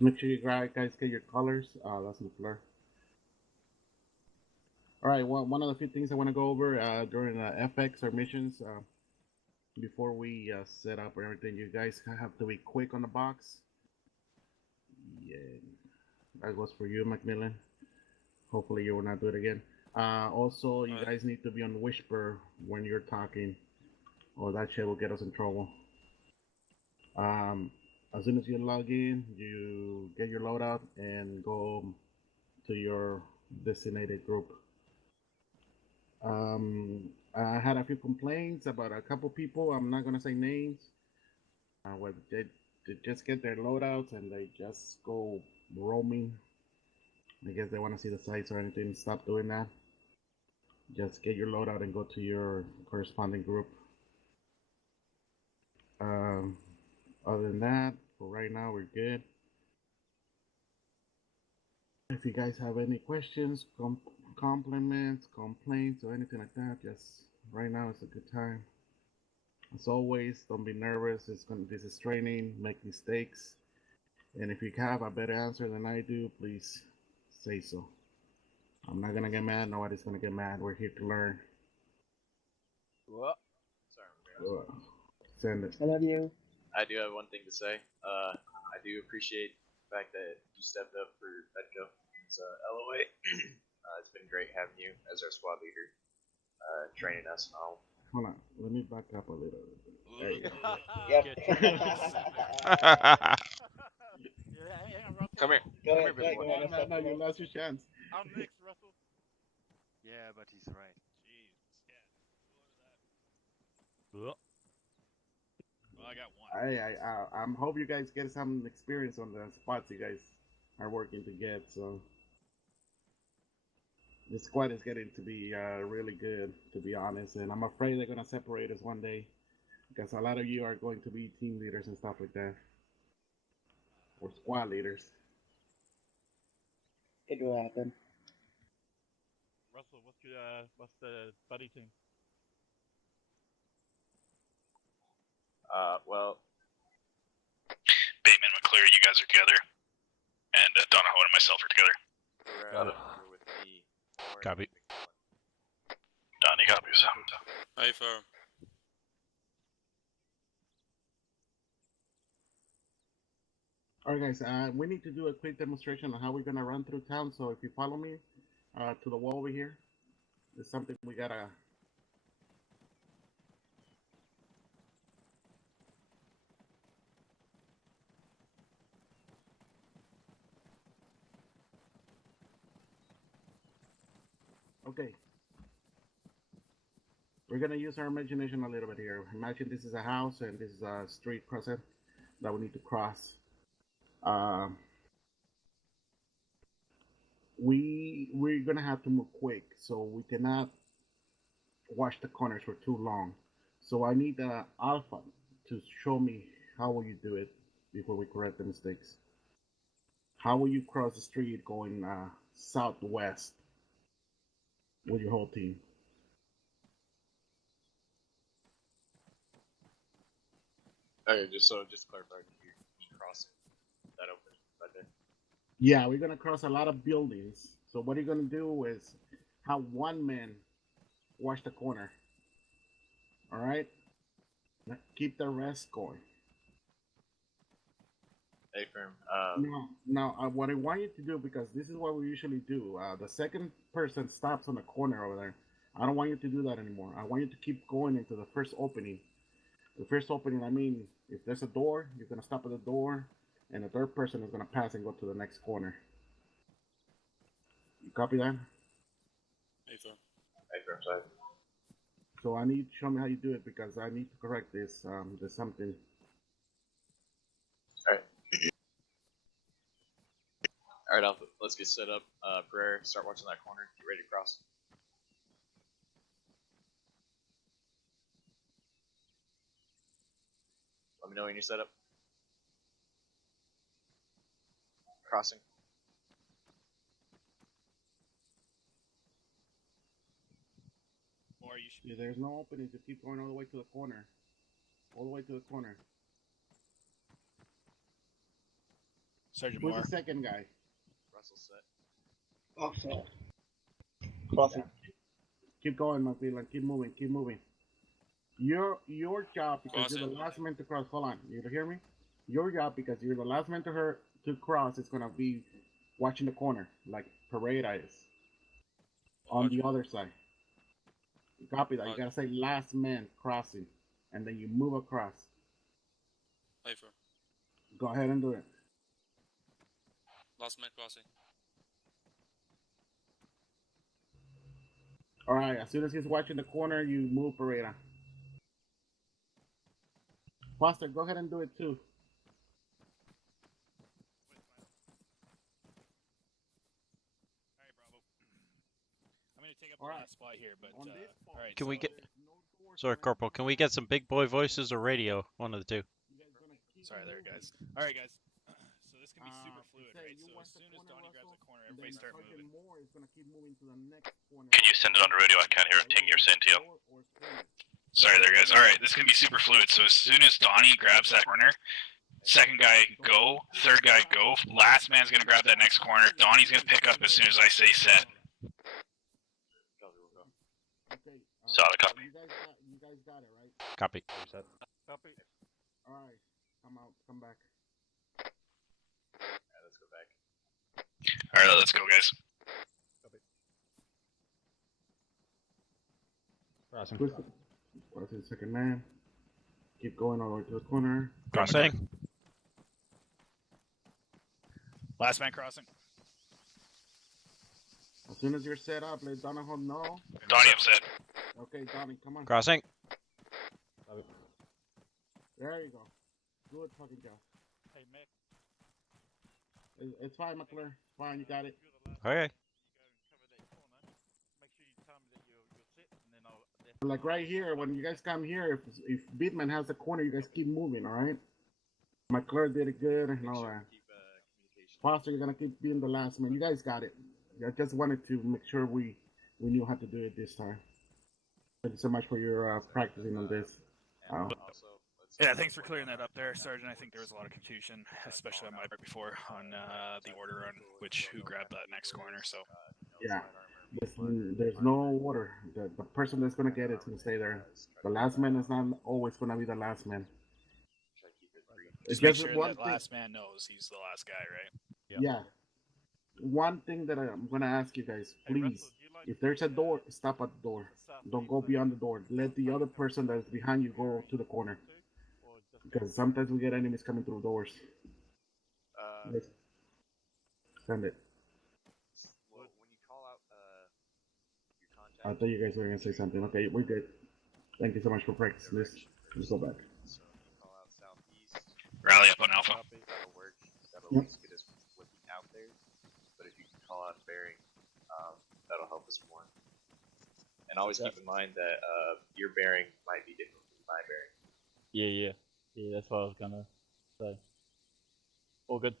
Make sure you guys get your colors. That's my blur. All right. One of the few things I want to go over during FX or missions before we set up or everything. You guys have to be quick on the box. Yeah, that goes for you, Macmillan. Hopefully you will not do it again. Also, you guys need to be on whisper when you're talking, or that shit will get us in trouble. Um, as soon as you log in, you get your loadout and go to your designated group. I had a few complaints about a couple people. I'm not gonna say names. Where they just get their loadouts and they just go roaming. I guess they want to see the sites or anything. Stop doing that. Just get your loadout and go to your corresponding group. Um, Other than that, for right now, we're good. If you guys have any questions, compliments, complaints, or anything like that, just right now is a good time. As always, don't be nervous. This is training. Make mistakes, and if you have a better answer than I do, please say so. I'm not gonna get mad. Nobody's gonna get mad. We're here to learn. Whoa. Sorry, Send it. I love you. I do have one thing to say. I do appreciate the fact that you stepped up for Petco as LOA. It's been great having you as our squad leader, training us and all. Hold on. Let me back up a little bit. There you go. Yep. Come here. Go Come ahead, here, big boy. go ahead, No, you lost your chance. I'm next, Russell. Yeah, but he's right. Jeez, scared. Well, I got one. I'm hope you guys get some experience on the spots you guys are working to get. So the squad is getting to be really good, to be honest. And I'm afraid they're gonna separate us one day because a lot of you are going to be team leaders and stuff like that, or squad leaders. It will happen. Russell, what's the buddy team? Well, Bateman, McClear, you guys are together, and Donahoe and myself are together. we're with me. Copy. Donnie copies. Hey, firm. All right, guys. We need to do a quick demonstration on how we're gonna run through town. So if you follow me to the wall over here, there's something we gotta. Okay. We're gonna use our imagination a little bit here. Imagine this is a house and this is a street crossing that we need to cross. We're gonna have to move quick, so we cannot watch the corners for too long. So I need Alpha to show me how will you do it before we correct the mistakes. How will you cross the street going southwest with your whole team? Okay, just to clarify, you're crossing that open right there. Yeah, we're gonna cross a lot of buildings. So what you're gonna do is have one man watch the corner. All right. Keep the rest going. Hey, firm. What I want you to do, because this is what we usually do. The second person stops on the corner over there. I don't want you to do that anymore. I want you to keep going into the first opening. The first opening, I mean, if there's a door, you're gonna stop at the door, and the third person is gonna pass and go to the next corner. You copy that? Hey, firm. Hey, firm, sorry. So I need to show me how you do it because I need to correct this. There's something. All right, Alpha. Let's get set up. Prayer. Start watching that corner. Get ready to cross. Let me know when you're set up. Crossing. Or you should. Yeah, there's no opening to keep going all the way to the corner. All the way to the corner. Sergeant Who's Moore. the second guy? Russell set. Okay. Crossing. Keep going, McLean. Keep moving. Keep moving. Your job, because you're the Crossing. last man to cross. Hold on. You hear me? Your job, because you're the last man to cross, is gonna be watching the corner, like Pareda is, on the other side. Copy that. You gotta say last man crossing, and then you move across. Affirm. Go ahead and do it. Last man crossing. All right. As soon as he's watching the corner, you move Pareda. Foster, go ahead and do it too. All right, Bravo. I'm going to take up All the right. last spot here, but On this all right. Can we so- get? Sorry, Corporal. Can we get some big boy voices or radio? One of the two. Sorry there, guys. All right, guys. So this can be super fluid, say right? you So want as the soon as corner, Donnie grabs Russell, the corner, then everybody start Sergeant moving. Moore is gonna keep moving to the next corner. Can you send it on the radio? I can't hear a thing you're saying to you. Sorry there, guys. Alright, this is gonna be super fluid. So as soon as Donnie grabs that corner, second guy go, third guy go, last man's gonna grab that next corner. Donnie's gonna pick up as soon as I say set. Okay. Solid copy. You guys got it, right? Copy. Copy. All right. Come back. Yeah, let's go back. Alright, let's go, guys. Crossing. What's the second man? Keep going all the way to the corner. Crossing. Last man crossing. As soon as you're set up, let Donahoe know. Donnie, I'm set. Okay, Donnie, come on. Crossing. There you go. Good fucking job. Hey, Mick. It's fine, McClure. Fine, you got it. Okay. Like right here, when you guys come here, if Beatman has the corner, you guys keep moving, all right? McClure did it good and all that. Keep communication. Foster, you're gonna keep being the last man. You guys got it. I just wanted to make sure we knew how to do it this time. Thank you so much for your practicing on this. And also, Yeah, thanks for clearing that up there, Sergeant. I think there was a lot of confusion, especially on my part before, on the order on who grabbed that next corner. So Yeah, there's no order. The person that's gonna get it is gonna stay there. The last man is not always gonna be the last man. try to keep it brief. just It's make just sure one that thing. last man knows he's the last guy, right? Yep. Yeah. One thing that I'm gonna ask you guys, please, if there's a door, stop at the door. Don't go beyond the door. Let the other person that's behind you go to the corner. Because sometimes we get enemies coming through doors. Let's send it. Well, when you call out your contact, I thought you guys were gonna say something. Okay, we're good. Thank you so much for practicing this. Let's go back. so if you call out southeast, Rally up on Alpha. that'll work. That'll Yep. at least get us looking out there. But if you can call out bearing, that'll help us more. And always keep in mind that your bearing might be different from my bearing. Yeah, that's what I was gonna say. All good.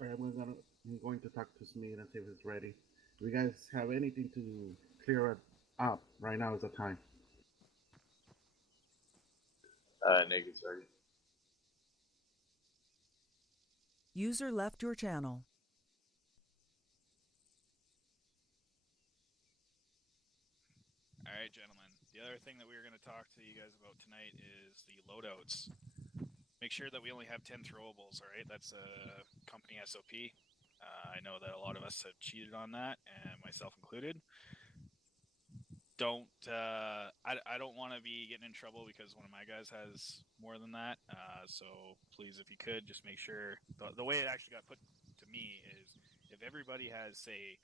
Alright, I'm going to talk to Smith and see if it's ready. If you guys have anything to clear it up, right now is the time. Negative 30. User left your channel. All right, gentlemen. The other thing that we were going to talk to you guys about tonight is the loadouts. Make sure that we only have 10 throwables, all right? That's a company SOP. I know that a lot of us have cheated on that, and myself included. I don't want to be getting in trouble because one of my guys has more than that. So please, if you could, just make sure. The way it actually got put to me is if everybody has, say,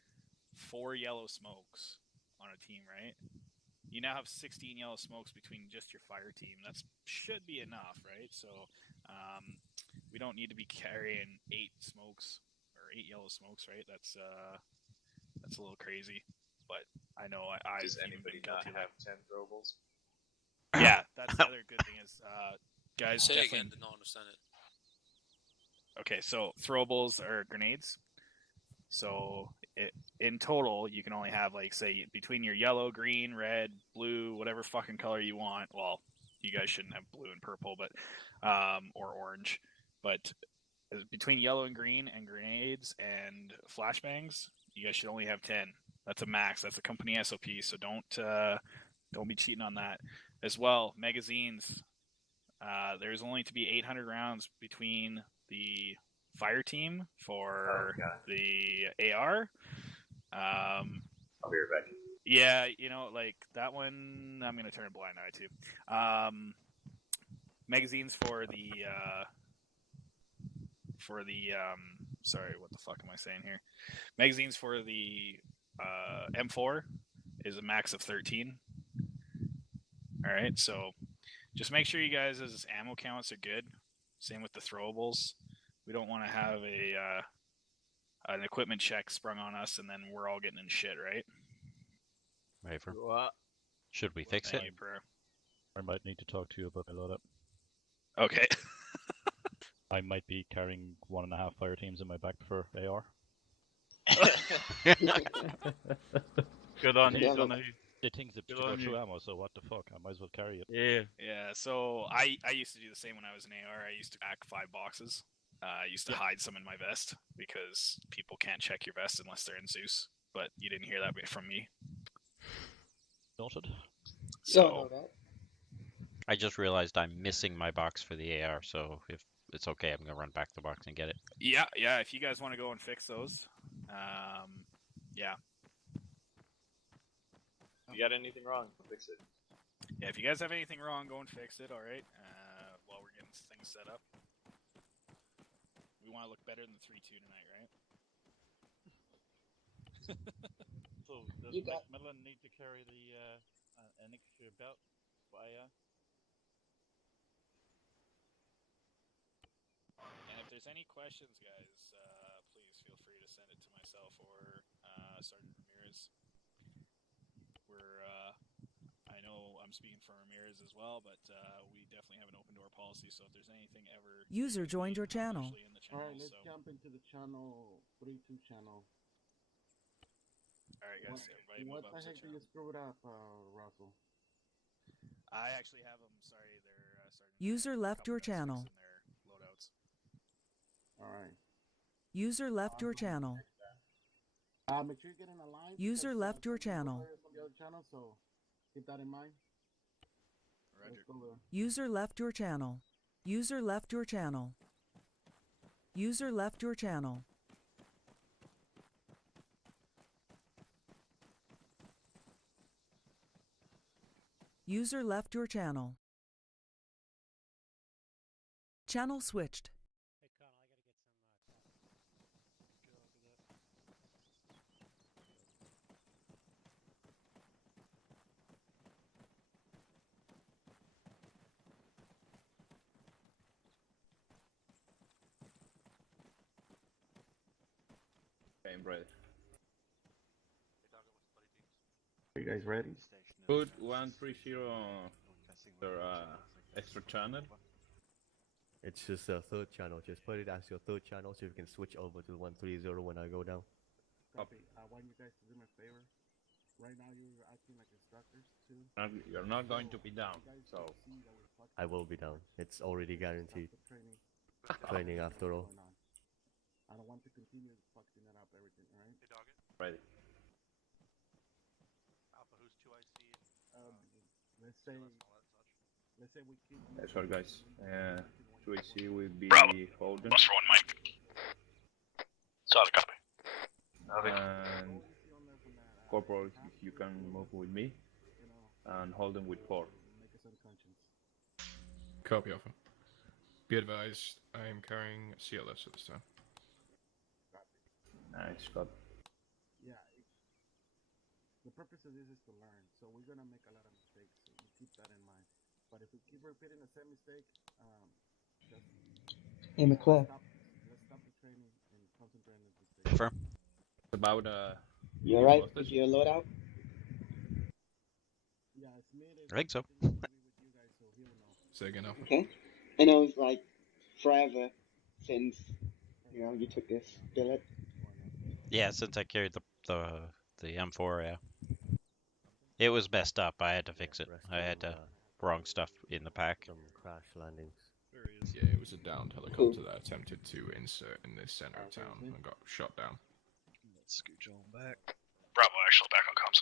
4 yellow smokes on a team, right? You now have 16 yellow smokes between just your fire team. That should be enough, right? So we don't need to be carrying 8 smokes or 8 yellow smokes, right? That's a little crazy, but I know Does I've anybody been not guilty of have 10 throwables? that. Yeah, that's the other good thing is, guys. Say definitely- again, did not understand it. Okay, so throwables are grenades. So in total, you can only have, like, say, between your yellow, green, red, blue, whatever fucking color you want. Well, you guys shouldn't have blue and purple, but or orange. but between yellow and green and grenades and flashbangs, you guys should only have 10. That's a max. That's a company SOP. So don't be cheating on that. As well, magazines. There's only to be 800 rounds between the fire team for the AR. I'll be right back. Yeah, you know, like that one, I'm gonna turn a blind eye to. Magazines for the sorry, what the fuck am I saying here? Magazines for the M4 is a max of 13. All right, so just make sure you guys' ammo counts are good. Same with the throwables. We don't want to have an equipment check sprung on us and then we're all getting in shit, right? Raver. What? Should we fix Thank it? you, Pro. I might need to talk to you about my loadout. Okay. I might be carrying 1.5 fire teams in my back for AR. Good on you, Yeah, Donahue. The thing's a Good go on through you. ammo, so what the fuck? I might as well carry it. Yeah. Yeah, so I used to do the same when I was in AR. I used to pack 5 boxes. I used to hide some in my vest because people can't check your vest unless they're in Zeus. But you didn't hear that from me. Noted. So I just realized I'm missing my box for the AR, so if it's okay, I'm gonna run back the box and get it. yeah, if you guys want to go and fix those, yeah. If you got anything wrong, fix it. Yeah, if you guys have anything wrong, go and fix it, alright? While we're getting things set up. We want to look better than the 3-2 tonight, right? So does You got- Macmillan need to carry the an extra belt via? And if there's any questions, guys, please feel free to send it to myself or Sergeant Ramirez. I know I'm speaking for Ramirez as well, but we definitely have an open door policy. So if there's anything ever, User joined your channel. usually in the channel. All right, let's so. jump into the channel 3-2 channel. All right, guys. Everybody What move the up to heck the did you channel. screw it up, Russell? I actually have them. Sorry, they're Sergeant. User left your Couple guys channel. fixing their loadouts. All right. User left your channel. Make sure you get in a line. User because, left your some people channel. are on the other channel, so keep that in mind. Roger. Let's go there. User left your channel. User left your channel. User left your channel. User left your channel. Channel switched. Okay, I'm ready. Are you guys ready? Put 130 your extra channel. It's just a third channel. Just put it as your third channel so you can switch over to 130 when I go down. Copy. I want you guys to do me a favor. Right now, you're acting like instructors too. You're not going to be down, You guys so see that we're fucking I will be down. It's already guaranteed. training. Training after all. Going on. I don't want to continue fucking that up everything, all right? ready. Alpha, who's 2IC? Let's say we keep. Sorry guys. 2AC will be Bravo. holding. Plus for one, Mike. Solid copy. And Corporal, if you can move with me. And Holden with 4. Make us unconscious. Copy, Alpha. Be advised, I am carrying CLS at this time. Nice, copy. Yeah. The purpose of this is to learn, so we're gonna make a lot of mistakes. So you keep that in mind. But if we keep repeating the same mistake, just Hey, McClure. let's stop the training and concentrate on the mistake. Firm. About You alright with your loadout? Yeah, it's me. I think so. Say again, Alpha. Okay. I know it's like forever since you took this billet. Yeah, since I carried the M4, yeah. It was messed up. I had to fix it. I had wrong stuff in the pack. Some crash landings. Yeah, it was a downed helicopter that attempted to insert in the center of town and got shot down. Let's scooch on back. Bravo, actual back on comms.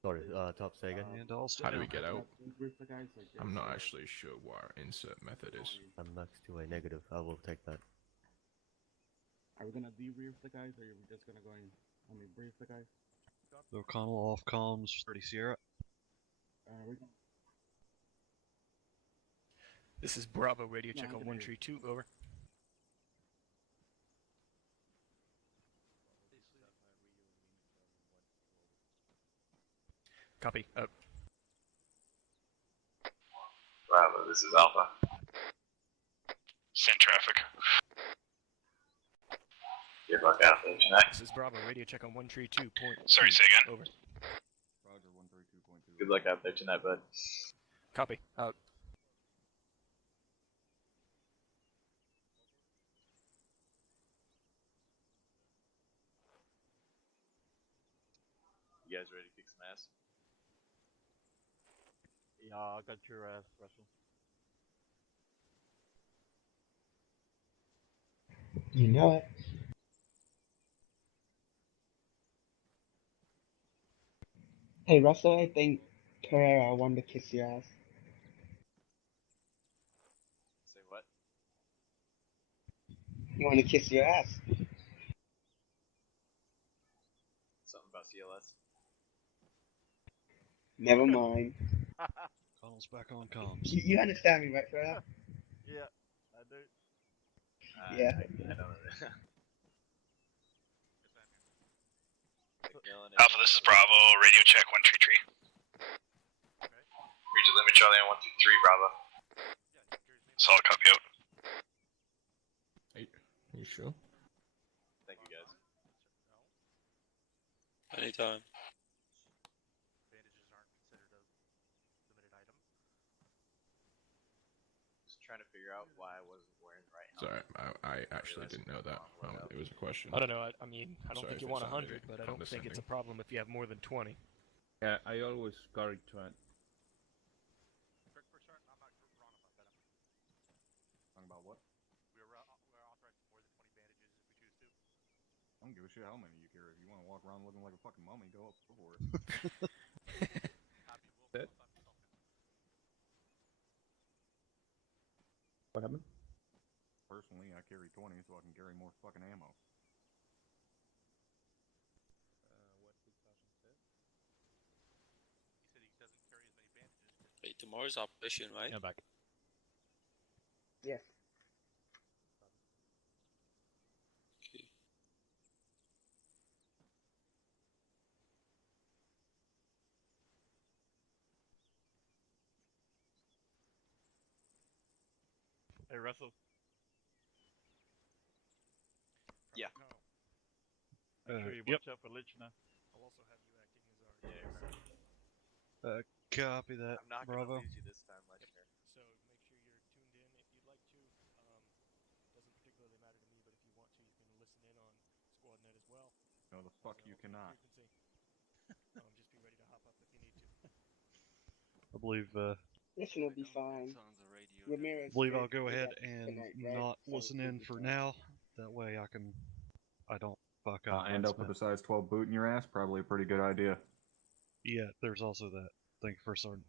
Sorry, top, say again. And I'll stay How do down. we get out? I'm not actually sure what our insert method is. I'm next to a negative. I will take that. Are we gonna debrief the guys, or are we just gonna go in? Brief the guys. O'Connell off comms, 30 Sierra. This is Bravo radio check on 132, over. Copy, up. Bravo, this is Alpha. Send traffic. Good luck out there tonight. This is Bravo radio check on 132. Sorry, say again. Over. Roger, 132.2. Good luck out there tonight, bud. Copy, out. You guys ready to kick some ass? Yeah, I got your ass, Russell. You know it. Hey Russell, I think Pereira wanted to kiss your ass. Say what? He wanted to kiss your ass. Something about CLS? Never mind. Connell's back on comms. You understand me, right, Pereira? Yeah, I do. Yeah. I don't know. Alpha, this is Bravo, radio check 133. Region limit Charlie on 123, Bravo. Solid copy out. Hey, are you sure? Thank you guys. Anytime. Just trying to figure out why I wasn't wearing the right Sorry, helmet. I actually didn't know that. It was a question. I don't know, I mean, I don't Sorry think you if it want sounded 100, but I don't think it's a condescending. problem if you have more than 20. Yeah, I always carry 20. Talking about what? We're authorized more than 20 bandages if we choose to. I don't give a shit how many you carry. If you want to walk around looking like a fucking mummy, go for it. What happened? Personally, I carry 20 so I can carry more fucking ammo. Wait, tomorrow's operation, right? Yeah, back. Yes. Okay. Hey, Russell. Yeah. Make sure you watch out for Lichner. I'll also have you acting as our Copy that, I'm not Bravo. gonna lose you this time, Lechner. So make sure you're tuned in if you'd like to. Doesn't particularly matter to me, but if you want to, you can listen in on SquadNet as well. No, the fuck you cannot. Frequency. Just be ready to hop up if you need to. I believe, Listen, will be fine. Ramirez. I'll go ahead and tonight, right? not So listen we'll in be for fine. now. That way I don't fuck up. End up with a size 12 boot in your ass? Probably a pretty good idea. Yeah, there's also that. Thank you for starting.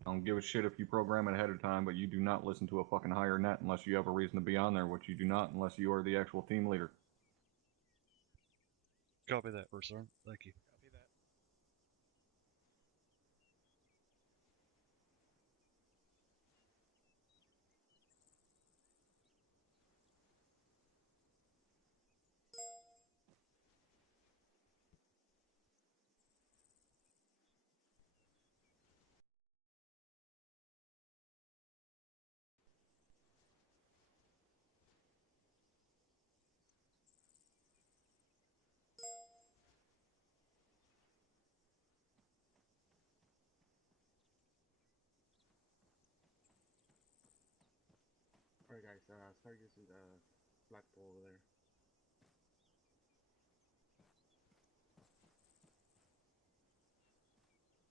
I don't give a shit if you program it ahead of time, but you do not listen to a fucking higher net unless you have a reason to be on there, which you do not unless you are the actual team leader. Copy that, First Sergeant. Thank you. Copy that. Alright guys, start using the flagpole over there.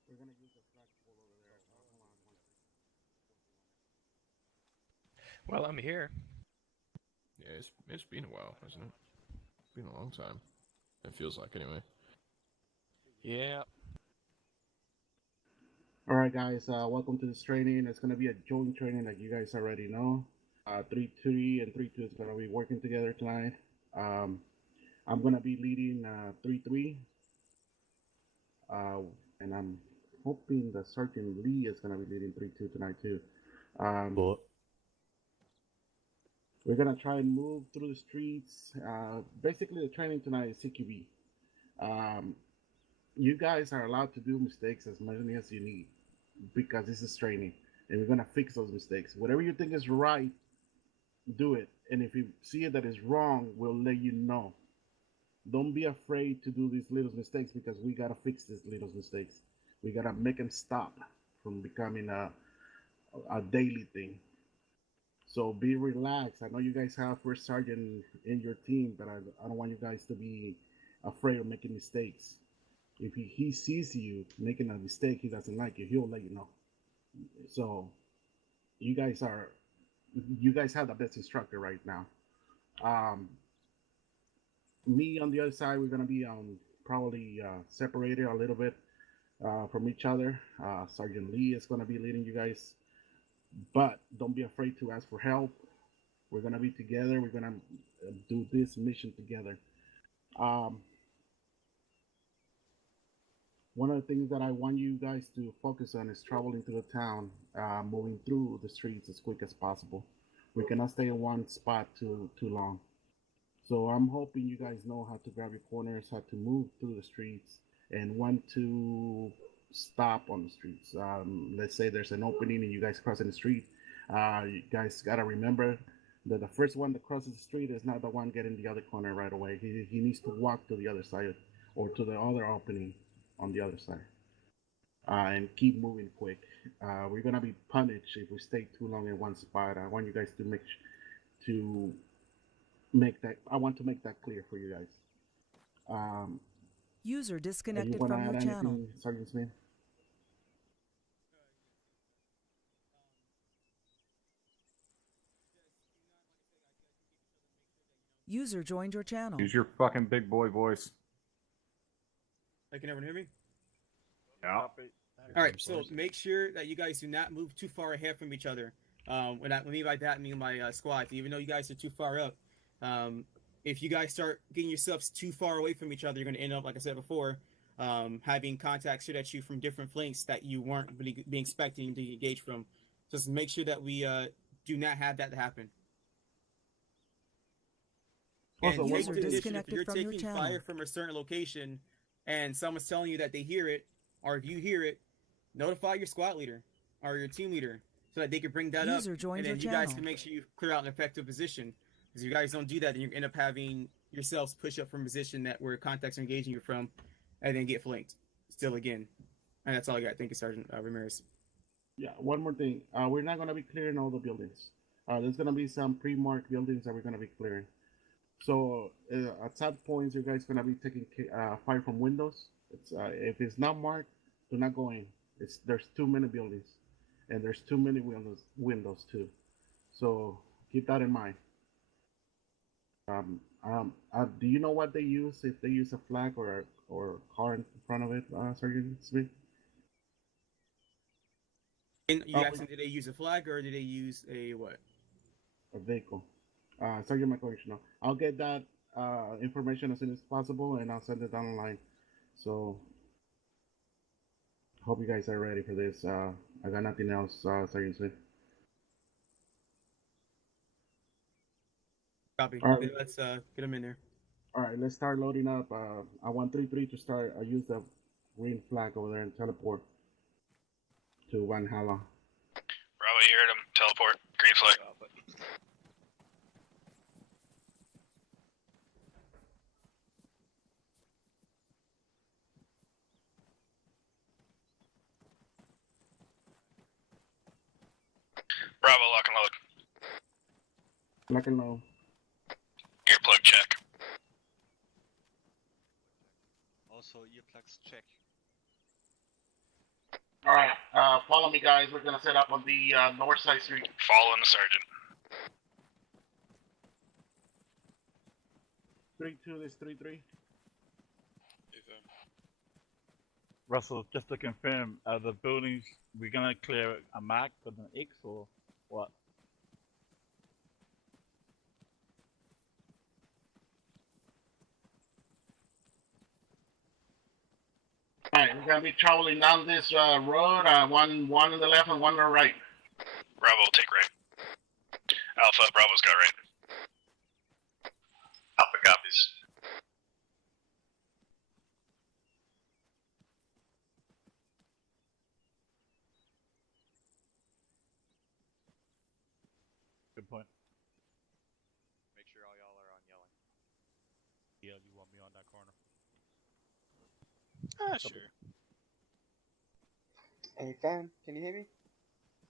We're gonna use the flagpole over there. Hold on one second. Well, I'm here. Yeah, it's been a while, hasn't it? It's been a long time. It feels like, anyway. Yeah. All right, guys. Welcome to this training. It's gonna be a joint training, like you guys already know. 3-3 and 3-2 is gonna be working together tonight. I'm gonna be leading 3-3, and I'm hoping that Sergeant Lee is gonna be leading 3-2 tonight too. We're gonna try and move through the streets. Basically, the training tonight is CQB. You guys are allowed to do mistakes as many as you need because this is training, and we're gonna fix those mistakes. Whatever you think is right, do it. And if you see it that is wrong, we'll let you know. Don't be afraid to do these little mistakes because we gotta fix these little mistakes. We gotta make them stop from becoming a daily thing. So be relaxed. I know you guys have first sergeant in your team, but I don't want you guys to be afraid of making mistakes. If he sees you making a mistake, he doesn't like you, he'll let you know. So you guys have the best instructor right now. Me on the other side, we're gonna be probably separated a little bit from each other. Sergeant Lee is gonna be leading you guys, but don't be afraid to ask for help. We're gonna be together. We're gonna do this mission together. One of the things that I want you guys to focus on is traveling to the town, moving through the streets as quick as possible. We cannot stay in one spot too long. So I'm hoping you guys know how to grab your corners, how to move through the streets, and when to stop on the streets. Let's say there's an opening and you guys crossing the street. You guys gotta remember that the first one that crosses the street is not the one getting the other corner right away. He needs to walk to the other side or to the other opening on the other side. And keep moving quick. We're gonna be punished if we stay too long in one spot. I want you guys to make that. I want to make that clear for you guys. User disconnected you want to from add your channel. anything, Sergeant Smith? User joined your channel. Use your fucking big boy voice. Can everyone hear me? Yeah. All right, so make sure that you guys do not move too far ahead from each other. When I mean by that, I mean my squad. Even though you guys are too far up, if you guys start getting yourselves too far away from each other, you're going to end up, like I said before, having contacts shoot at you from different flanks that you weren't really being expecting to engage from. Just make sure that we do not have that to happen. Also, And user disconnected if you're from taking your channel. fire from a certain location and someone's telling you that they hear it, or if you hear it, notify your squad leader or your team leader so that they can bring that User up, joined and then your you guys channel. can make sure you clear out an effective position. Because if you guys don't do that, then you end up having yourselves push up from a position that where contacts are engaging you from, and then get flanked still again. And that's all I got. Thank you, Sergeant Ramirez. Yeah, one more thing. We're not gonna be clearing all the buildings. There's gonna be some pre-marked buildings that we're gonna be clearing. So at some points, you guys gonna be taking fire from windows. If it's not marked, do not go in. There's too many buildings, and there's too many windows too. So keep that in mind. Do you know what they use? If they use a flag or a car in front of it, Sergeant Smith? And you asking, did they use a flag or did they use a what? A vehicle. Sergeant Michael, no. I'll get that information as soon as possible, and I'll send it down the line. So, hope you guys are ready for this. I got nothing else, Sergeant Smith. Copy. All right. Okay, let's get them in there. All right, let's start loading up. I want 3-3 to start. I use the green flag over there and teleport to Valhalla. Bravo, you heard him. Teleport. Green flag. Bravo, lock and load. Lock and load. Earplug check. Also, earplugs check. All right, follow me, guys. We're gonna set up on the north side street. Following the sergeant. 3-2, this 3-3. Russell, just to confirm, are the buildings, we're gonna clear a mark with an X or what? Alright, we're gonna be traveling down this road. One on the left and one on the right. Bravo will take right. Alpha, Bravo's got right. Alpha copies. Good point. Make sure all y'all are on yelling. Yeah, you want me on that corner? Sure. Hey, fam, can you hear me?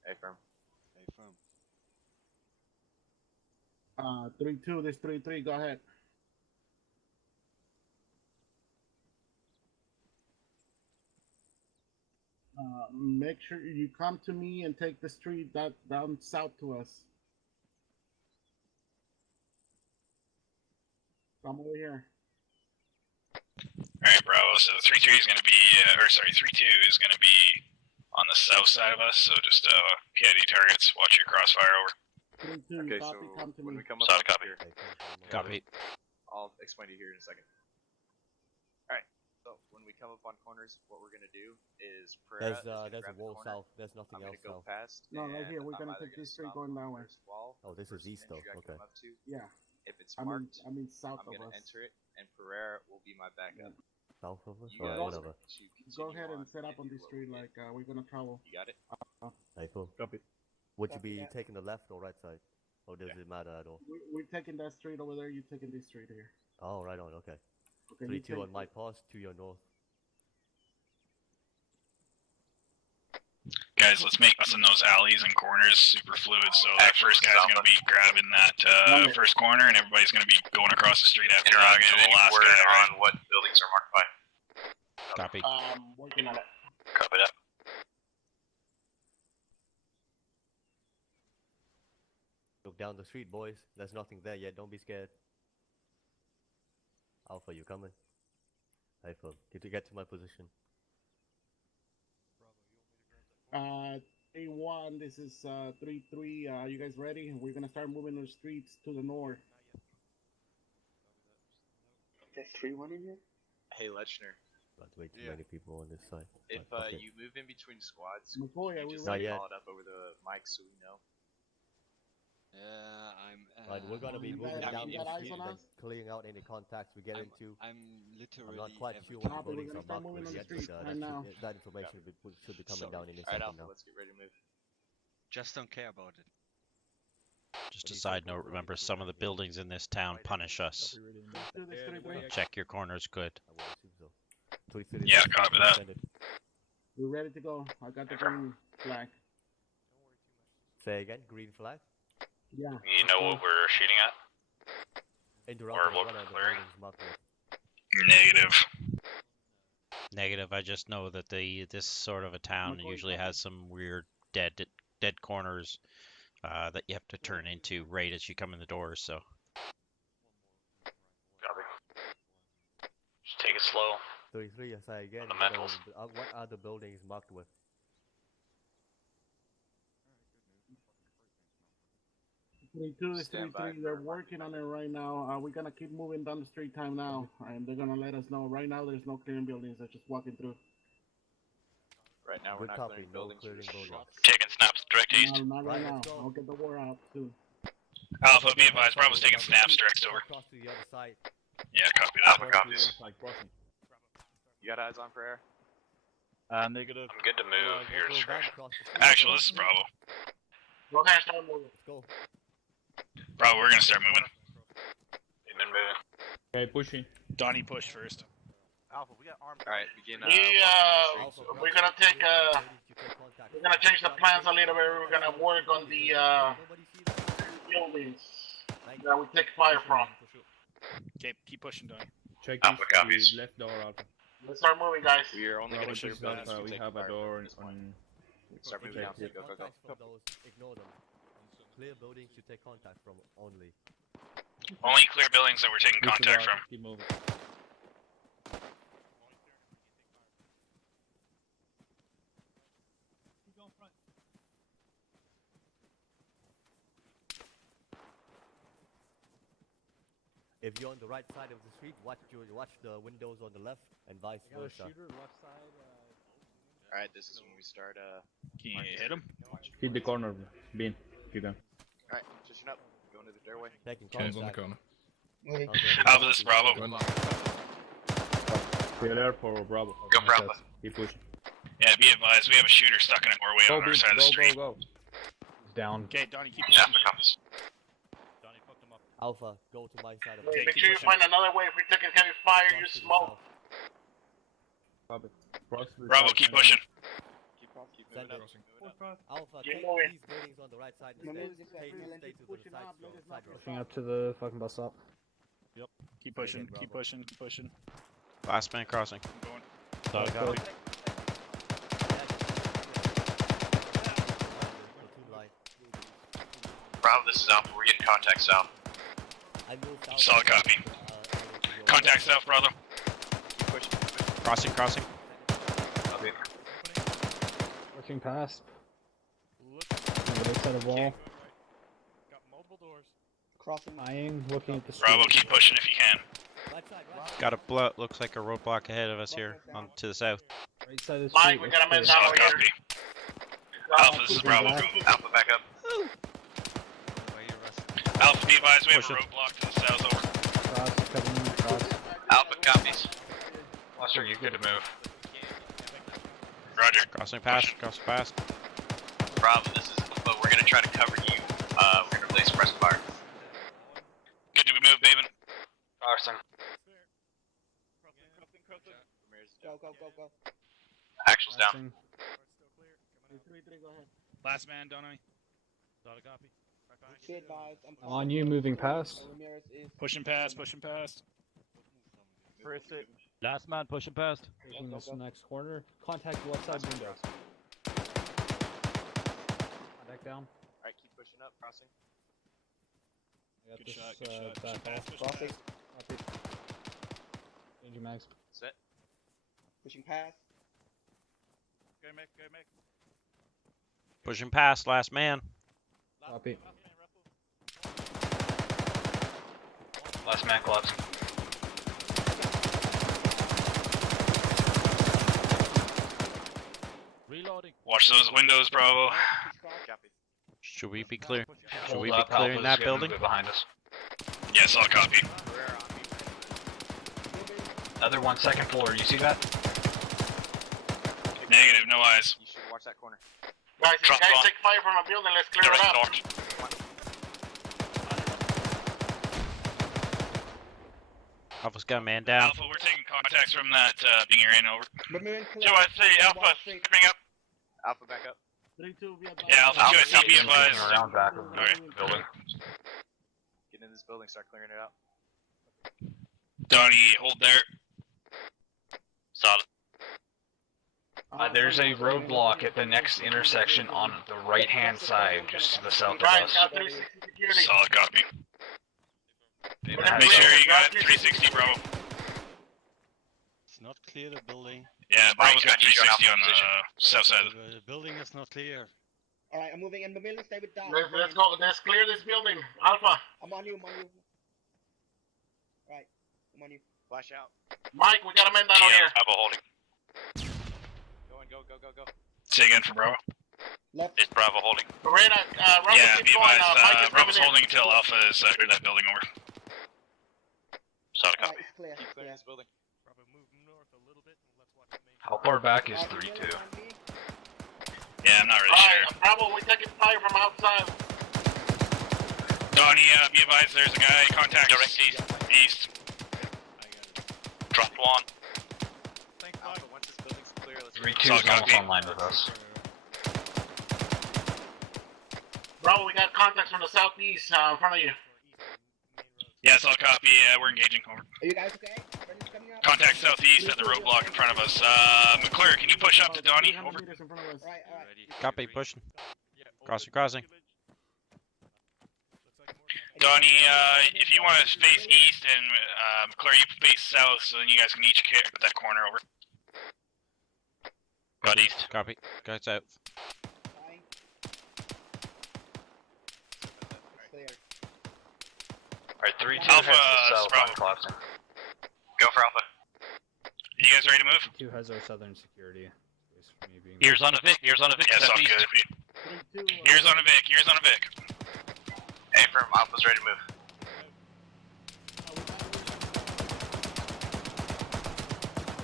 Hey, firm. Hey, firm. 3-2, this 3-3, go ahead. Make sure you come to me and take the street down south to us. Come over here. Alright, Bravo, so 3-3 is gonna be, 3-2 is gonna be on the south side of us, so just, PID targets, watch your crossfire over. 3-2, Okay, copy, so come to when me. we come up Solid copy. here, Copy. I'll explain to you here in a second. Alright, so when we come up on corners, what we're gonna do is There's a wall south. There's nothing else go south. past. No, right here. We're I'm gonna either take this street stop going on that the way. first wall, Oh, this is first east though. entry I Okay. come up to. Yeah. If it's I marked, mean south I'm of gonna us. enter it, and Pereira will be my backup. South of us? You Alright, guys whatever. are to Go continue ahead and on set up on do this what street we like did. we're gonna travel. You got it? Hey, cool. Copy. Would you Copy be that. taking the left or right side? Or does it matter at all? We're taking that street over there. You're taking this street here. Oh, right on. Okay. Okay. 3-2 on my pass, 2 your north. Guys, let's make us in those alleys and corners super fluid, so that first guy's gonna be grabbing that first corner, and everybody's gonna be going across the street after that until the last guy, right? on what buildings are marked by. Copy. Working on it. Copy that. Look down the street, boys. There's nothing there yet. Don't be scared. Alpha, you coming? Alpha, did you get to my position? A1, this is 3-3. You guys ready? We're gonna start moving the streets to the north. There's 3-1 in here? Hey, Lechner. Got way too many people on this side. If But fuck it. you move in between squads, McCoy, are you we just ready? Not yet. call it up over the mic so we know. Yeah, I'm. Right, we're gonna be You moving got- down you the got eyes street on and us? clearing out any contacts we get I'm, into. I'm I'm literally. not quite every sure what Copy, we're buildings gonna are start marked moving with on the yet, street but right that, now. that information should be coming down any Alright, second Alpha, now. let's get ready to move. Just don't care about it. Just a side note, remember some of the buildings in this town punish us. Do this 3-3. Check your corners good. I would assume so. 3-3 Yeah, is copy that. extended. We're ready to go. I got the green flag. Say again, green flag. Yeah. You know what we're shooting at? Interrupt. Or What what are the clearing? buildings marked with? Negative. Negative. I just know that this sort of a town McCoy, usually copy. has some weird dead corners that you have to turn into right as you come in the doors. So Copy. Just take it slow. 3-3, I say again. Fundamentals. What are the buildings marked with? 3-2 is Stand by 3-3. They're for working on it right now. We're gonna keep moving down the street time now, and they're gonna let us know. Right now, there's no clearing buildings. They're just walking through. Right now, we're Good not copy, clearing no buildings, we're clearing just buildings. shots. Taking snaps direct east. No, not right Right, now. let's go. I'll get the war out soon. Alpha, be advised, Bravo's taking snaps direct over. Across to the other side. Yeah, copy that. Alpha copies. You got eyes on Pereira? Negative. I'm good to move. Your Go back discretion. across the street. Actually, this is Bravo. Okay, start moving. Let's go. Bravo, we're gonna start moving. We've been moving. Okay, pushing. Donnie push first. Alpha, we got armed. Alright, begin. We're gonna take we're gonna change the plans a little bit. We're gonna work on the buildings that we take fire from. Okay, keep pushing, Donnie. Check Alpha this copies. left door, Alpha. Let's start moving, guys. We are only Bravo going to clear push buildings Alpha. if We take have a fire door from this point. on. Start moving now. Check Go, go, go. Contacts from those, ignore them. Clear buildings you take contact from only. Only clear buildings that we're taking contact from. Keep moving. If you're on the right side of the street, watch the windows on the left and vice versa. Alright, this is when we start, Can you hit him? Hit the corner, Bean, if you can. Alright, position up. Going to the doorway. Chains on the corner. Alpha, this is Bravo. Clear there for Bravo. Go Bravo. Keep pushing. Yeah, be advised, we have a shooter stuck in a doorway on our side of the street. Go. Down. Okay, Donnie, keep Yeah, pushing. copies. Donnie fucked him up. Alpha, go to my side of the Okay, Make keep sure you pushing. find another way. If we're taking heavy fire, Cross use to the smoke. Bravo, keep pushing. Keep moving Send up. it. Alpha, Keep take moving. these buildings on the right side instead. Stay to the side. Pushing up to the fucking bus stop. Keep pushing, keep pushing, keep pushing. Last man crossing. I'm going. Copy. Bravo, this is Alpha. We're getting contact south. I moved out. Solid copy. Contact south, Bravo. Keep pushing. Crossing. Copy. Pushing past. Look. On the right side of wall. Got multiple doors. Crossing. Eyeing, looking at the street. Bravo, keep pushing if you can. Right side. Got a looks like a roadblock ahead of us here, on to the south. Right side of the Mike, street. we got a man looks down clear. over Solid here. copy. Alpha, this is Bravo. Alpha, back up. Alpha, be advised, we have Push a it. roadblock to the south, over. Cross, coming in, cross. Alpha copies. Lester, you're good to move. Roger. Crossing past. Bravo, this is Alpha. We're gonna try to cover you. We're gonna place press fire. Good to move, Bateman. Arson. Go. Action's down. Crossing. Last man, Donnie. Donnie, copy. Be advised, I'm On you, moving past. Ramirez is Pushing past, pushing past. Last man pushing past. Pushing this next corner. Contact left side window. Contact down. Alright, keep pushing up. Crossing. I got Good this, shot, good shot. Pushing back past, off. pushing crossing. past. Copy. Changing mags. Set. pushing past. Go, Mick. Pushing past, last man. Copy. Last man collapsing. Reloading. Watch those windows, Bravo. Copy. Should we be clear? Should Hold we be up, clearing Alpha's that getting building? moved behind us. Yes, I'll copy. Other one, second floor. You see that? Negative, no eyes. You should watch that corner. Guys, if you Drop guys bomb. take fire from a building, let's clear it Direct up. north. Alpha's got a man down. Alpha, we're taking contacts from that being area and over. Ramirez, So I'd say Alpha, coming up. Alpha, back up. 3-2, be advised. Yeah, Alpha 2, I see, be advised. Around back of the Okay. building. Get in this building, start clearing it out. Donnie, hold there. Solid. There's a roadblock at the next intersection on the right-hand side, just to the south of Guys, us. got 360 security. Solid copy. We're Make gonna sure clear you it. got 360, Bravo. It's not clear, the building. Yeah, Bravo's got got you, 360 you're on on the south side. The building is not clear. Alright, I'm moving in. Ramirez, stay with Dom. Let's go. Let's clear this building. Alpha. I'm on you. Alright, I'm on you. Flash out. Mike, we got a man down over here. Bravo holding. Go. Say again for Bravo. Left. It's Bravo holding. Lorena, Robert, Yeah, keep be going. advised, Mike is Bravo's coming in. holding until Alpha is cleared that building over. Solid Alright, copy. it's clear. Keep clearing Yeah. this building. Bravo, move north a little bit and let's watch the main. How far back is Ramirez 3-2? on me. Yeah, I'm not really sure. Alright, Bravo, we're taking fire from outside. Donnie, be advised, there's a guy, contact Direct east. east. Dropped one. Alpha, once this building's clear, let's 3-2 is almost online with us. Bravo, we got contacts from the southeast in front of you. Yes, I'll copy. We're engaging. Over. Are you guys okay? Brendan's coming up. Contact southeast at the roadblock in front of us. McClure, can you push up to Donnie? Over. Alright. Copy, pushing. Crossing. Hey, Donnie, if you want to face east and McClure, you face south, so then you guys can each kick that corner over. Got east. Copy. Go south. Alright, 3-2 Alpha, heads to south Bravo. on Clarkson. Go for Alpha. You guys ready to move? 2 has our southern security. Me being Ears on a Vic, ears on a Vic. Yeah, sounds southeast. good. Ears on a Vic, ears on a Vic. Hey, firm, Alpha's ready to move.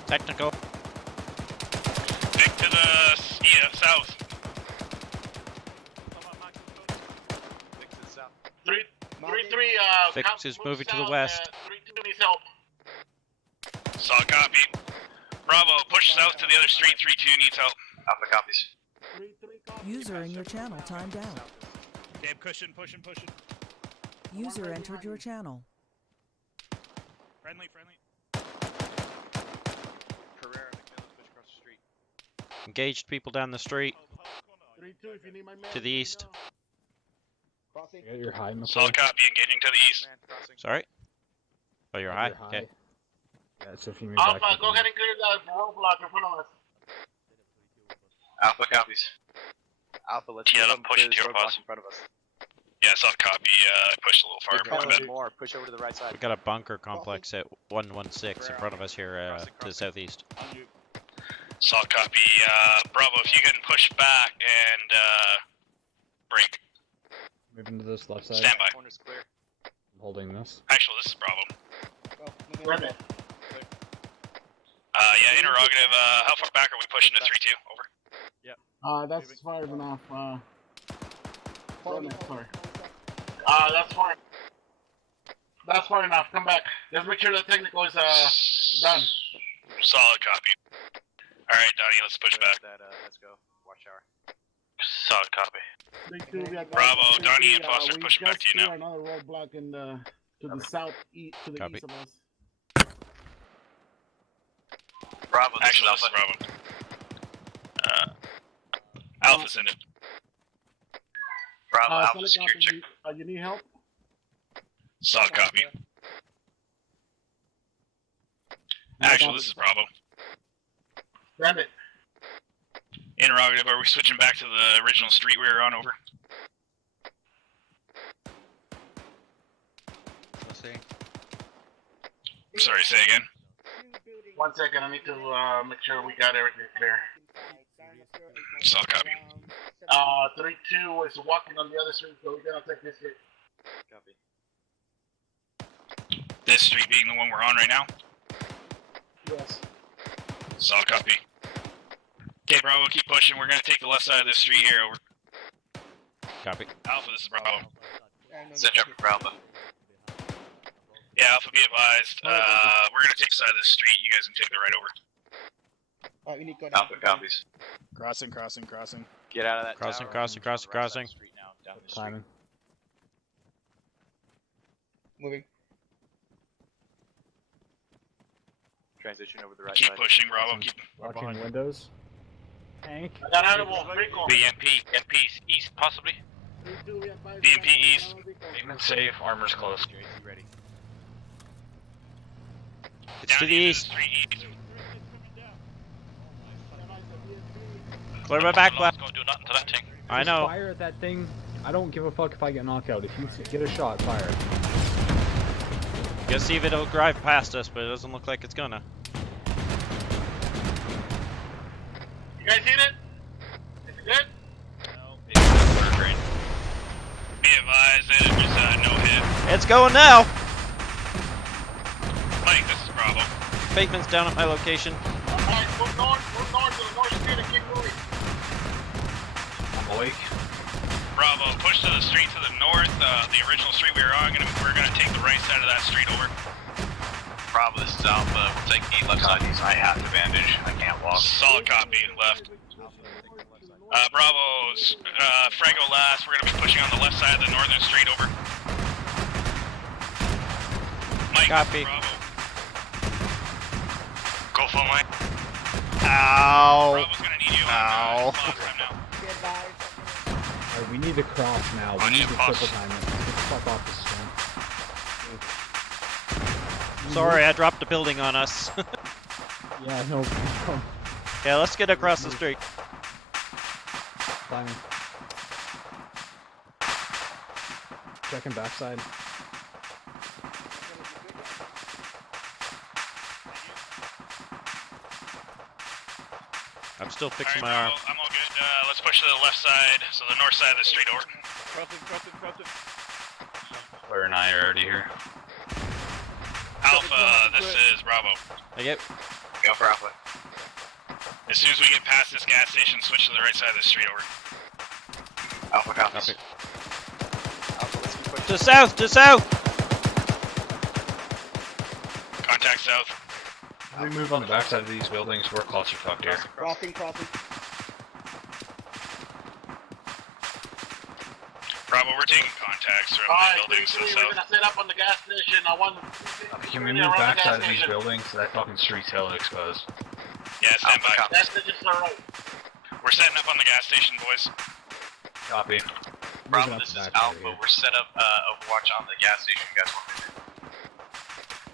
Technical. Vic to the south. Vic to the south. 3-3, Fix Count is moves moving to the south, west. 3-2 needs help. Solid copy. Bravo, push south to the other street. 3-2 needs help. Alpha copies. User in your channel timed out. Okay, pushing. User entered your channel. Friendly. Carrera, McMillan, push across the street. Engaged people down the street. 3-2, if you need my man. To the east. Crossing. You got your high, McCoy? Solid copy, engaging to the east. Sorry? Oh, you're high? You're high. Okay. Yeah, so if you move Alpha, back, go ahead and clear the roadblock in front of us. Alpha copies. Alpha, let's Yeah, move I'm them pushing to to this your roadblock boss. in front of us. Yeah, solid copy. I pushed a little far. My bad. More, push over to the right side. We got a bunker complex at 116 in front of us here to the southeast. Solid copy. Bravo, if you can push back and break. moving to this left side. Stand by. Corner's clear. I'm holding this. Actually, this is Bravo. Go. Yeah, interrogative. How far back are we pushing to 3-2? Over. That's far enough. Sorry. That's far. That's far enough. Come back. Just make sure the technical is done. Solid copy. Alright, Donnie, let's push back. Let's go. Watch hour. Solid copy. 3-2, we are Bravo, back. Donnie and 3-3, Foster's we pushing back just to you now. cleared another roadblock in the to the southeast, to the Copy. east of us. Bravo, actually, this is Bravo. Alpha's in it. Bravo, Alpha, Solid secure copy. check. You need help? Solid copy. Actually, this is Bravo. Grab it. Interrogative, are we switching back to the original street we were on? Over. Sorry, say again. 1 second, I need to make sure we got everything clear. Solid copy. 3-2 is walking on the other street, so we're gonna take this hit. Copy. This street being the one we're on right now? Yes. Solid copy. Okay, Bravo, keep pushing. We're gonna take the left side of this street here. Over. Copy. Alpha, this is Bravo. Set up for Bravo. Yeah, Alpha, be advised. We're gonna take the side of this street. You guys can take the right over. Alright, we need to go down. Alpha copies. Crossing. Get out of that Crossing, tower crossing, and move on crossing, the right side crossing. of the street now, down the street. Climbing. Moving. Transition over the right Keep side. pushing, Bravo. Keep. Watching windows. Tank. I got animal, Rico. BMP east, possibly. 3-2, we advise BMP you east. got Rico. Payment safe, armor's close. Ready. It's to Down the into east. street east. Clear my back left. Don't do nothing to that tank. I Just know. Fire at that thing. I don't give a fuck if I get knocked out. If you get a shot, fire. Gonna see if it'll drive past us, but it doesn't look like it's gonna. You guys hit it? Is it good? Be advised that it was no hit. It's going now! Mike, this is Bravo. Bateman's down at my location. Alright, move north to the north street and keep moving. I'm awake. Bravo, push to the street to the north, the original street we were on. We're gonna take the right side of that street over. Bravo, this is Alpha. We'll take the left side. I have to bandage. I can't walk. Solid copy, left. Bravo's, Franco last. We're gonna be pushing on the left side of the northern street over. Mike, Copy. Bravo. Go full Mike. Ow! Bravo's gonna need you on Ow. last time now. Alright, we need to cross now. We On need your to boss. triple time it. Fuck off the swing. Sorry, I dropped a building on us. Yeah, no. Yeah, let's get across the street. Climbing. Checking backside. I'm still fixing Alright, my arm. I'm all good. Let's push to the left side, so the north side of the street over. Crossing. Claire and I are already here. Alpha, this is Bravo. Yep. Go for Alpha. As soon as we get past this gas station, switch to the right side of the street over. Alpha copies. Copy. Alpha, let's keep pushing. To south, to south! Contact south. We move on the backside of these buildings, we're closer fucked here. Crossing. Bravo, we're taking contacts from the buildings to the south. We're gonna set up on the gas station. I want. Can we move backside of these buildings? That fucking street's hella exposed. Yeah, stand by. Gas station's alright. We're setting up on the gas station, boys. Copy. Bravo, this is Alpha. We're set up Overwatch on the gas station. You guys want me to?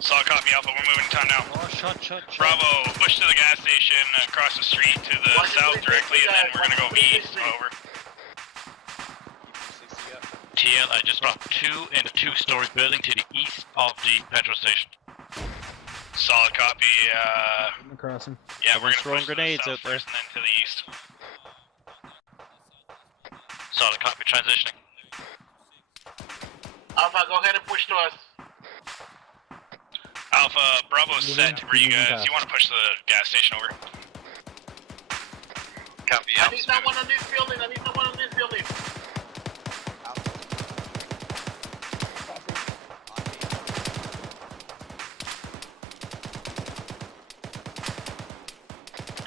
Solid copy, Alpha. We're moving to town now. Oh, shut. Bravo, push to the gas station, across the street to the south directly, and then we're gonna go east. Over. TL, I just brought 2 in a 2-story building to the east of the petrol station. Solid copy. I'm crossing. Yeah, we're Everyone's gonna throwing push to the grenades south out there. first and then to the east. Solid copy, transitioning. Alpha, go ahead and push to us. Alpha, Bravo's set. Where you moving guys? fast. You want to push to the gas station over? Copy. I need someone on this building.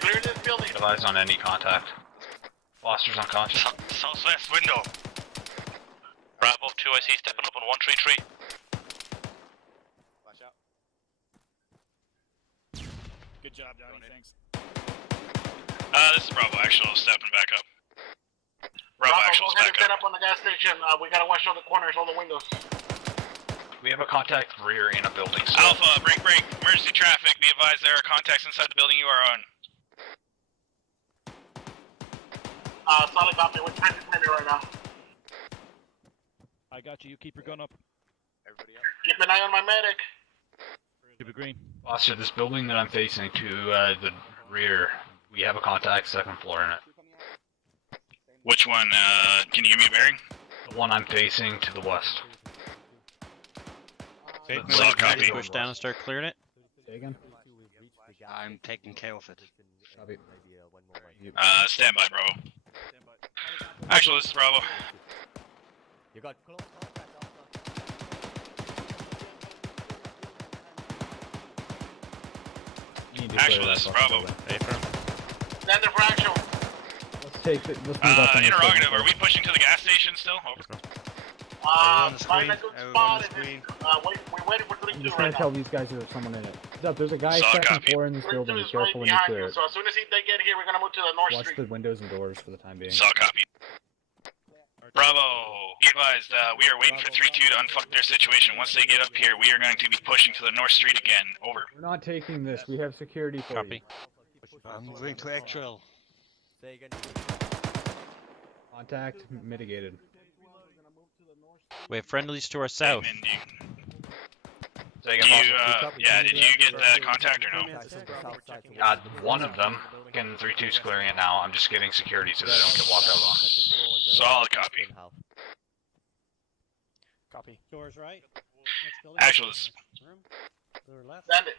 Clear this building. Advise on any contact. Foster's unconscious. Southwest window. Bravo 2, I see stepping up on 133. Watch out. Good job, Donnie. Thanks. This is Bravo Actual stepping back up. Bravo Go Actual's ahead and back set up. up on the gas station. We gotta watch all the corners, all the windows. We have a contact rear in a building. So Alpha, break. Emergency traffic. Be advised there are contacts inside the building you are on. Solid copy. We're trying to right now. I got you. You keep your gun up. Everybody up. Keep an eye on my medic. Keep it green. Foster, this building that I'm facing to the rear, we have a contact 2nd floor in it. Which one? Can you give me a bearing? The one I'm facing to the west. Okay, Solid copy. push down and start clearing it. Say again. I'm taking care of it. Copy. Stand by, Bravo. Actual, this is Bravo. You got close contact, You need to Actual, clear this is that fucking Bravo. building. Hey, firm. Stand there for actual. Let's take it. Let's move up on this Interrogative. building Are we pushing to the gas station still? Over. Find a good spot. We're waiting for I'm 3-2 just right gonna tell now. these guys there's someone in it. Heads up, there's a guy Solid 2nd copy. floor in this 3-2 building. Be is right careful when you behind clear you. it. So as soon as they get here, we're gonna move to the north Watch street. the windows and doors for the time being. Solid copy. Bravo, be advised, we are waiting for 3-2 to unfuck their situation. Once they get up here, we are going to be pushing to the north street again. Over. We're not taking this. We have security for Copy. you. I'm moving to actual. Say again. Contact mitigated. We have friendlies to our south. Hey, did you get that contact or no? One of them. Again, 3-2's clearing it now. I'm just getting security so they don't get walked out on. Solid copy. Copy. Doors right. Actual, this Send it.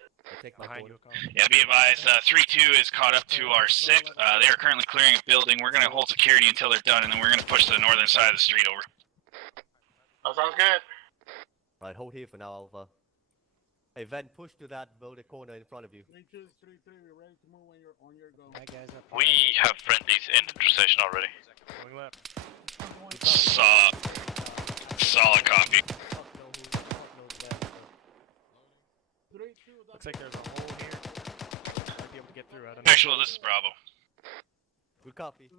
Behind you. yeah, be advised, 3-2 is caught up to our 6. They are currently clearing a building. We're going to hold security until they're done, and then we're going to push to the northern side of the street. Over. That sounds good. Right, hold here for now, Alpha. Hey, Ven, push to that building corner in front of you. 3-2, 3-3. We're ready to move when you're on your go. Hi guys. We have friendlies in the station already. Going left. Solid copy. Looks like there's a hole here. Might be able to get through. I don't know. Actual, this is Bravo. Good copy.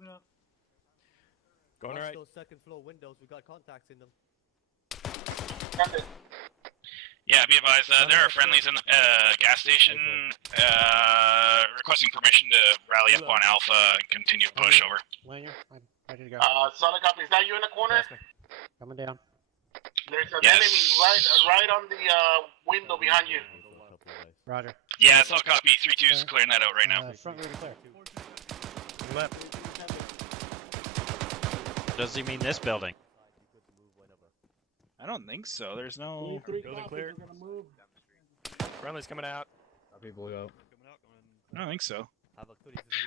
Going Watch right. those 2nd floor windows. We got contacts in them. Send it. Yeah, be advised, there are friendlies in the gas station requesting permission to rally up on Alpha and continue to push over. Linear, I'm ready to go. Solid copy. Is that you in the corner? Coming down. There's an Yes. enemy right on the window behind you. Roger. Yeah, solid copy. 3-2's clearing that out right now. Front rear clear. Left. Does he mean this building? I don't think so. There's no building clear. Friendly's coming out. People go. I don't think so.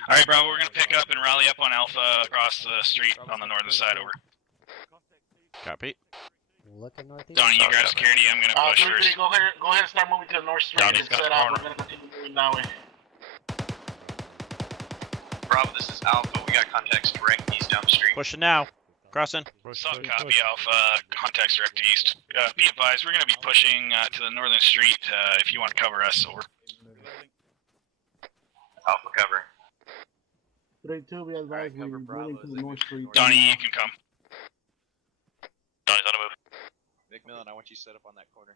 Alright, Bravo, we're gonna pick up and rally up on Alpha across the street on the northern side, over. Copy. Looking northeast. Donnie, you grab security, I'm gonna push first. Go ahead and start moving to the north street Donnie's and got set the up. corner. We're gonna continue moving that way. Bravo, this is Alpha. We got contacts direct east down the street. Pushing now. Crossing. Solid copy, Alpha. Contacts direct east. Be advised, we're gonna be pushing to the northern street if you want to cover us, over. Alpha cover. 3-2, we advise we're moving to the north street. Donnie, you can come. Donnie's on the move. McMillan, I want you set up on that corner.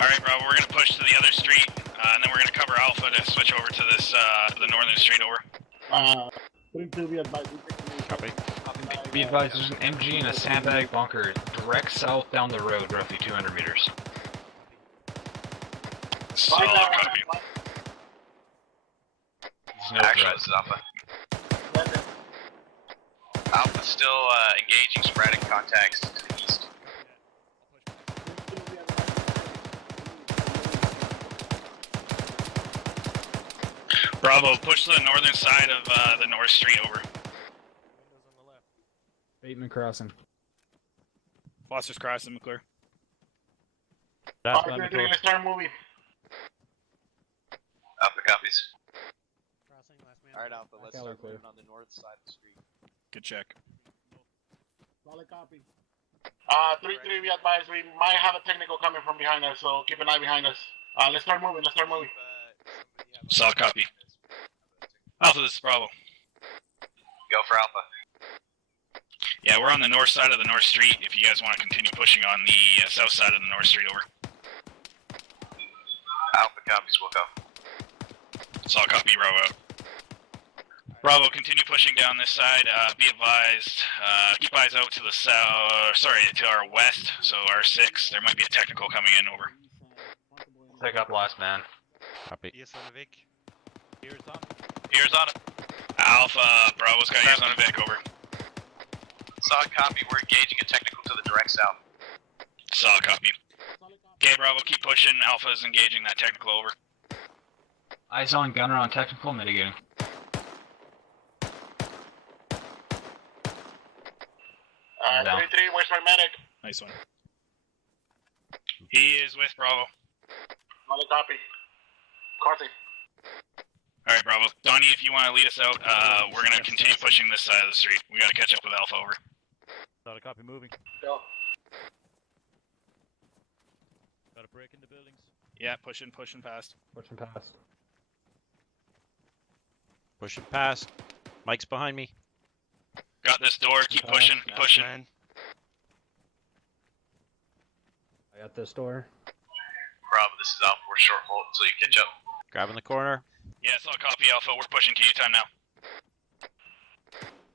Alright, Bravo, we're gonna push to the other street, and then we're gonna cover Alpha to switch over to this, the northern street, over. 3-2, we advise. Copy. Be advised, there's an MG and a sandbag bunker direct south down the road, roughly 200 meters. Solid copy. There's no Actually, threat. this is Alpha. Alpha's still engaging sporadic contacts to the east. Bravo, push to the northern side of the north street, over. Bateman crossing. Foster's crossing, McClure. That's Alright, 3-3, let's start moving. Alpha copies. Crossing, last man. Alright, Alpha, let's Color start clear. moving on the north side of the street. Good check. Solid copy. 3-3, we advise we might have a technical coming from behind us, so keep an eye behind us. Let's start moving, Solid copy. Alpha, this is Bravo. Go for Alpha. Yeah, we're on the north side of the north street if you guys want to continue pushing on the south side of the north street, over. Alpha copies, we'll go. Solid copy, Bravo out. Bravo, continue pushing down this side. Be advised, keep eyes out to the south, to our west, so R6. There might be a technical coming in, over. Pick up last man. Copy. Ears on the Vic. Ears on. Ears on it. Alpha, Bravo's got ears on a Vic, over. Solid copy, we're engaging a technical to the direct south. Solid copy. Okay, Bravo, keep pushing. Alpha is engaging that technical, over. Eyes on gunner on technical, mitigating. 3-3, where's my medic? Nice one. He is with Bravo. Solid copy. Crossing. Alright, Bravo. Donnie, if you want to lead us out, we're going to continue pushing this side of the street. We got to catch up with Alpha, over. Solid copy, moving. Go. Got a break in the buildings. Yeah, pushing past. Pushing past. Pushing past. Mike's behind me. Got this door. Keep pushing. Keep pushing. Man. I got this door. Bravo, this is Alpha. We're short hold until you catch up. Grabbing the corner. Yeah, it's all copy, Alpha. We're pushing to you time now.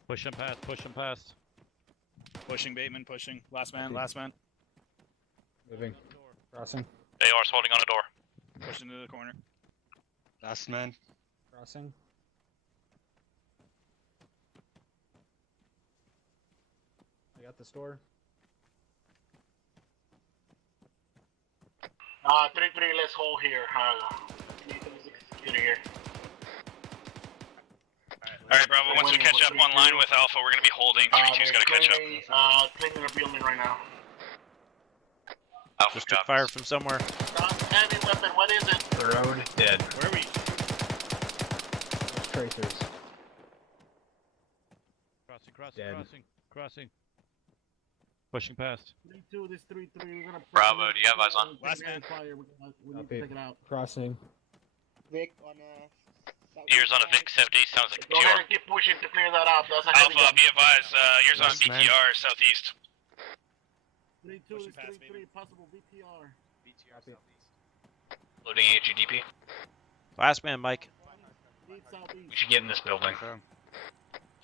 Pushing past, pushing past. Pushing, Bateman, pushing. Last man, last man. Moving. Crossing. AR's holding on the door. Pushing to the corner. Last man. Crossing. I got this door. 3-3, let's hold here. Security here. Alright, Bravo. Once we catch up online with Alpha, we're going to be holding. 3-2's got to catch up. Cleaning the building right now. Just took fire from somewhere. Heavy weapon, what is it? The road, dead. Where are we? Tracers. Crossing. Pushing past. 3-2, this 3-3. We're gonna. Bravo, do you have eyes on? Last man. We need to take it out. Crossing. Vic on Ears on a Vic 70, sounds like Go ahead and keep pushing to clear that out. That's a heavy Alpha, gun. be advised. Ears on Last man. BTR southeast. 3-2 Pushing is past, 3-3, possible BTR. BTR southeast. Loading HEDP. Last man, Mike. Deep southeast. We should get in this building.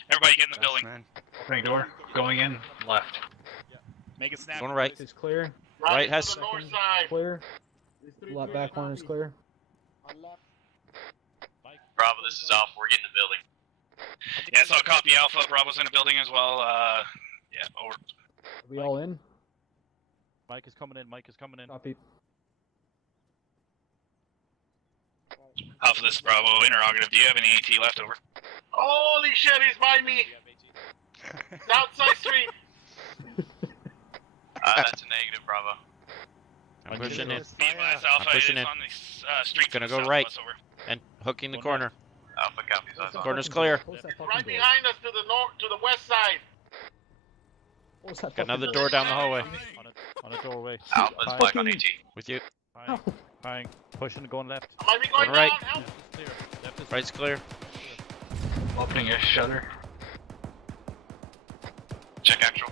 Everybody get in the Last building. man. Opening door. Going in. Left. Make it snap. Going right. Is clear. Right has to the north side. Clear. It's 3-3, Left back corner is copy. clear. On left. Bravo, this is Alpha. We're getting the building. Yeah, so copy Alpha. Bravo's in the building as well. Yeah, over. Are we all in? Mike is coming in. Mike is coming in. Copy. Alpha, this is Bravo. Interrogative. Do you have any AT left over? Holy shit, he's by me! Outside street! That's a negative, Bravo. I'm pushing in. Be advised, Alpha pushing is in. on the street. Gonna to the go south right. of us, over. And hooking the corner. Alpha copies us. Corner's clear. Close that fucking Right door. behind us to the north, to the west side. Close that Got another fucking door down the hallway. On a doorway. Alpha's black on AT. With you. Firing. Firing. Pushing, going left. I might be going Going right. down, help! Left is clear. Left is Right's clear. Opening a shutter. Check actual.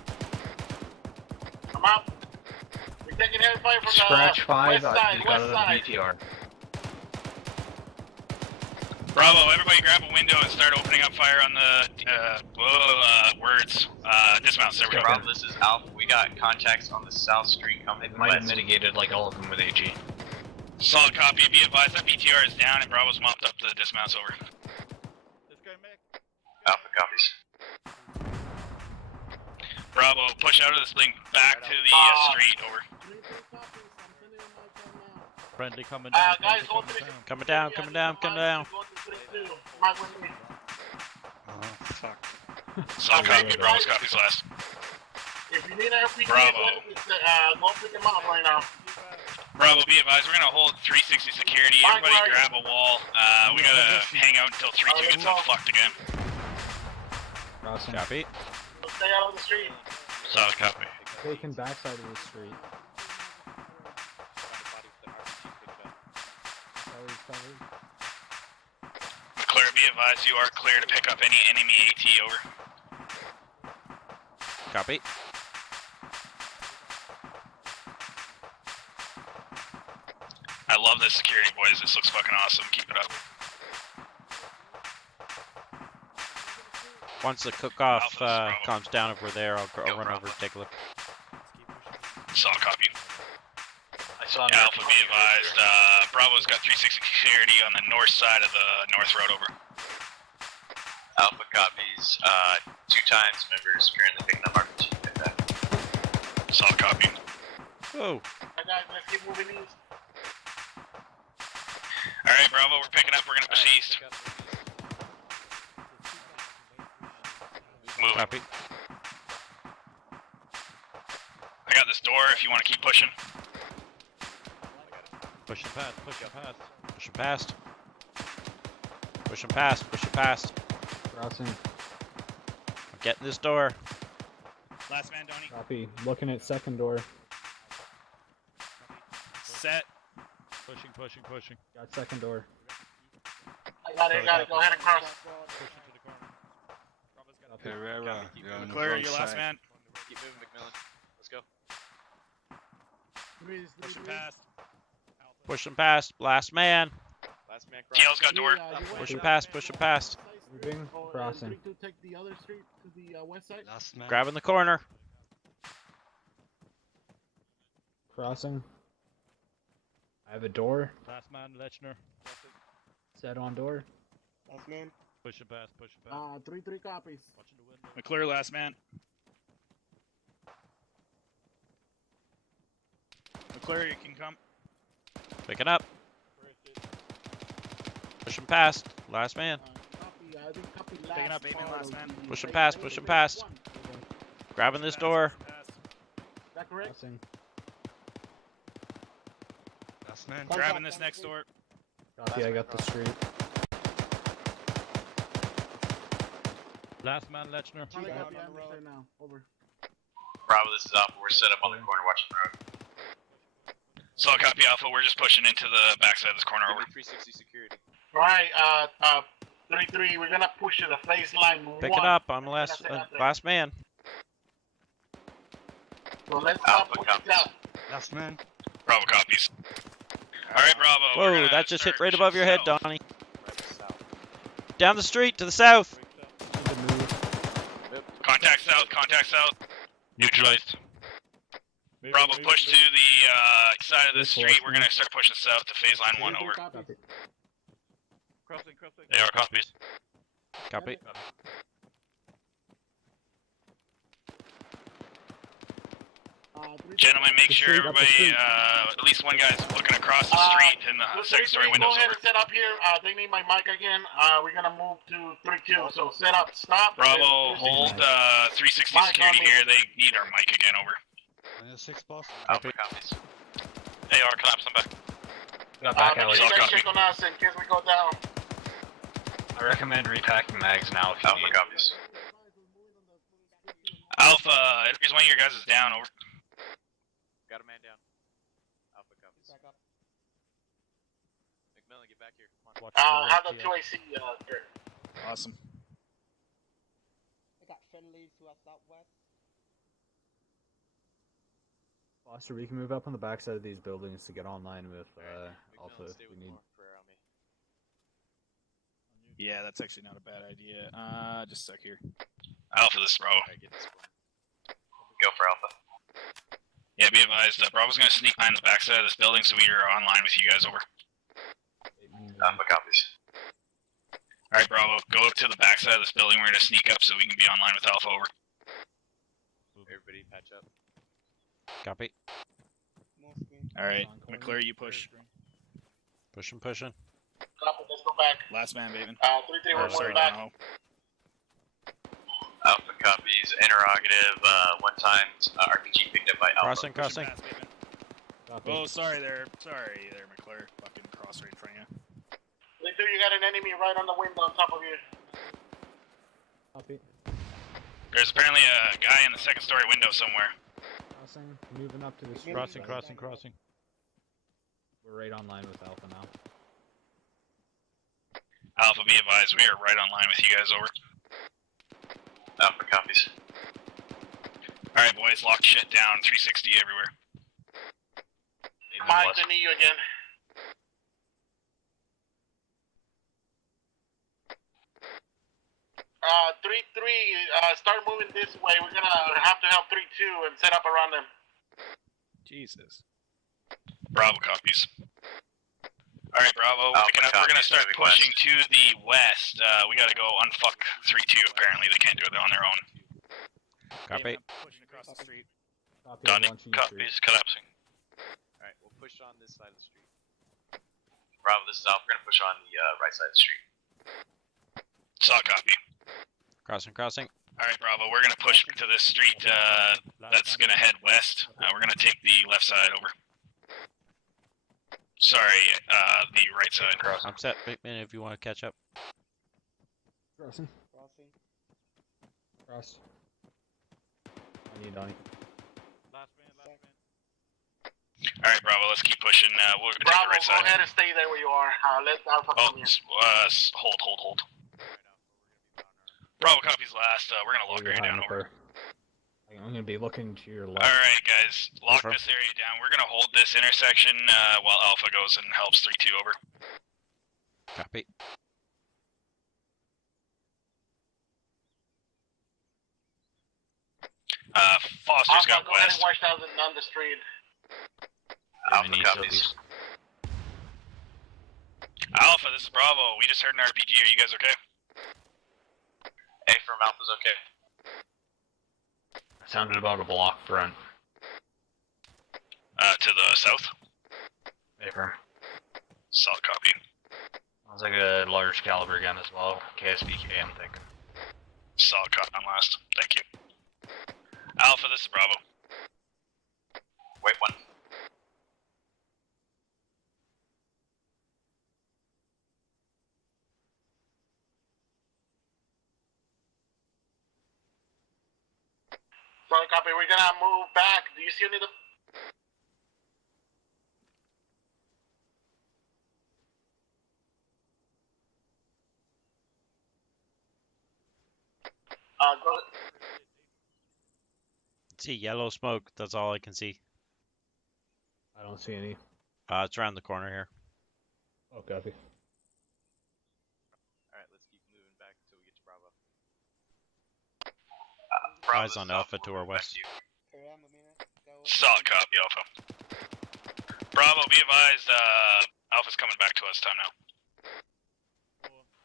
I'm out. We're taking heavy fire from Scratch the 5. west side, I just got west out of side. BTR. Bravo, everybody grab a window and start opening up fire on the, dismounts. There we go. Bravo, this is Alpha. We got contacts on the south street coming Might have west. mitigated like all of them with AG. Solid copy. Be advised that BTR is down and Bravo's mopped up the dismounts, over. Alpha copies. Bravo, push out of this thing back to the street, over. friendly coming down. Guys, friendly hold coming down. Coming down, coming down, coming down. Might win me. Oh, fuck. Solid copy. Bravo's copies last. If you need an RPG, Bravo. go pick them up right now. Bravo, be advised, we're gonna hold 360 security. Everybody grab a wall. We gotta hang out until 3-2 gets all fucked again. Crossing. Copy. Stay out of the street. Solid copy. Taking backside of the street. Covered. McClure, be advised, you are clear to pick up any enemy AT, over. Copy. I love this security, boys. This looks fucking awesome. Keep it up. Once the cook-off calms down, if we're there, I'll run over and take a look. Solid copy. I saw Alpha, be advised, Bravo's got 360 security on the north side of the north road, over. Alpha copies. 2 times members currently picking up RPG. Solid copy. Oh. Alright guys, let's keep moving east. Alright, Bravo, we're picking up. We're gonna push east. Moving. Copy. I got this door if you want to keep pushing. Pushing past, pushing past. Pushing past. Pushing past, pushing past. Crossing. I'm getting this door. Last man, Donnie. Copy. Looking at second door. Set. Pushing, pushing, pushing. Got second door. I got it. Go ahead and cross. Pushing to the corner. Herrera, you're on the McClure, wrong your last side. man. Keep moving, McMillan. Let's go. Pushing past. Pushing past. Last man. Last man TL's got door. Pushing past, pushing past. Moving. Crossing. 3-2, take the other street to the west side. Last man. Grabbing the corner. Crossing. I have a door. Last man, Lechner. Set on door. Last man. Pushing past, pushing past. 3-3 copies. Watching the window. McClure, last man. McClure, you can come. Picking up. Pushing past. Last man. Copy, I think copy Picking last up, aiming part last of man. the Pushing base past, building, pushing base past. one. Grabbing this door. Past. Is that correct? Crossing. Last man. Grabbing this next door. Copy. I got the street. Last man, Lechner. Copy, I understand now. Over. Bravo, this is Alpha. We're set up on the corner watching the road. Solid copy, Alpha. We're just pushing into the backside of this corner, over. 360 security. Alright, 3-3, we're gonna push to the phase line. Picking up. I'm last man. Go So let's stop Alpha pushing copies. down. Last man. Bravo copies. Alright, Bravo. we're Whoa, gonna that just hit start right above your head, south. Donnie. Right south. Down the street to the south. Contact south, contact south. Neutralized. Bravo, push to the side of the street. We're gonna start pushing south to phase line 1 over. Crossing. AR copies. Copy. Gentlemen, make sure everybody, at least one guy's looking across the street in the second story windows Go ahead over. and set up here. They need my mic again. We're gonna move to 3-2. So set up, stop. Bravo, hold 360 security here. They need our mic again over. -6 boss. Alpha copies. AR collapse, I'm back. Got back make alley. sure you guys check on us in case we go down. I recommend repacking mags now if you Alpha need. copies. Alpha, here's one of your guys is down, over. Got a man down. Alpha copies. McMillan, get back here. Come on. Have the 2AC, Dirt. Awesome. I got friendlies to our southwest. Foster, we can move up on the backside of these buildings to get online with Alpha. Stay with We need. more prayer on me. Yeah, that's actually not a bad idea. Just a sec here. Alpha, this is Bravo. Alright, get this one. Go for Alpha. Yeah, be advised, Bravo's gonna sneak behind the backside of this building so we are online with you guys over. Alpha copies. Alright, Bravo, go to the backside of this building. We're gonna sneak up so we can be online with Alpha over. Everybody patch up. Copy. Alright, McClure, you push. Pushing. Copy, let's go back. Last man, Bateman. 3-3, we're Sorry, moving back. Dono. Alpha copies. Interrogative. One time RPG picked up by Alpha. Crossing. Oh, sorry there, McClure. Fucking cross right in front of you. 3-3, you got an enemy right on the window on top of you. Copy. There's apparently a guy in the second story window somewhere. Crossing. Moving up to the street. Crossing. We're right online with Alpha now. Alpha, be advised, we are right online with you guys over. Alpha copies. Alright, boys, lock shit down. 360 everywhere. Mike, I need you again. Uh, 3-3, start moving this way. We're gonna have to help 3-2 and set up around them. Jesus. Bravo copies. Alright, Bravo, we're picking up. We're gonna start pushing to the west. We gotta go unfuck 3-2, apparently. They can't do it on their own. Copy. Pushing across the street. Copy. Donnie, Launching the street. copies, collapsing. Alright, we'll push on this side of the street. Bravo, this is Alpha. We're gonna push on the right side of the street. Saw copy. Crossing. Alright, Bravo, we're gonna push to this street that's gonna head west. We're gonna take the left side over. Sorry, the right side. I'm set, Bateman, if you want to catch up. Crossing. Cross. I need Donnie. Last man. Alright, Bravo, let's keep pushing. We'll take Bravo, the right go side. ahead and stay there where you are. Let Alpha Oh, come in. hold. Bravo copies last. We're gonna lock area down over. I'm gonna be looking to your left. Alright, guys, lock this area down. We're gonna hold this intersection while Alpha goes and helps 3-2 over. Copy. Foster's got Alpha, go ahead west. and watch down the street. Alpha copies. Alpha, this is Bravo. We just heard an RPG. Are you guys okay? A from Alpha's okay. Sounded about a block front. To the south. Paper. Solid copy. Sounds like a large caliber gun as well. KSBK, I'm thinking. Solid copy on last. Thank you. Alpha, this is Bravo. Wait one. Sorry, copy. We're gonna move back. Do you see any of the... Go ahead. See yellow smoke. That's all I can see. I don't see any. It's around the corner here. Oh, copy. Alright, let's keep moving back until we get to Bravo. Eyes on Alpha to our west. Solid copy, Alpha. Bravo, be advised, Alpha's coming back to us. Time now.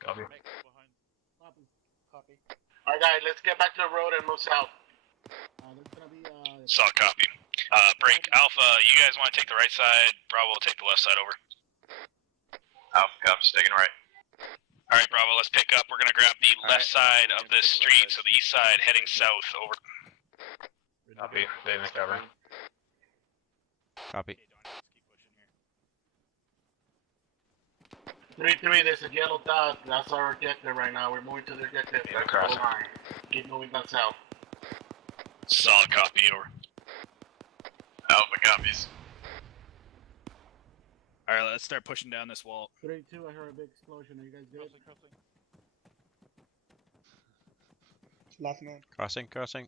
Copy. Copy. Alright, guys, let's get back to the road and move south. There's gonna be Solid copy. Break. Alpha, you guys want to take the right side, Bravo will take the left side over. Alpha comes, taking right. Alright, Bravo, let's pick up. We're gonna grab the left side of this street, so the east side heading south, over. Copy. They make cover. Copy. 3-3, there's a yellow dot. That's our objective right now. We're moving to the objective. Yeah, cross. Keep moving down south. Solid copy, over. Alpha copies. Alright, let's start pushing down this wall. 3-2, I heard a big explosion. Are you guys good? Last man. Crossing. Crossing.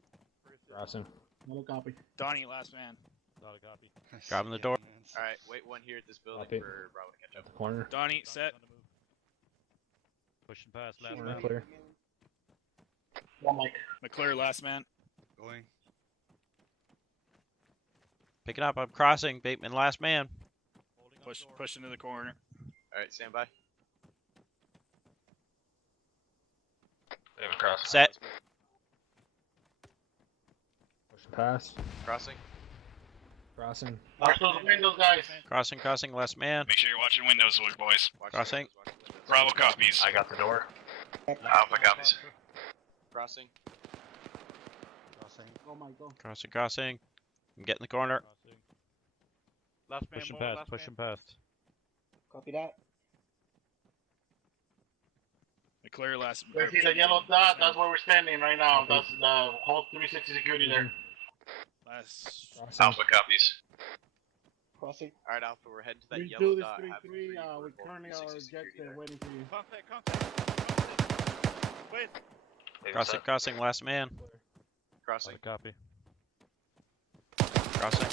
Hello, copy. Donnie, last man. Not a copy. Grabbing the door. Alright, wait one here at this building Copy. for Bravo to catch up. The corner. Donnie, set. Pushing past last Corner man. clear. One mic. McClure, last man. Going. Picking up. I'm crossing. Bateman, last man. Push into the corner. Alright, stand by. They have a cross. Set. Pushing past. Crossing. Crossing. Watch those windows, guys. Crossing. Last man. Make sure you're watching windows, boys. Crossing. Bravo copies. I got the door. Alpha copies. Crossing. Crossing. Go, Mike, go. Crossing. I'm getting the corner. Last man, Pushing more, past, last pushing man. past. Copy that. McClure, last. You see the yellow dot? That's where we're standing right now. That's the whole 360 security there. Last. Alpha copies. Crossing. Alright, Alpha, we're heading to that 3-2, yellow this dot. 3-3. We currently are objective waiting for you. Contact. Wait. Crossing. Last man. Crossing. Copy. Crossing.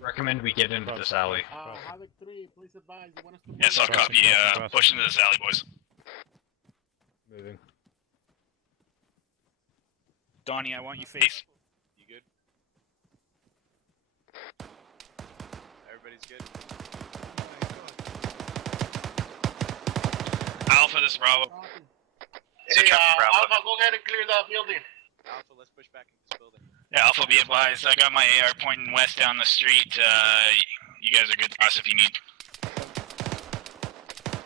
Recommend we get into this alley. Havoc 3, please advise. You want us to Yes, I'll copy. Push into this alley, boys. Moving. Donnie, I want you face. You good? Everybody's good? Alpha, this is Bravo. Hey, Alpha, go ahead and clear that building. Alpha, let's push back into this building. Yeah, Alpha, be advised. I got my AR pointing west down the street. You guys are good to us if you need.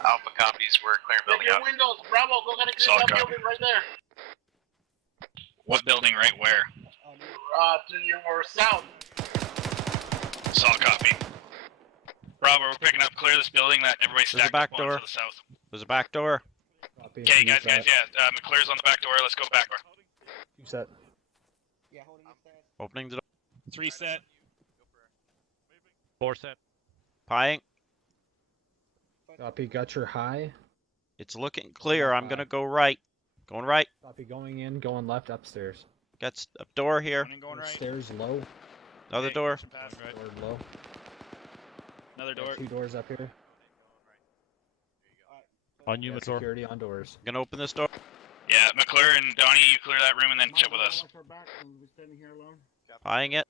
Alpha copies, we're clearing building Check your out. windows. Bravo, go ahead and clear Solid that copy. building right there. What building, right where? To your south. Solid copy. Bravo, we're picking up. Clear this building. That everybody There's a stacked back up on door. to the south. There's a back door. Copy. Okay, Use guys, that. yeah. McClure's on the back door. Let's go back door. Use that. Yeah, holding the stairs. Opening the door. 3 set. 4 set. Pieing. Copy. Got your high. It's looking clear. I'm gonna go right. Going right. Copy. Going in. Going left. Upstairs. Got a door here. Going right. Stairs low. Another Okay, door. pushing past. Door low. Another Got door. 2 doors up here. On you, Got Mator. security on doors. Gonna open this door. Yeah, McClure and Donnie, you clear that room and then check with us. Watch our back, and we're standing here alone. Pieing it.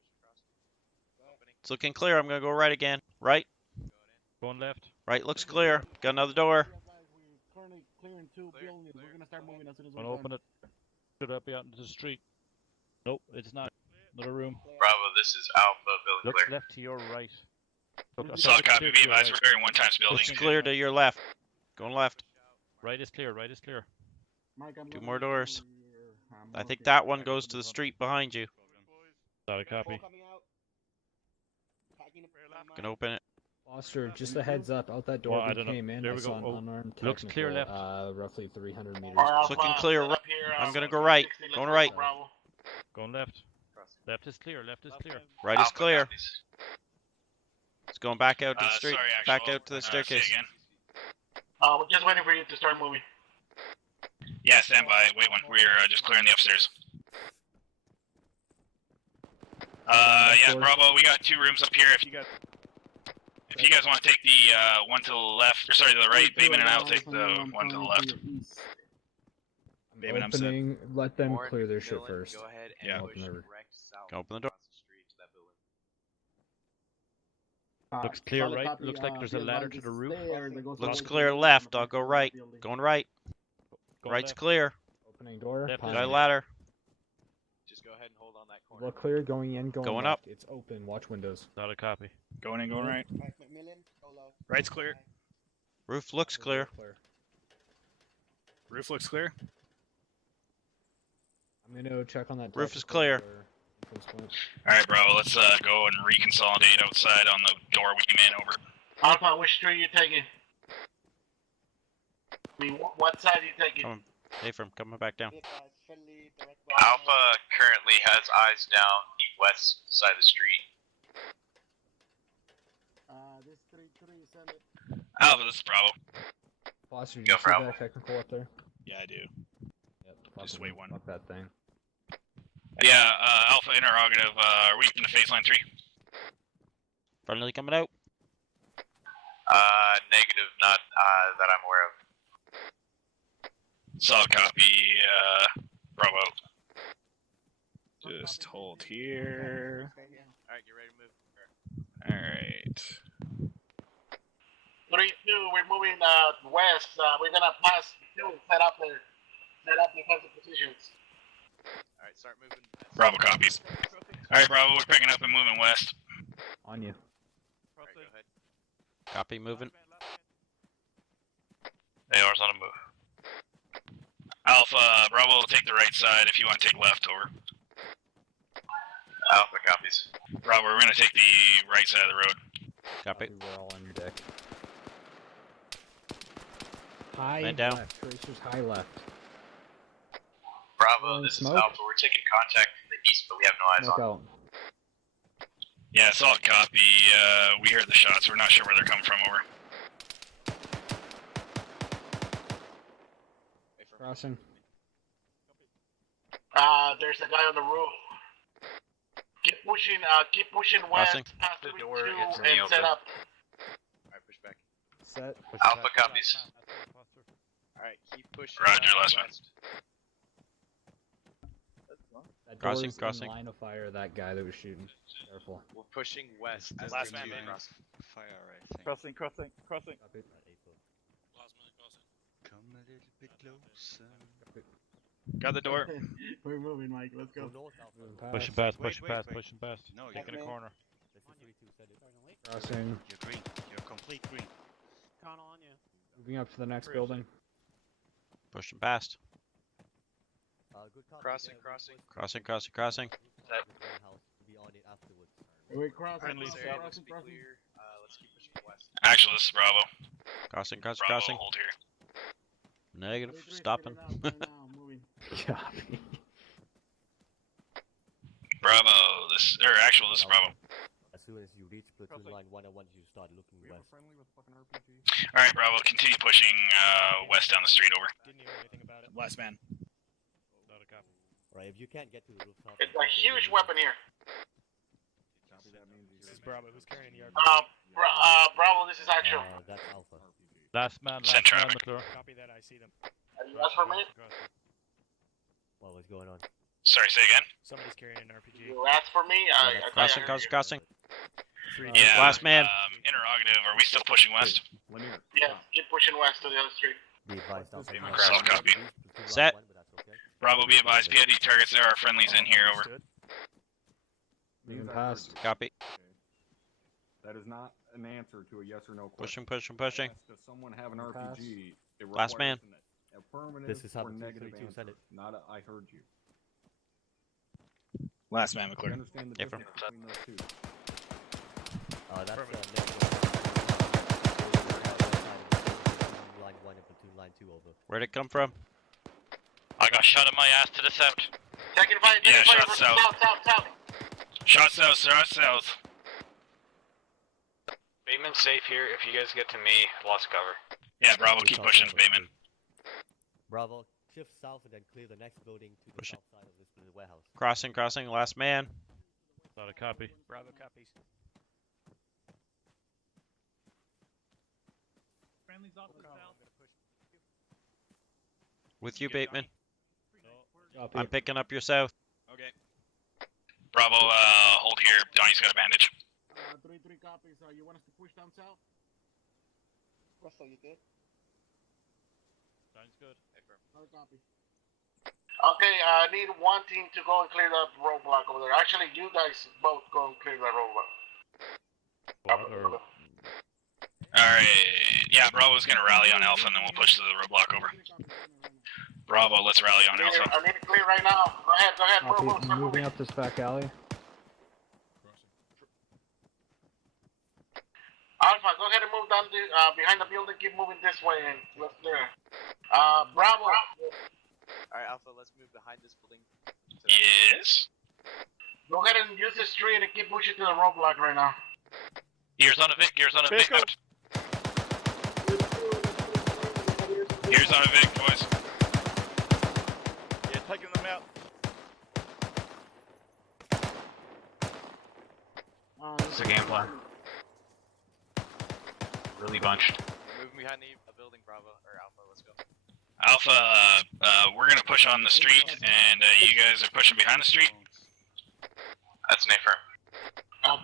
It's looking clear. I'm gonna go right again. Right. Going left. Right looks clear. Got another door. We're currently clearing 2 buildings. We're gonna start moving as soon as we're Gonna done. open it. Should that be out into the street? Nope, it's not. Another room. Bravo, this is Alpha, building Look clear. left to your right. Look, Solid copy. clear Be to your advised, right. we're clearing one times building. Looks clear to your left. Going left. Right is clear. Right is clear. Mike, I'm 2 going more to doors. your- I think that one goes to the street behind you. Solid copy. Coming out. Packing the Gonna open it. Foster, just a heads up. Out that door Well, I we don't know. came in. There I we saw go. an Oh, unarmed looks clear technical, left. roughly 300 meters. It's looking clear. I'm gonna go right. Going right. Going left. Left is clear. Left is clear. Right is Alpha clear. copies. It's going back out to the street. Sorry, Back actual. out to the Say staircase. again. We're just waiting for you to start moving. Yeah, stand by. Wait one. We're just clearing the upstairs. Yeah, Bravo. We got 2 rooms up here. If you guys want to take the one to the left, or sorry, to the right, Bateman and I will take the one to the left. Bateman, I'm set. Opening, let them Warren, clear their shit Dylan, first. Go ahead and Yeah. push Open the- direct south Go open the door. across the street to that building. Looks clear, solid right? copy, Looks like there's a field ladder line to the is roof. there, that goes Looks towards clear the left. on I'll the go back right. of the building. Going right. Go Right's left. clear. Opening door. Left Pause Got a it. ladder. Just go ahead and hold on that corner. Look clear, going in, going Going left. up. It's open. Watch windows. Not a copy. Going in, going right. Right, McMillan, go low. Right's clear. Roof looks clear. Roof looks clear. I'm gonna check on that. Roof is tactical clear. door entrance point. Alright, Bravo, let's go and reconsolidate outside on the door we came in over. Alpha, which street are you taking? I mean, what side are you taking? Come on. Ephraim, coming back down. Alpha currently has eyes down the west side of the street. This 3-3, send it. Alpha, this is Bravo. Foster, you Go see Bravo. that technical up there? Yeah, I do. Yep. Just wait one. Fuck that thing. Yeah, Alpha interrogative, are we in the phase line 3? Friendly coming out. Negative, not that I'm aware of. Solid copy, Bravo. Just hold here. Alright, get ready to move. Alright. 3-2, we're moving west. We're gonna pass 2 and set up defensive positions. Alright, start moving. Bravo copies. Alright, Bravo, we're picking up and moving west. On you. Alright, go ahead. Copy, moving. AR's on a move. Alpha, Bravo will take the right side if you want to take left, over. Alpha copies. Bravo, we're going to take the right side of the road. Copy. We're all on your deck. Man High down. left. Tracers high left. Bravo, this Smoke. is Alpha. We're taking contact from the east, but we have no eyes Smoke on. out. Yeah, solid copy. We heard the shots. We're not sure where they're coming from, over. Crossing. There's a guy on the roof. Keep pushing west, Crossing. past The 3-2, door is in the and set open. up. Alright, push back. Set. Alpha copies. Alright, keep pushing. Roger, last one. west. That Crossing, door's crossing. in line of fire. That guy that was shooting. Careful. We're pushing west. as Last we man move in. across. Fire, I think. Crossing, crossing, crossing. Copy. Come a little bit closer. Got the door. We're moving, Mike. Let's go. Moving Pushing past. past, pushing past, pushing past. No, you're Taking a corner. Crossing. You're green. You're complete green. Count on you. Moving up to the next building. Pushing past. Crossing, crossing. Crossing, crossing, crossing. We're crossing. Friendly crossing, area looks crossing, to be crossing. clear. Let's keep pushing west. Actually, this is Bravo. Crossing, crossing, Bravo, crossing. hold here. Negative. 3-3, Stopping. spread it out, moving. Copy. Bravo, this is Bravo. As soon as you reach platoon line 1, I want you to start looking We have a west. friendly with fucking RPG. Alright, Bravo, continue pushing west down the street, over. Didn't hear anything about it. Last man. Not a copy. Right, if you can't get to the rooftop... It's a huge weapon here. Copy, that means he's This is Bravo. Who's carrying the RPG? Bravo, this is actual. That's Alpha. Last man, Send last man, traffic. McClure. Copy that. I see them. Are you asked for me? What was going on? Sorry, say again? Somebody's carrying an RPG. You asked for me? I Crossing, thought I crossing, heard you. crossing. Yeah. Last man. Interrogative, are we still pushing west? Lanier. Yes, keep pushing west to the other street. Be advised, Alpha. Be you advised. have Copy. to reach platoon line Set. 1, but that's okay. Bravo, be advised, PID targets, there are friendlies in here, over. Understood. Moving Means I heard past. you. Copy. That is not an answer to a yes or no Pushing, question. pushing, pushing. Does someone have an Pass. RPG? It Last man. requires an affirmative This is or happening negative 3-2, answer. send it. Not a I heard you. Last man, You McClure. understand the Different. difference between those two? That's line 1 and platoon line 2 over. Where'd it come from? I got shot in my ass to the south. Taking fire, Yeah, taking fire shot from south. south. Shot south, shot south. Bateman's safe here. If you guys get to me, lost cover. Yeah, Bravo, keep pushing, Bateman. Bravo, shift south and then clear the next building to the south side of this warehouse. Crossing, last man. Not a copy. Bravo copies. Friendly's off the south. With you, Bateman. Copy. I'm picking up your south. Okay. Bravo, hold here. Donnie's got a bandage. 3-3 copies. You want us to push down south? Russell, you good? Sounds good. Another copy. Okay, I need one team to go and clear that roadblock over there. Actually, you guys both go and clear that roadblock. Alright, yeah, Bravo's gonna rally on Alpha and then we'll push the roadblock over. Bravo, let's rally on Alpha. I need to clear right now. Go ahead, Copy. bro. Start Moving up this back alley. Alpha, go ahead and move down the, behind the building. Keep moving this way and let's clear. Bravo. Alright, Alpha, let's move behind this building. Yes. Go ahead and use the street and keep pushing to the roadblock right now. Gears on a Vic, gears on a Vic. Gears on a Vic, boys. Yeah, taking them out. What's the game plan? Really bunched. Moving behind the building, Bravo, or Alpha, let's go. Alpha, we're gonna push on the street, and you guys are pushing behind the street. That's an affirm.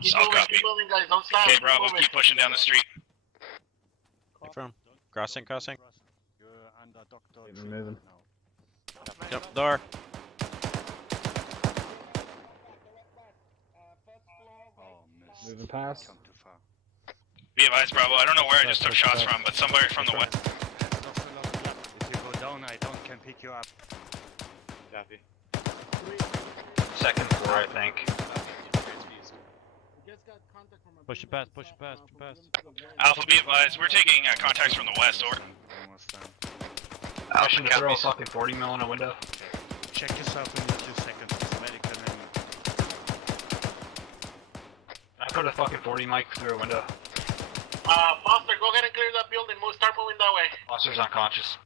Keep I'll moving, copy. keep moving, guys. Don't stop. Okay, Keep Bravo, moving. keep pushing down the street. Confirm. Crossing. You're under Doctor. Keep moving. Jump door. Oh, miss. Moving past. Come too far. Be advised, Bravo, I don't know where I just took shots from, but somebody from the west. If you go down, I can pick you up. Copy. Second floor, I think. Push it past. Alpha, be advised, we're taking contacts from the west, over. Almost done. Alpha, throw a fucking 40 mil in a window. Check yourself in 2 seconds. Medical and... I put a fucking 40 mic through a window. Foster, go ahead and clear that building. Start moving that way. Foster's unconscious.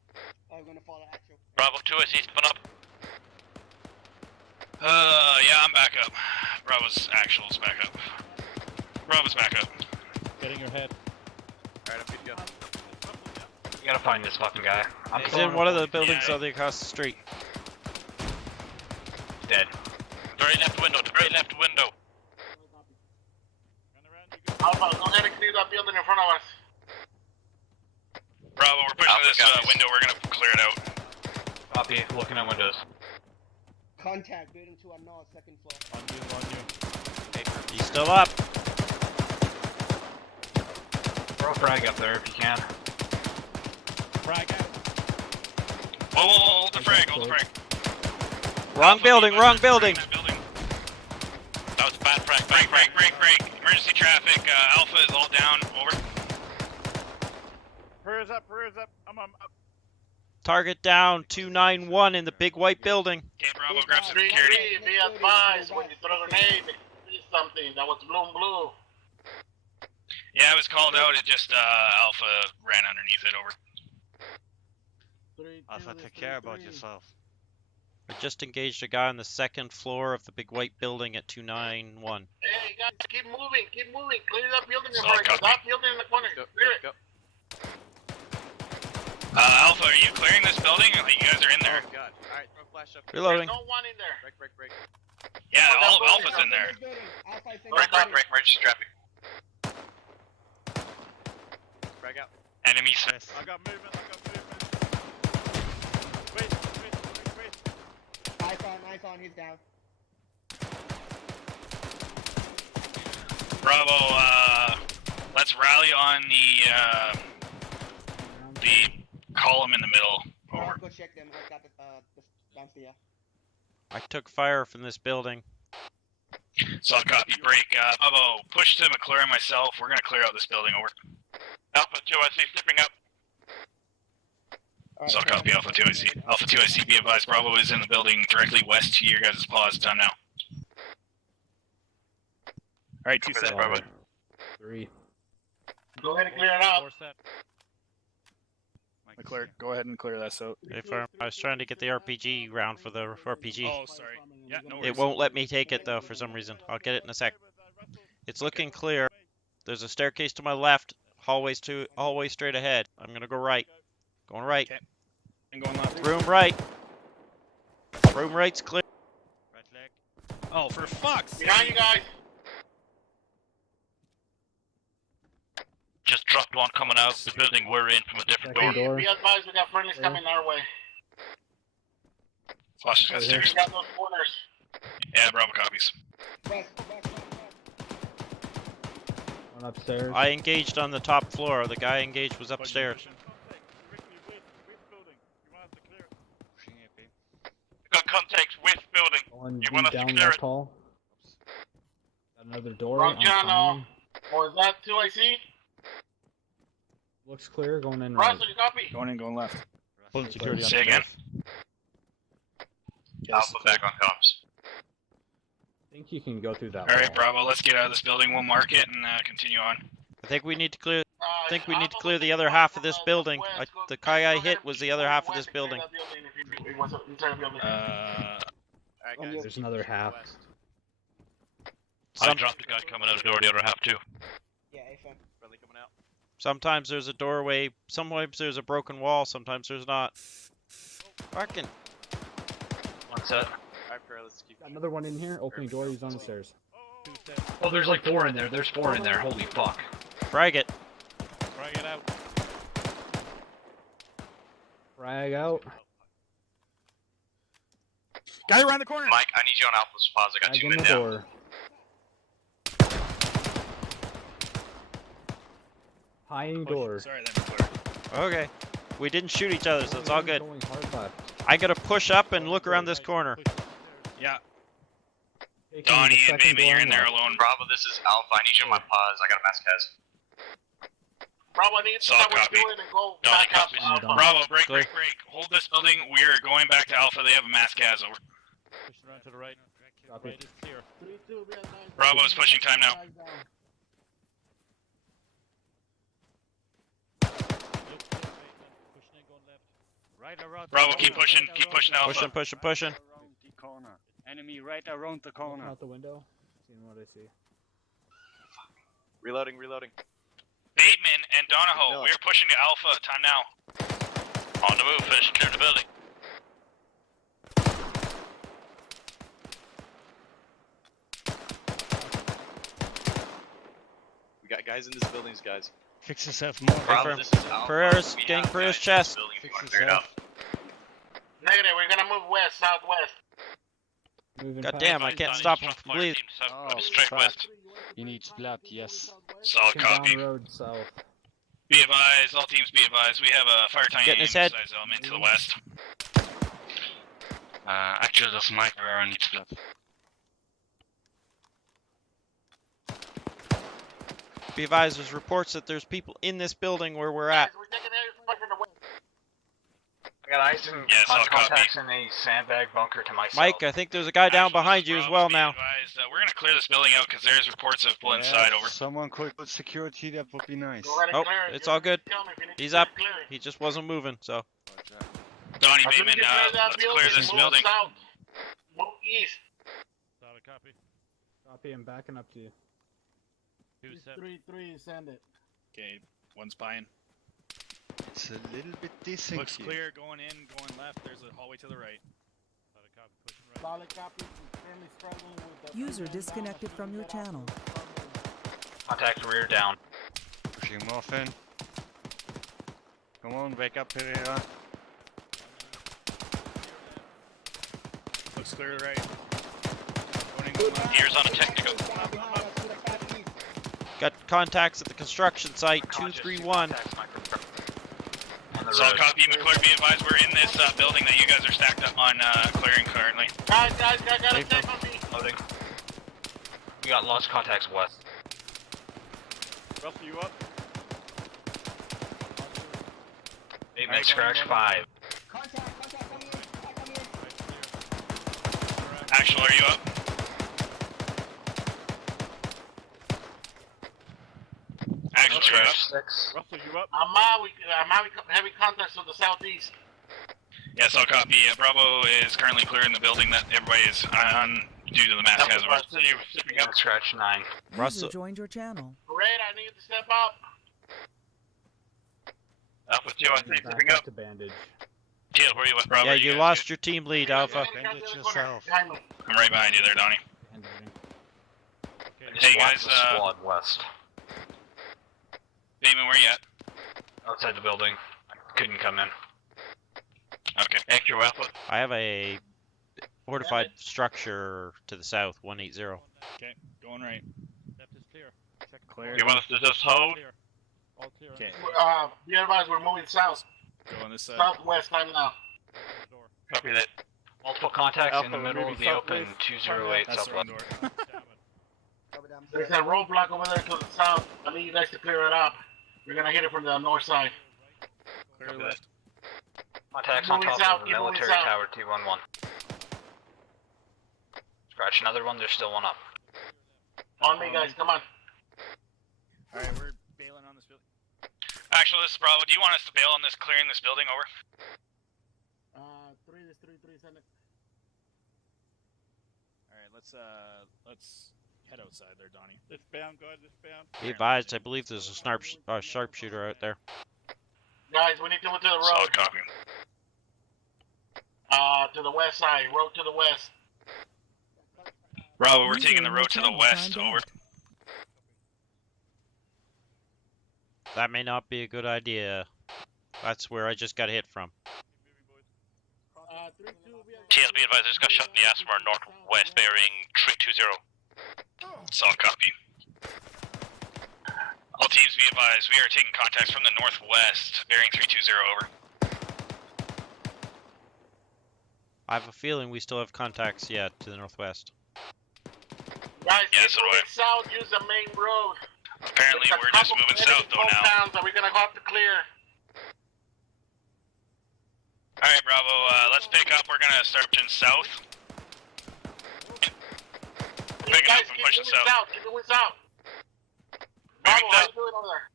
I'm gonna follow actual. Bravo 2SE, spin up. Yeah, I'm back up. Bravo's actual's back up. Bravo's back up. Getting your head. Alright, I'm good to go. You gotta find this fucking guy. I'm He's in one of the buildings on the across the street. dead. Very left window, very left window. Alpha, go ahead and clear that building in front of us. Bravo, we're pushing Alpha, this copies. window, we're gonna clear it out. Copy, looking at windows. Contact, building 2 on north, second floor. On you. He's still up. Throw a frag up there if you can. Frag out. Whoa, hold the frag, hold the frag. Wrong building. That was a bad frag. Break. Emergency traffic, Alpha is all down, over. Prayers up. I'm up. Target down. 291 in the big white building. Okay, Bravo, grab some security. Be advised, when you throw a grenade, see something that was blue. Yeah, it was called out, it just, Alpha ran underneath it, over. Alpha, take care about yourself. I just engaged a guy on the second floor of the big white building at 291. Hey guys, keep moving. Clear that building in Solid front of us. copy. That building in the corner. Clear it. Alpha, are you clearing this building? You guys are in there. Oh god. Alright, throw flash up. Reloading. There's no one in there. Break. Yeah, all of Alpha's in there. Break, emergency traffic. Frag out. Enemies. I got movement. Wait. Knife on, he's down. Bravo, let's rally on the column in the middle. Over. Go check them. I got the downstairs. I took fire from this building. Solid copy, break. Bravo, push to McClure and myself. We're gonna clear out this building, over. Alpha 2IC, flipping up. Solid copy, Alpha 2IC. Alpha 2IC, be advised, Bravo is in the building directly west to your guys' pause. Time now. Alright, 2 set, Bravo. 3. Go ahead and clear it out. 4 set. My McClure, go ahead and clear that. So I was trying to get the RPG round for the RPG. Oh, sorry. Yeah, no worries. It won't let me take it though for some reason. I'll get it in a sec. It's looking clear. There's a staircase to my left. Hallway straight ahead. I'm gonna go right. Going right. Okay. And going left. Room right. Room right's clear. Right leg. Oh, for fuck's sake! Behind you guys. Just dropped one coming out the building we're in from a different door. Be advised, we got friendlies coming our way. Flash got stairs. We got those corners. Yeah, Bravo copies. One upstairs. I engaged on the top floor. The guy engaged was upstairs. Got contact with building. One You want us to down clear left it? hall. Got another door. Wrong I'm channel. climbing. Or is that 2 I see? Looks clear. Going in right. Russell, you copy? Going in, going left. Pulling security on Say again. Alpha back on comms. I think you can go through that. All right, wall. Bravo. Let's get out of this building. We'll mark it and continue on. I think we need to clear. I think we need to clear the other half of this building. The guy I hit was the other half of this building. There's another half. I dropped a guy coming out the door, the other half too. Yeah, AFM. Friendly coming out. Sometimes there's a doorway. Sometimes there's a broken wall. Sometimes there's not. Fucking. One set. Alright, Pro, let's keep. Got another one in here. Opening door. He's on the stairs. Oh, there's like 4 in there. There's 4 in there. Holy fuck. Frag it. Frag it out. Frag out. Guy around the corner. Mike, I need you on Alpha's pause. I got Frag 2 in men the down. door. Hiding door. Sorry, then, McClure. Okay. We didn't shoot each other, so it's all good. Going hard left. I gotta push up and look around this corner. Yeah. Taking Donnie the and second Bateman, door you're in on there left. alone. Bravo, this is Alpha. I need you on my pause. I got a mask has. Bravo, I need to Solid know what copy. you're doing and go Donnie back up. copies. Bravo, break. Hold this building. We're going back to Alpha. They have a mass gas over. Push around to the right. Copy. Right is clear. Bravo is pushing time now. Pushing in, going left. Right around. Bravo, the keep corner, pushing. right Keep around pushing the Alpha. Pushing. Around the corner. Enemy right around the Looking corner. out the window. Seeing what I see. Reloading. Bateman and Donahoe, No. we're pushing to Alpha. Time now. On the move, finish. Clear the building. We got guys in these buildings, guys. Fix yourself more. Bravo, this is Alpha. Pereira's We getting have Pereira's guys in this chest. building if you Fix want to clear it yourself. up. Negative, we're gonna move west, southwest. Moving God past. damn, I can't stop him from bleeding. Oh, Straight fuck. west. He needs blood, yes. Solid Looking down copy. the road south. Be advised, all teams be advised. We have a fire Getting his head. size element to the west. Actually, that's Mike Pereira needs blood. Be advised, there's reports that there's people in this building where we're at. We're taking air from the west. I got ice and Yes, I'll copy. in a sandbag bunker to myself. Mike, I think there's a guy down behind you as well now. Advised, we're gonna clear this building out because there's reports of blood inside. Over. Someone could put security, that would be nice. Go ahead and Oh, clear it. it's all good. Tell me if you need He's to up. clear it. He just wasn't moving, so. Donnie As soon as Bateman, you clear that let's clear this move building. south. Move east. Solid copy. Copy. I'm backing up to you. Who's set? 3-3, send it. Okay, one's buying. It's a little bit decent. Looks clear. Going in, going left. There's a hallway to the right. Solid copy. Pushing right. Solid copy. Currently struggling with the User female disconnected down. from your channel. Contact rear down. Pushing Morphin. Come on, wake up, Pereira. Looks clear to the right. Going in, going left. Ears on a technical. Got contacts at the construction site, 231. Solid copy, McClure. Be advised, we're in this building that you guys are stacked up on clearing currently. Guys, got a tape on me. Loading. We got lost contacts west. Russell, you up? Bateman scratch 5. Actual, are you up? Actual, Scratch 6. Russell, you up? I'm out. Heavy contacts to the southeast. Yes, I'll copy. Bravo is currently clearing the building that everybody is on due to the mass hazard. Scratch 9. User Russell, joined your channel. Red, I need to step up. Alpha 2, I see stepping Back up. to bandage. Teal, where are you with Bravo? yeah, you guys lost your team lead, Alpha. Bandage yourself. Behind me. good? I'm right behind you there, Donnie. I Hey, just guys, watched the squad west. Damon, where you at? Outside the building. I couldn't come in. Okay. Extra Alpha. I have a fortified structure to the south, 180. Okay, going right. Left is clear. Check the Clear. You want us to just hold? Clear. All clear. Okay, Be advised, we're moving south. go on this side. Southwest time now. Door. Copy that. Multiple contacts Alpha, in the middle of the southwest. open, 208 That's the wrong southwest. door. There's a roadblock over there to the south. I need you guys to clear it up. We're gonna hit it from the north side. Clear left. Contacts on Moving top south, of the keep moving military south. tower 211. Scratch another one, there's still one up. On me, guys. Come on. Alright, we're bailing on this building. Actually, this is Bravo. Do you want us to bail on this, clearing this building over? 3 send it. Alright, let's head outside there, Donnie. This bound, guys, this bound. Be advised, I believe there's a sharpshooter out there. Guys, we need to move to the road. Solid copy. To the west side. Road to the west. Bravo, we're User taking the in road your to the channel west. timed Over. out. That may not be a good idea. That's where I just got hit from. TSB advisors got shot in the ass from our northwest bearing 320. Solid copy. All teams be advised, we are taking contacts from the northwest bearing 320. Over. I have a feeling we still have contacts yet to the northwest. Guys, Yeah, keep so do I. moving south. Use the main road. Apparently, There's a we're just couple moving enemy south though now. compounds that we're gonna have to clear. Alright, Bravo, let's pick up. We're gonna start pushing south. You Picking guys up and keep pushing moving south. south. Keep moving south. Bravo, Moving how south. you doing over there?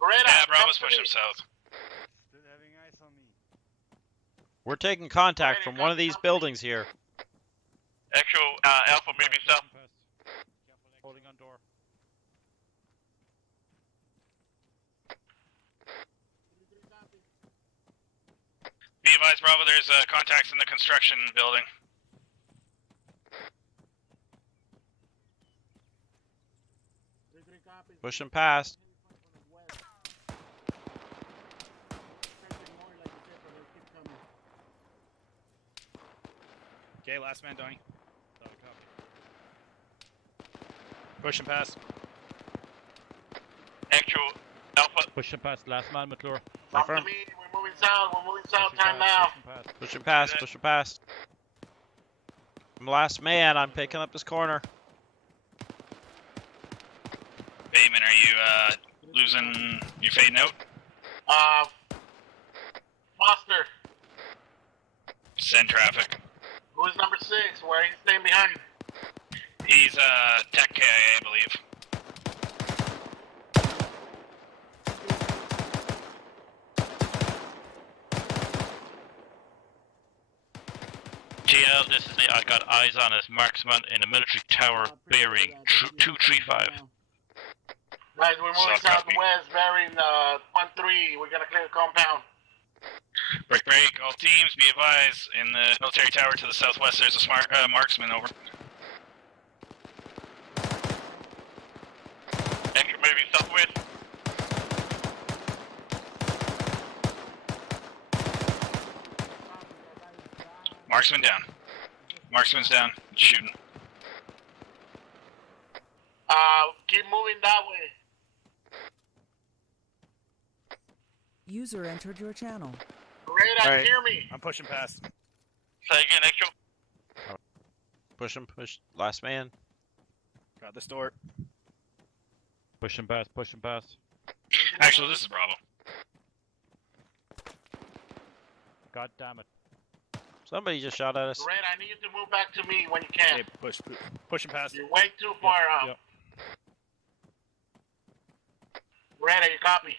Beretta, Yeah, come Bravo's to pushing me. south. Still having eyes on me. We're taking contact from one of these buildings here. Actual, Alpha moving south. Holding on door. Be advised, Bravo, there's contacts in the construction building. Pushing past. Okay, last man, Donnie. Pushing past. Actual, Alpha. Pushing past last man, McClure. Come to me. We're moving south. We're moving south. Time now. Pushing past, pushing past. I'm last man, I'm picking up this corner. Bateman, are you losing, you fading out? Foster. Send traffic. Who's number 6? Where are you staying behind? He's Tech KIA, I believe. GL, this is me. I got eyes on his marksman in the military tower bearing 235. Guys, we're moving South copy. southwest, bearing 1-3. We're gonna clear the compound. Break, break. All teams, be advised. In the military tower to the southwest, there's a smart marksman. Over. Extra moving southwest. Marksman down. Marksman's down. Shooting. Keep moving that way. User entered your channel. Radar, Alright, hear me. I'm pushing past. Say again, extra. Push him, push. Last man. Got this door. Pushing past, pushing past. Actually, this is Bravo. God damn it. Somebody just shot at us. Red, I need you to move back to me when you can. Pushing past. You're way too far out. Yep. red, you copy?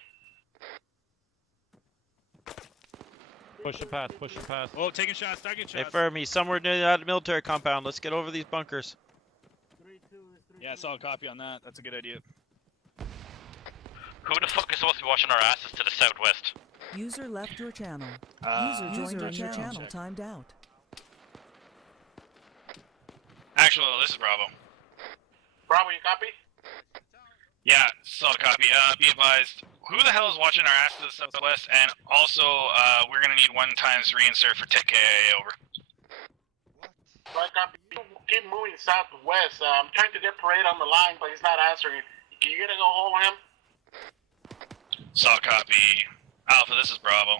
Push it past, push it past. Oh, taking shots, taking Hey, shots. Fermi, somewhere near that military compound. Let's get over these bunkers. Yeah, solid copy on that. That's a good idea. Who the fuck is supposed to be watching our asses to the southwest? User left your channel. User User joined in your your channel channel. timed out. Actually, this is Bravo. Bravo, you copy? Yeah, solid copy. Be advised, who the hell is watching our ass to the southwest? And also, we're gonna need 1x reinsert for Tech KIA, over. Right, copy. Keep moving southwest. I'm trying to get Parade on the line, but he's not answering. Can you get a go hold on him? Solid copy. Alpha, this is Bravo.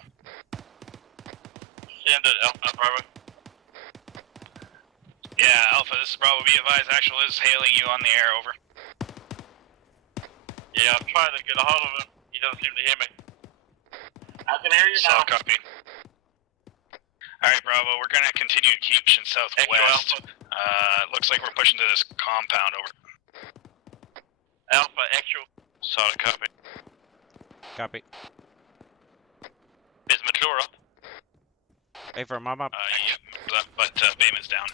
Send it, Alpha, Bravo. Yeah, Alpha, this is Bravo. Be advised, Actual is hailing you on the air, over. Yeah, I'm trying to get a hold of him. He doesn't seem to hear me. I can hear you now. Solid copy. Alright, Bravo, we're gonna continue to keep pushing southwest. Looks like we're pushing to this compound, over. Alpha, actual. Solid copy. Copy. Is Mature up? Hey, Fermi, I'm up. Yep, but Bayman's down.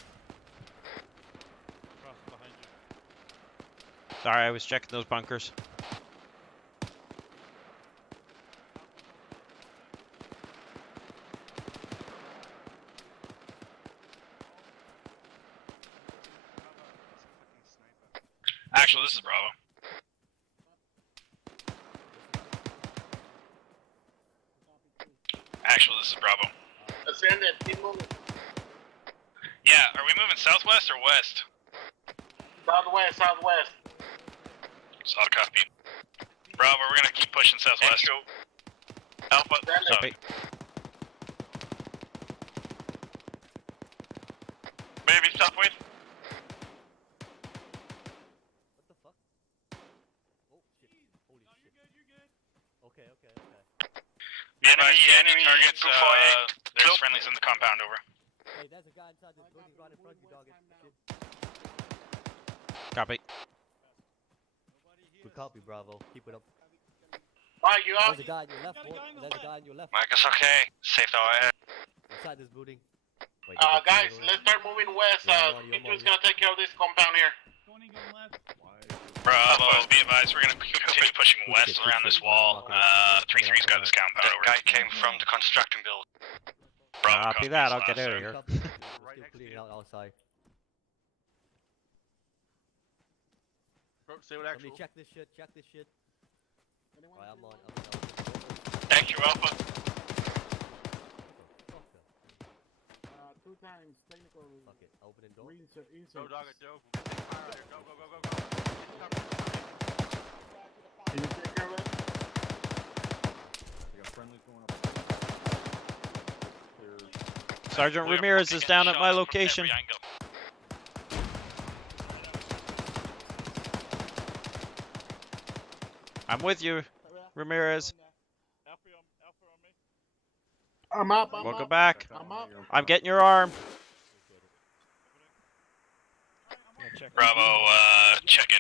Sorry, I was checking those bunkers. Actually, this is Bravo. Actually, this is Bravo. Ascend it, keep moving. Yeah, are we moving southwest or west? Southwest, southwest. Solid copy. Bravo, we're gonna keep pushing southwest. Alpha, Copy. maybe southwest. Enemy targets, there's friendlies in the compound, over. Hey, there's a guy inside this building right in front of you, dog. Copy. Good copy, Bravo. Keep it up. Mike, you up? There's a guy on your left, boy. There's a guy on your left. Mike, it's okay. Safe though, Inside this building. Wait, Guys, let's start moving west. P2's gonna take care of this compound here. Bravo, be advised, we're gonna continue pushing west around this wall. 3-3's got this compound, over. That guy came from the constructing building. Bravo, Copy that, I'll get out of here. Still clearing out outside. Let me check this shit, Alright, I'm on. Thank you, Alpha. 2 times technical. Fuck it, opening door. Insert. Go, dog, go. Go, go, go, go, go. Can you take care of it? We got friendlies going up. Clear. Sergeant Ramirez is down at my location. I'm with you, Ramirez. I'm up. Welcome back. I'm up. I'm getting your arm. Bravo, check in.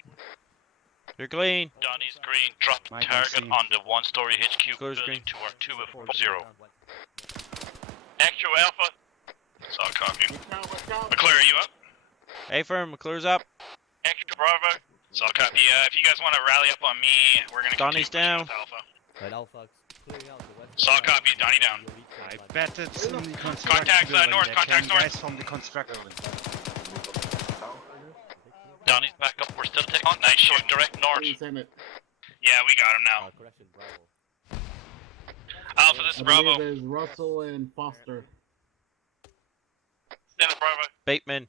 You're clean. Donnie's green, drop target on the 1-story HQ Clear's building green. to our 2-0. Actual Alpha. Solid copy. McClure, are you up? Hey, Firm, McClure's up. Extra Bravo. Solid copy. If you guys want to rally up on me, we're gonna Donnie's continue pushing down. with Alpha. Right, Alpha, clearing out the west. Solid copy. Donnie down. I bet it's in the construction Contacts, building. north, There contacts came north. guys from the construction building. Donnie's back up. We're still taking Nice shot. direct north. Send it. Yeah, we got him now. Correction, Bravo. Alpha, this is Bravo. There's Russell and Foster. Send it, Bravo. Bateman.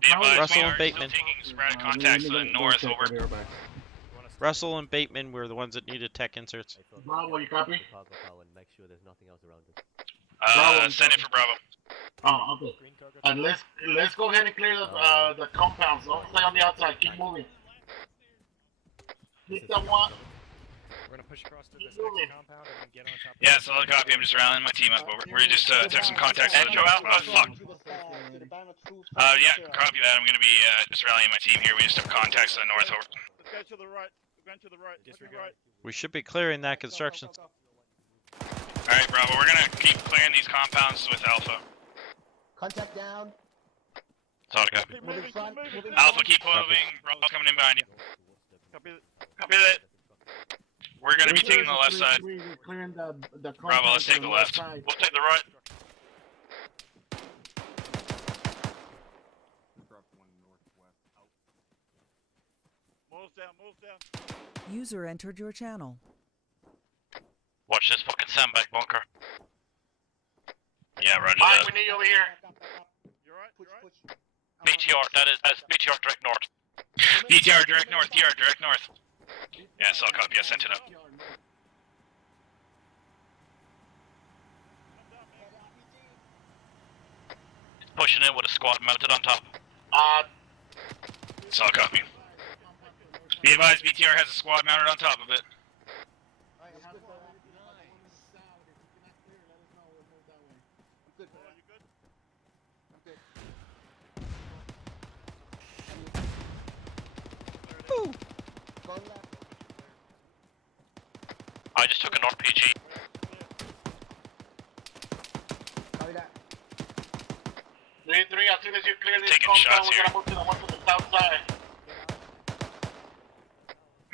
Be advised, Russell we and are Bateman. still taking sporadic contacts to the north, over. Russell and Bateman were the ones that needed tech inserts. Bravo, you copy? Make sure there's nothing else around us. Send it for Bravo. Oh, okay. And let's go ahead and clear the compounds. Don't stay on the outside. Keep moving. Keep the one. We're gonna push across to this next compound and then get on top of Yeah, solid copy. I'm just rallying my team up, over. We just took some contacts. Fuck. Yeah, copy that. I'm gonna be just rallying my team here. We just took contacts to the north, over. Let's go to the right. going to the right. Disregard. We should be clearing that construction. Alright, Bravo, we're gonna keep clearing these compounds with Alpha. Contact down. Solid copy. Moving front. Moving Alpha, front. keep moving. Bravo coming in behind you. Copy. Copy that. We're gonna be taking the left side. We're clearing the Bravo, let's compound to take the left. side. We'll take the right. Moves down. Moves down. User entered your channel. Watch this fucking sandbag bunker. Yeah, roger Mike, that. we need you over here. BTR, that's BTR direct north. BTR direct north, TR direct north. Yeah, solid copy, I sent it up. Pushing in with a squad mounted on top. Solid copy. Be advised, BTR has a squad mounted on top of it. I just took an RPG. Three, as soon as you clear this compound, we're gonna move to the one to the south side.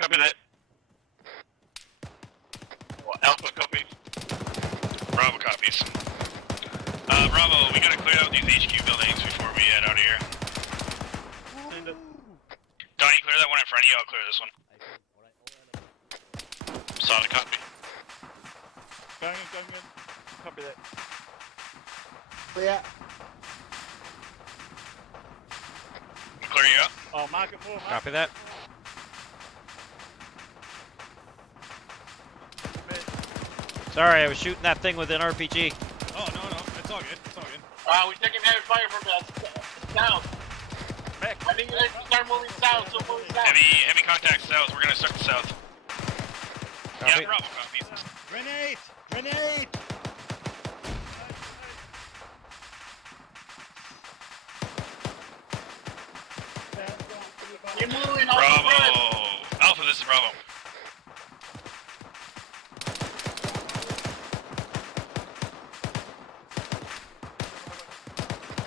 Copy that. Well, Alpha copy. Bravo copies. Bravo, we gotta clear out these HQ buildings before we head out of here. Donnie, clear that one in front of you, I'll clear this one. Solid copy. Going in. Copy that. Clear. Clear you up. Oh, mark it more. Copy that. Sorry, I was shooting that thing with an RPG. Oh, no, it's all good. It's all good. We're taking heavy fire from the south. I need you guys to start moving south, so moving south. Heavy contact south, we're gonna start the south. Copy. Yeah, Bravo copies. Grenade! Grenade! You're moving on Bravo! Alpha, this is Bravo.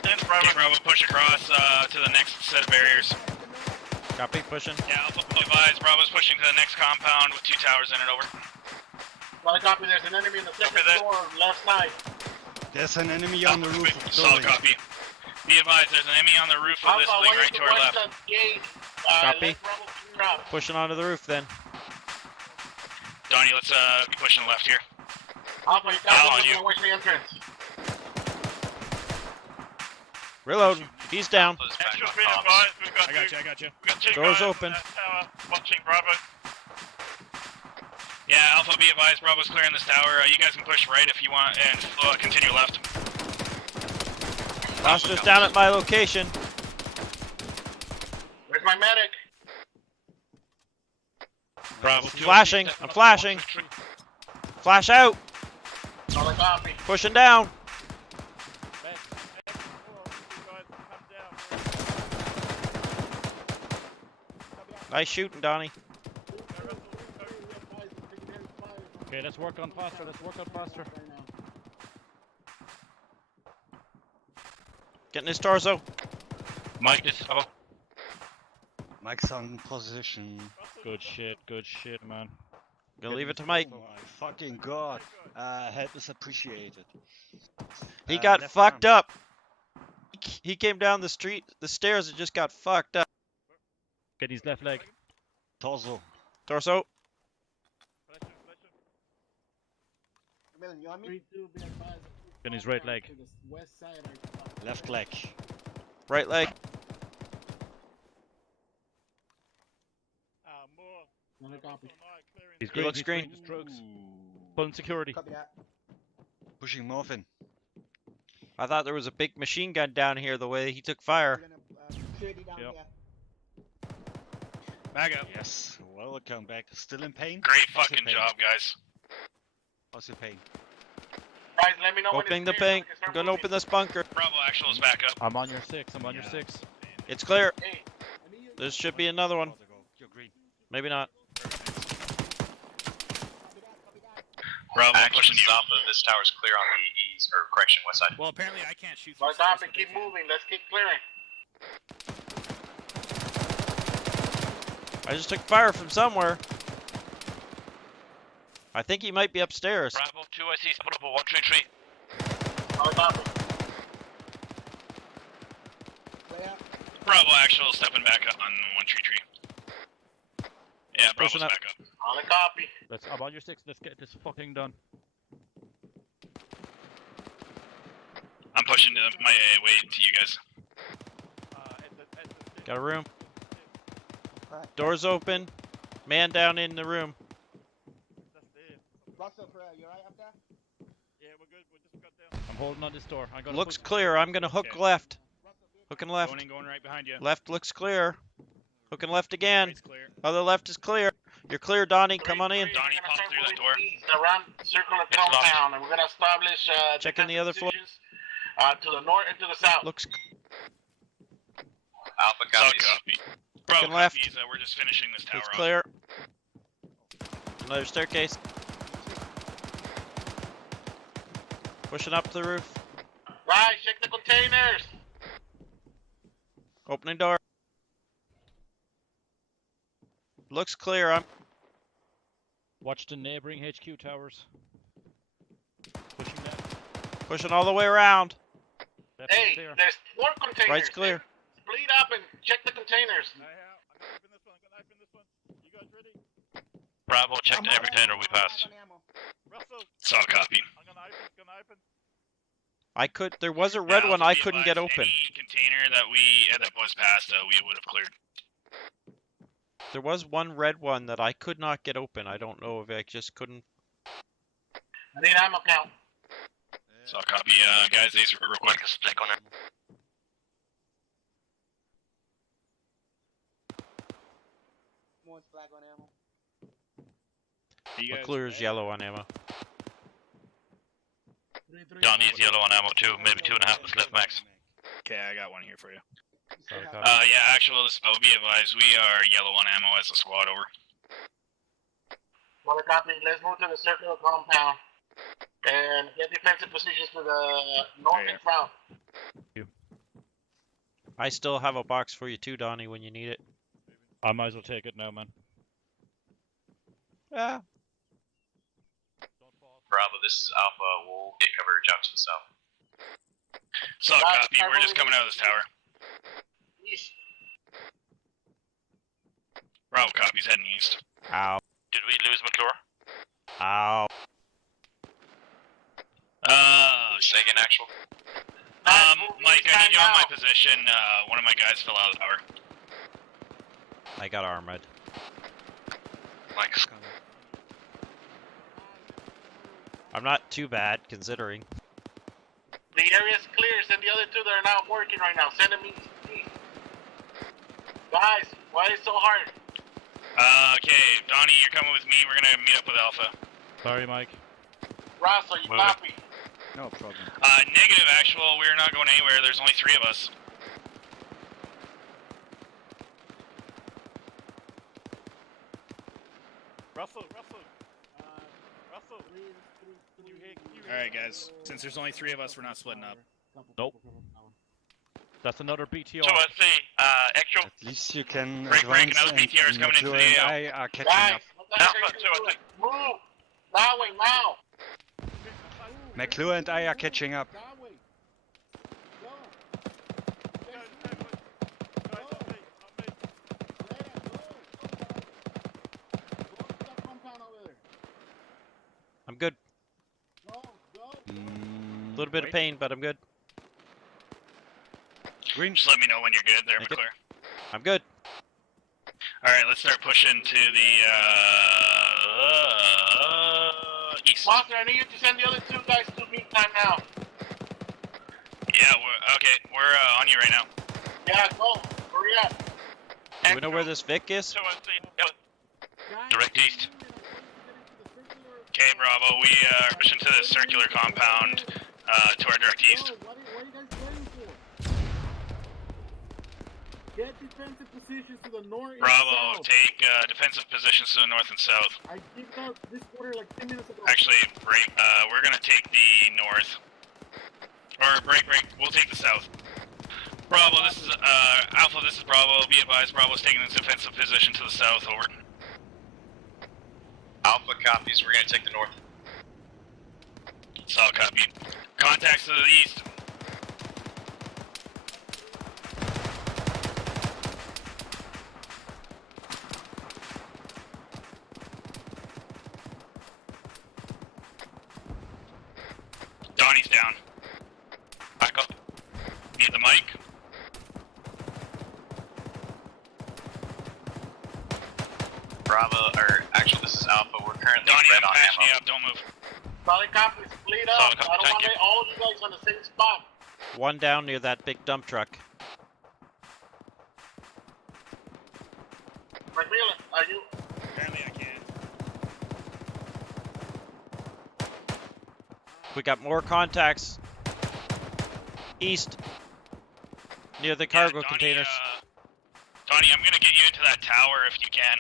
Okay, Bravo, push across to the next set of barriers. Copy, pushing. Yeah, Alpha, advise. Bravo's pushing to the next compound with 2 towers in it, over. Solid copy, there's an enemy in the second floor, left side. There's an enemy on the roof of the Solid building. copy. Be advised, there's an enemy on the roof of this building right to our left. Copy. Pushing onto the roof then. Donnie, let's be pushing left here. Alpha, you on you. Where's the entrance? Reload. He's down. Extra be advised, we've got I got you. We've got 2 Doors guys open. in that tower watching Bravo. Yeah, Alpha, be advised, Bravo's clearing this tower. You guys can push right if you want and continue left. Foster's down at my location. Where's my medic? Bravo. Flashing. I'm flashing. Flash out. Solid copy. Pushing down. Nice shooting, Donnie. Okay, let's work on faster. Getting his torso. Mike, this is Havoc. Mike's on position. Good shit, man. Gonna leave it to Mike. Oh my fucking god. Help is appreciated. He got left fucked arm. up. He came down the stairs and just got fucked up. Get his left leg. Torso. Torso. You on me? Get his right leg. Left leg. Right leg. He's He green. looks green. Pulling security. Copy that. Pushing Morphin. I thought there was a big machine gun down here the way he took fire. Security down Yep. here. Back up. Yes. Welcome back. Still in pain? Great How's your fucking pain? job, guys. How's your pain? Guys, let me know Opening the bank. I'm gonna open this bunker. Bravo, actual is back up. I'm on your 6. I'm on your 6. It's clear. There should be another one. You're green. Maybe not. Bravo, I'm Action, pushing you. Alpha, this tower's clear on the east, or correction, west side. Well, apparently I can't shoot from Mark stairs, up but and they keep can. moving. Let's keep clearing. I just took fire from somewhere. I think he might be upstairs. Bravo 2, I see someone up a 133. Bravo actual stepping back up on 133. Yeah, Bravo's Pushing up. back up. On the copy. Let's about your 6. Let's get this fucking done. I'm pushing my way to you guys. Got a room. Doors open. Man down in the room. Russell, you alright up there? Yeah, we're good. We're just cut down. I'm holding on this door. I'm gonna Looks push- clear. I'm gonna hook left. Hooking left. Going in, going right behind you. Left looks clear. Hooking left again. Right's clear. Other left is clear. You're clear, Donnie. Come on in. Donnie, pop through that door. Around circular It's locked. compound, and we're gonna establish Checking the other floor. positions, to the north and to the south. Looks Alpha Solid copies. copy. Bravo Looking left. copies, we're just finishing this tower looks off. clear. Another staircase. Pushing up to the roof. Right, check the containers. Opening door. Looks clear. I'm Watch the neighboring HQ towers. Pushing that. pushing all the way around. Left is Hey, clear. there's 4 containers. Right's clear. Split up and check the containers. I'm gonna open this one. I'm gonna open this one. You guys ready? Bravo, checked every container we passed. Russell, Solid copy. I'm gonna open. I could. There was a red Yeah, one also I be couldn't get advised, open. Any container that was passed, we would have cleared. There was one red one that I could not get open. I don't know if I just couldn't. I need ammo count. Solid copy, guys. These real quick. Stick on it. More flag on ammo. You guys McClure's ready? yellow on ammo. Donnie's yellow on ammo too. Maybe 2.5 was left max. Okay, I got one here for you. Yeah, actual, I'll be advised, we are yellow on ammo as a squad, over. Mother copy. Let's move to the circular compound and get defensive positions to the north and south. I still have a box for you too, Donnie, when you need it. I might as well take it now, man. Yeah. Bravo, this is Alpha. We'll get coverage out to the south. Solid copy, we're just coming out of this tower. East. Bravo copies, heading east. Ow. Did we lose McClure? Ow. Second actual. Mike, I need you on my position. One of my guys fell out of the tower. I got armored. Mike's I'm not too bad considering. The area's clear. Send the other 2 that are not working right now. Send them east. Guys, why is it so hard? Okay, Donnie, you're coming with me. We're gonna meet up with Alpha. Sorry, Mike. Russell, you Moving. copy. No problem. Negative, actual. We're not going anywhere. There's only 3 of us. Russell. Alright, guys. Since there's only 3 of us, we're not splitting up. Nope. That's another BTR. So let's see. Actual. At least you can Break, advance another BTR is and coming into McClure the and AO. I are catching Guys, up. Alpha 2, I think. move. That way now. McClure and I are catching up. That way. Go. I'm good. A little bit of pain, but I'm good. Green. Just let me know when you're good there, Make it. McClure. I'm good. Alright, let's start pushing to the, east. Monster, I need you to send the other 2 guys to meantime now. Yeah, we're on you right now. Yeah, go. Hurry up. Do we know where this Vic is? 2, I see. Yep. Direct east. Okay, Bravo, we are pushing to the circular compound, to our direct east. What are you guys waiting for? Get defensive positions to the north Bravo, and south. take defensive positions to the north and south. I gave out this order like 10 minutes ago. Actually, break. We're gonna take the north. Or break. We'll take the south. Bravo, this is Alpha. This is Bravo. Be advised, Bravo's taking this defensive position to the south. Over. Alpha copies. We're gonna take the north. Solid copy. Contacts to the east. Donnie's down. Back up. Need the mic. Bravo, or actually, this is Alpha. We're currently Donnie, red I'm on patching ammo. you up. Don't move. Solid copies, split up. Solid copy, I don't thank want you. all you guys on the same spot. One down near that big dump truck. McMillan, are you? Apparently I can. We got more contacts. East. Near the cargo Donnie, containers. Donnie, I'm gonna get you into that tower if you can.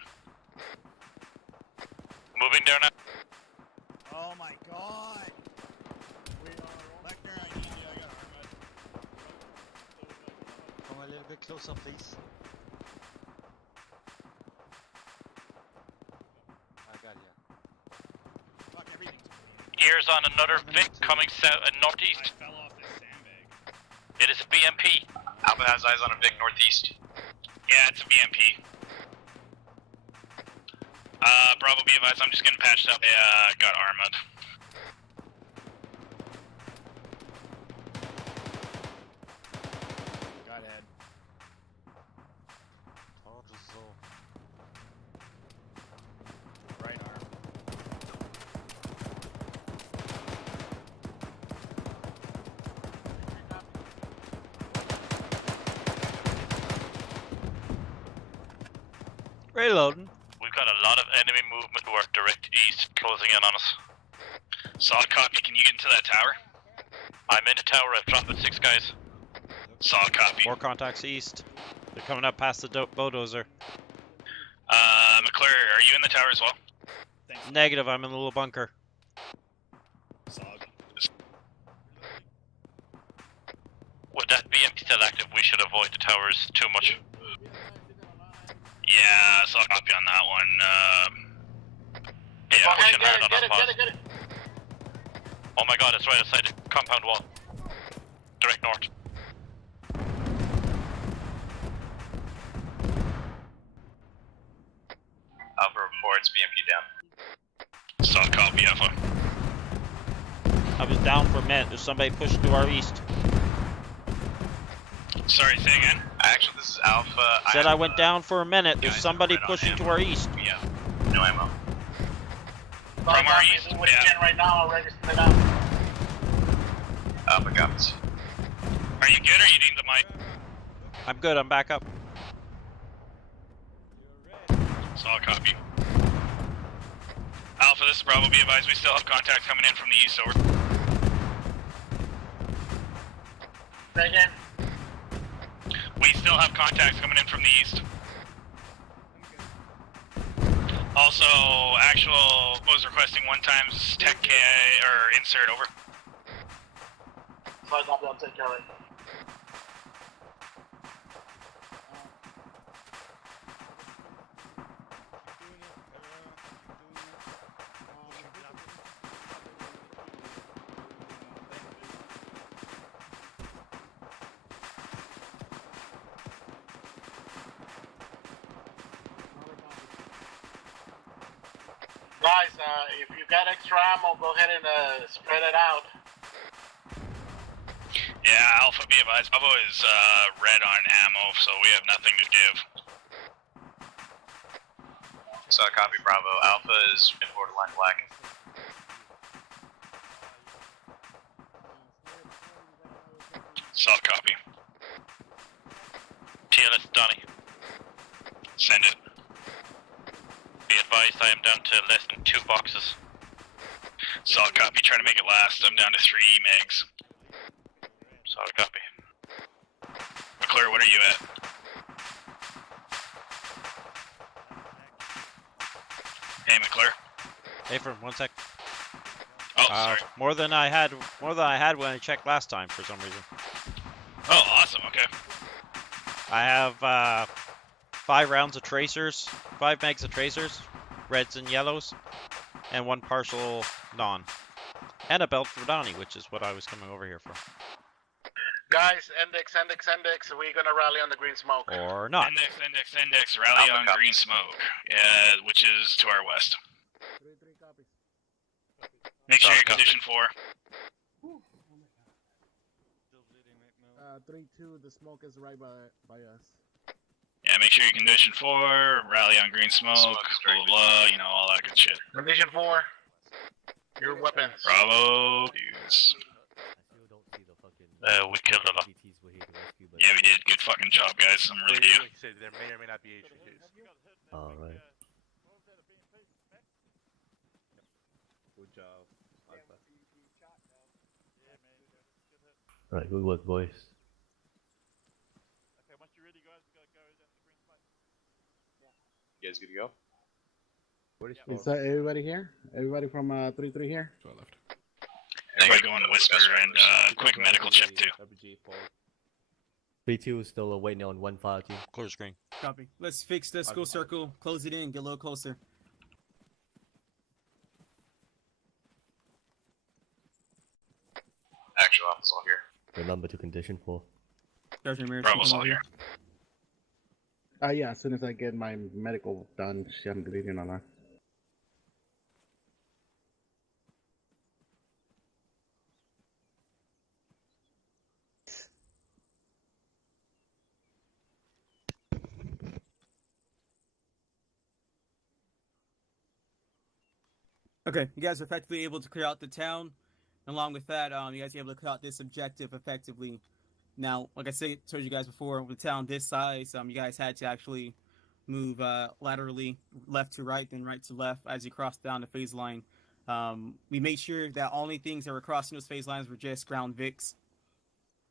Moving down now. Oh my god! Lecter, I need you. I got armor. Come a little bit closer, please. I got you. Fuck, everything's Ears on another Vic coming south northeast. I fell off this sandbag. It is a BMP. Alpha has eyes on a big northeast. Yeah, it's a BMP. Bravo, be advised, I'm just getting patched up. Yeah, got armored. Got head. Told you so. Right arm. Reloading. We've got a lot of enemy movement to our direct east, closing in on us. Solid copy, can you get into that tower? I'm in the tower, I've dropped with 6 guys. Solid copy. More contacts east. They're coming up past the bulldozer. McClure, are you in the tower as well? Negative, I'm in the little bunker. Solid. With that BMP still active, we should avoid the towers too much. Yeah, solid copy on that one. Yeah, Okay, pushing get hard it, on get us, it, boss. get it, get it. Oh my god, it's right outside the compound wall. Direct north. Alpha reports BMP down. Solid copy, Alpha. I was down for a minute. There's somebody pushing to our east. Sorry, say again? Actually, this is Alpha. Said I went down for a minute. There's guys somebody red on pushing to ammo. our east. Yeah, no ammo. From our east, What you yeah. can right now, already split up. Alpha copies. Are you good or you need the mic? I'm good. I'm back up. Solid copy. Alpha, this is Bravo. Be advised, we still have contacts coming in from the east, over. Say again. We still have contacts coming in from the east. Also, actual was requesting 1 times tech K or insert, over. Solid copy, I'll take care of it. Guys, if you got extra ammo, go ahead and spread it out. Yeah, Alpha, be advised, Bravo is red on ammo, so we have nothing to give. So copy Bravo. Alpha is in borderline black. Solid copy. TLS Donnie. Send it. Be advised, I am down to less than 2 boxes. Solid copy, trying to make it last. I'm down to 3 megs. Solid copy. McClure, what are you at? Hey, McClure. Hey, for 1 sec. Oh, sorry. More than I had when I checked last time for some reason. Oh, awesome. Okay. I have 5 rounds of tracers, 5 mags of tracers, reds and yellows, and 1 partial non. And a belt for Donnie, which is what I was coming over here for. Guys, index. We're gonna rally on the green smoke. Or not. Index. Rally on green smoke. Yeah, which is to our west. 3 copies. Make sure you're condition 4. 3-2. The smoke is right by us. Yeah, make sure you're condition 4. Rally on green smoke. Blah, blah, blah. You know, all that good shit. Condition 4. Your weapons. Bravo, dudes. We killed a lot. Yeah, we did. Good fucking job, guys. I'm really you. There may or may not be HVQs. Alright. Good job. Alright, good work, boys. Okay, once you're ready, guys, we gotta go down the green spot. You guys good to go? Is that everybody here? Everybody from 3-3 here? So I left. Everybody go on the whisper and quick medical check too. 3-2 is still waiting on 1-5 team. Clear screen. Copy. Let's fix the school circle, close it in, get a little closer. Actual office all here. Remember to condition 4. Bravo's all here. Yeah, as soon as I get my medical done, I'm bleeding a lot. Okay, you guys are effectively able to clear out the town. Along with that, you guys are able to clear out this objective effectively. Now, like I told you guys before, with a town this size, you guys had to actually move laterally, left to right, then right to left as you crossed down the phase line. We made sure that only things that were crossing those phase lines were just ground Vics.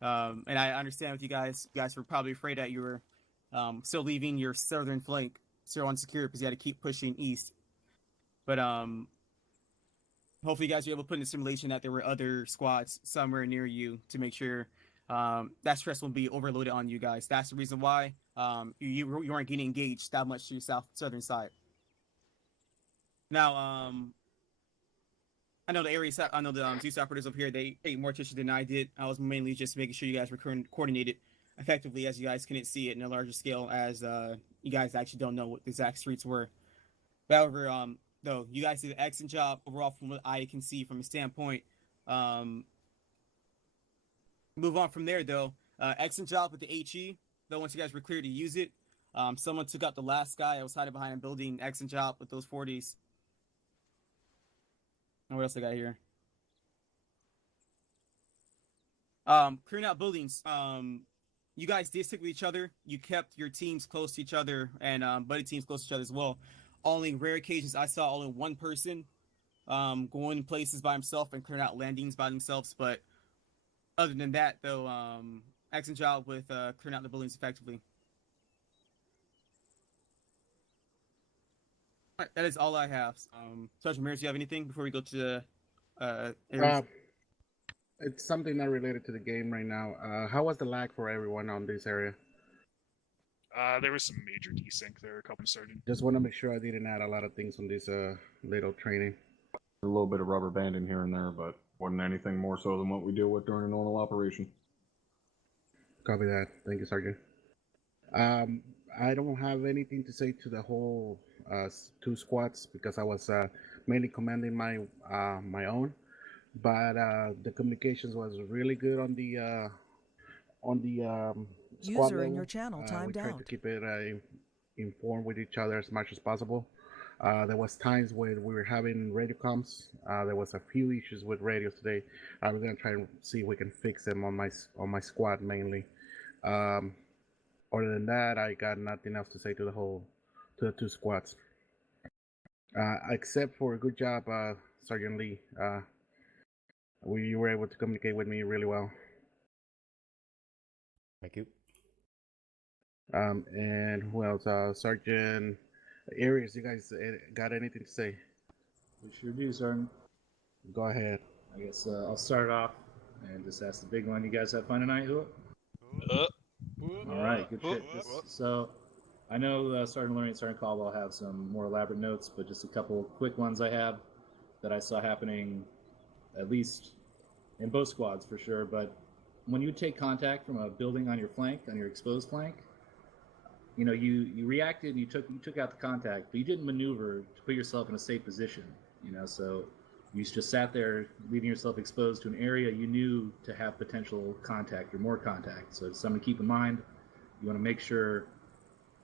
And I understand with you guys were probably afraid that you were still leaving your southern flank still unsecure because you had to keep pushing east. But hopefully you guys were able to put in a simulation that there were other squads somewhere near you to make sure that stress won't be overloaded on you guys. That's the reason why you weren't getting engaged that much to your southern side. Now, I know the Zeus operators over here, they paid more attention than I did. I was mainly just making sure you guys were coordinated effectively, as you guys couldn't see it in a larger scale, as you guys actually don't know what the exact streets were. However, though, you guys did an excellent job overall from what I can see from a standpoint. Move on from there, though. Excellent job with the HE, though, once you guys were clear to use it. Someone took out the last guy. I was hiding behind a building. Excellent job with those 40s. And what else I got here? Clearing out buildings. You guys did stick with each other. You kept your teams close to each other and buddy teams close to each other as well. Only rare occasions I saw only one person going places by himself and clearing out landings by themselves. But other than that, though, excellent job with clearing out the buildings effectively. All right, that is all I have. Sergeant Mears, do you have anything before we go to the areas? It's something not related to the game right now. How was the lag for everyone on this area? There was some major desync there, a couple started. Just want to make sure I didn't add a lot of things on this little training. A little bit of rubber banding here and there, but wasn't anything more so than what we deal with during a normal operation. Copy that. Thank you, Sergeant. I don't have anything to say to the whole 2 squads because I was mainly commanding my my own, but the communications was really good on the squad User level. in your channel timed we tried out. to keep it informed with each other as much as possible. There was times when we were having radio comms. There was a few issues with radios today. We're gonna try and see if we can fix them on my squad mainly. Other than that, I got nothing else to say to the 2 squads. Except for a good job, Sergeant Lee. You were able to communicate with me really well. Thank you. And who else? Sergeant Areas, you guys got anything to say? We sure do, Sergeant. Go ahead. I guess I'll start off and just ask the big one. You guys have fun tonight, who? All right, good shit. So, I know Sergeant Lurie and Sergeant Caldwell have some more elaborate notes, but just a couple quick ones I have that I saw happening, at least in both squads for sure. But when you take contact from a building on your flank, on your exposed flank, you know, you reacted and you took out the contact, but you didn't maneuver to put yourself in a safe position. You know, so you just sat there, leaving yourself exposed to an area you knew to have potential contact or more contact. So it's something to keep in mind. You want to make sure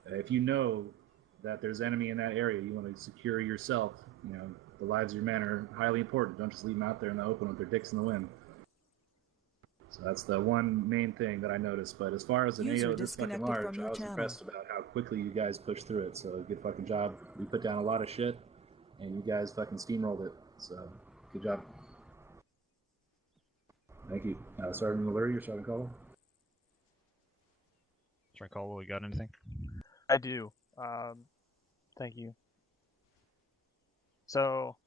if you know that there's enemy in that area, you want to secure yourself. You know, the lives of your men are highly important. Don't just leave them out there in the open with their dicks in the wind. So that's the one main thing that I noticed. But as far as an AO this fucking large, I was impressed about how quickly you guys pushed through it. So good fucking job. We put down a lot of shit, and you guys fucking steamrolled it. So good job. Thank you. Sergeant Lurie, you're Sergeant Caldwell. Sergeant Caldwell, you got anything? I do. Thank you. So,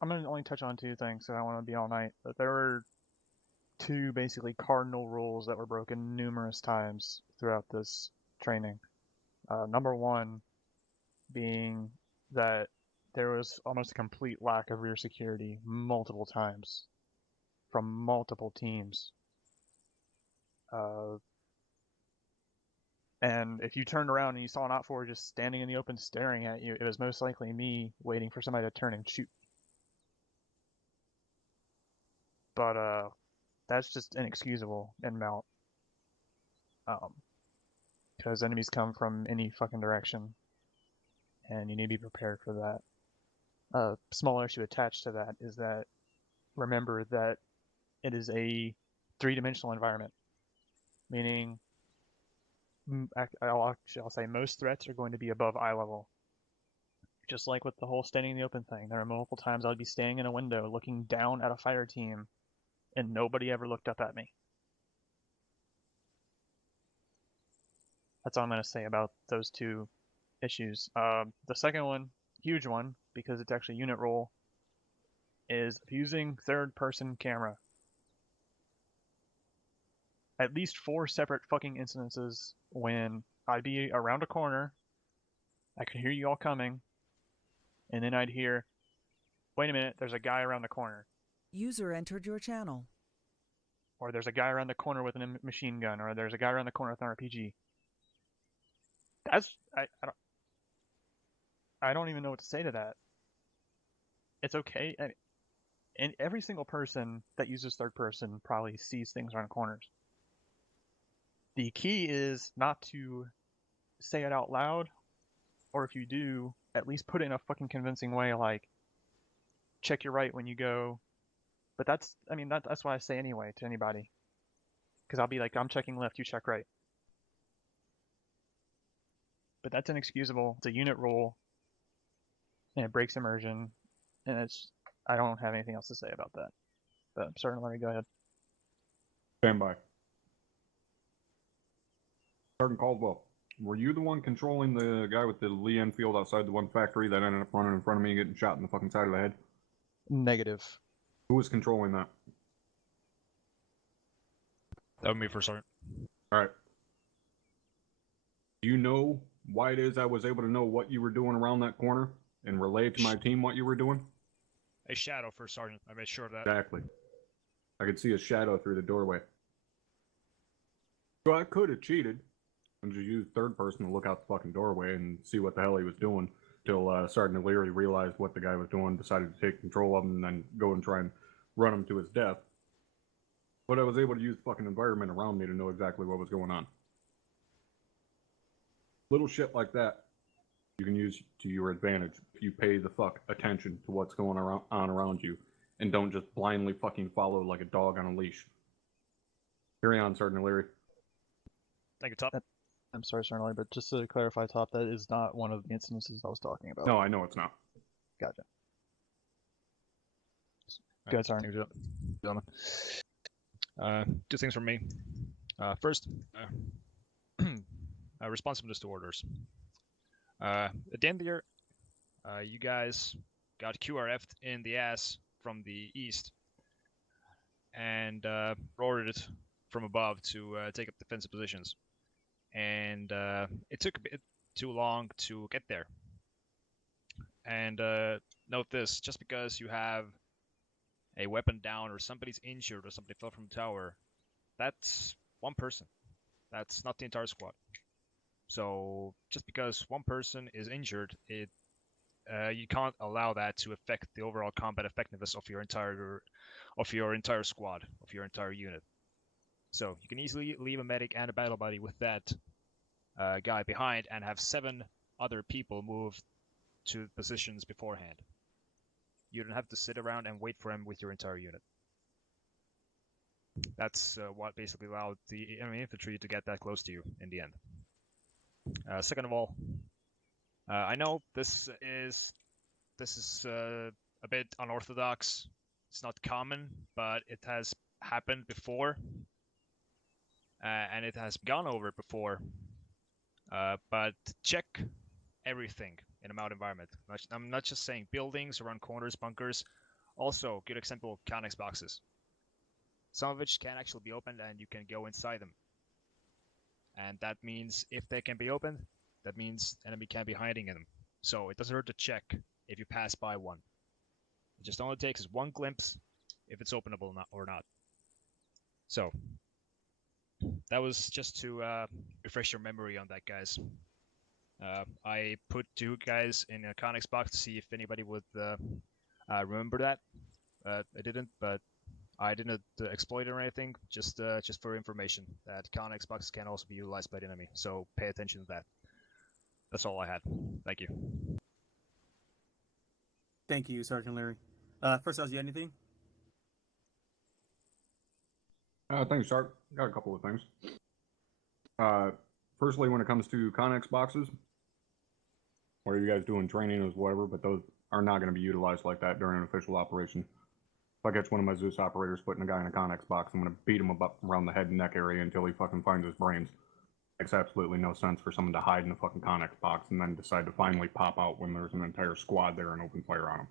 I'm going to only touch on two things, so I don't want to be all night. But there were two basically cardinal rules that were broken numerous times throughout this training. Number one being that there was almost a complete lack of rear security multiple times from multiple teams. And if you turned around and you saw an OPFOR just standing in the open staring at you, it was most likely me waiting for somebody to turn and shoot. But that's just inexcusable in Mount. Because enemies come from any fucking direction, and you need to be prepared for that. A small issue attached to that is that remember that it is a three-dimensional environment, meaning I'll say most threats are going to be above eye level. Just like with the whole standing in the open thing, there are multiple times I'd be standing in a window looking down at a fire team and nobody ever looked up at me. That's all I'm going to say about those two issues. The second one, huge one, because it's actually unit role, is using third-person camera. At least 4 separate fucking incidences when I'd be around a corner, I could hear you all coming, and then I'd hear, wait a minute, there's a guy around the corner. User entered your channel. Or there's a guy around the corner with a machine gun, or there's a guy around the corner with an RPG. That's, I don't even know what to say to that. It's okay. And every single person that uses third person probably sees things around corners. The key is not to say it out loud, or if you do, at least put it in a fucking convincing way, like, check your right when you go. But that's what I say anyway to anybody. Because I'll be like, I'm checking left, you check right. But that's inexcusable. It's a unit rule, and it breaks immersion, and I don't have anything else to say about that. But Sergeant Larry, go ahead. Stand by. Sergeant Caldwell, were you the one controlling the guy with the Lee Enfield outside the one factory that ended up running in front of me and getting shot in the fucking side of the head? Negative. Who was controlling that? That would be for Sergeant. Alright. Do you know why it is I was able to know what you were doing around that corner and relay to my team what you were doing? A shadow for Sergeant. I made sure of that. Exactly. I could see a shadow through the doorway. So I could have cheated and just used third person to look out the fucking doorway and see what the hell he was doing till Sergeant Leary realized what the guy was doing, decided to take control of him, and then go and try and run him to his death. But I was able to use the fucking environment around me to know exactly what was going on. Little shit like that you can use to your advantage if you pay the fuck attention to what's going on around you and don't just blindly fucking follow like a dog on a leash. Carry on, Sergeant Leary. Thank you, Top. I'm sorry, Sergeant Larry, but just to clarify, Top, that is not one of the instances I was talking about. No, I know it's not. Gotcha. Go ahead, Sergeant. Gentlemen. Two things from me. First, responsiveness to orders. At the end of the year, you guys got QRF'd in the ass from the east and roared it from above to take up defensive positions. And it took a bit too long to get there. And note this, just because you have a weapon down or somebody's injured or somebody fell from the tower, that's one person. That's not the entire squad. So just because one person is injured, you can't allow that to affect the overall combat effectiveness of your entire squad, of your entire unit. So you can easily leave a medic and a battle buddy with that guy behind and have 7 other people move to positions beforehand. You don't have to sit around and wait for him with your entire unit. That's what basically allowed the enemy infantry to get that close to you in the end. Second of all, I know this is a bit unorthodox. It's not common, but it has happened before, and it has gone over before. But check everything in a mountain environment. I'm not just saying buildings, around corners, bunkers. Also, good example, Connex boxes. Some of which can actually be opened and you can go inside them. And that means if they can be opened, that means enemy can be hiding in them. So it doesn't hurt to check if you pass by one. It just only takes one glimpse if it's openable or not. So that was just to refresh your memory on that, guys. I put 2 guys in a Connex box to see if anybody would remember that. I didn't, but I didn't exploit it or anything. Just for information that Connex boxes can also be utilized by the enemy. So pay attention to that. That's all I had. Thank you. Thank you, Sergeant Larry. First, you anything? Thanks, Sharp. Got a couple of things. Firstly, when it comes to Connex boxes, what are you guys doing? Training is whatever, but those are not going to be utilized like that during an official operation. If I catch one of my Zeus operators putting a guy in a Connex box, I'm going to beat him up around the head and neck area until he fucking finds his brains. Makes absolutely no sense for someone to hide in a fucking Connex box and then decide to finally pop out when there's an entire squad there and open fire on them.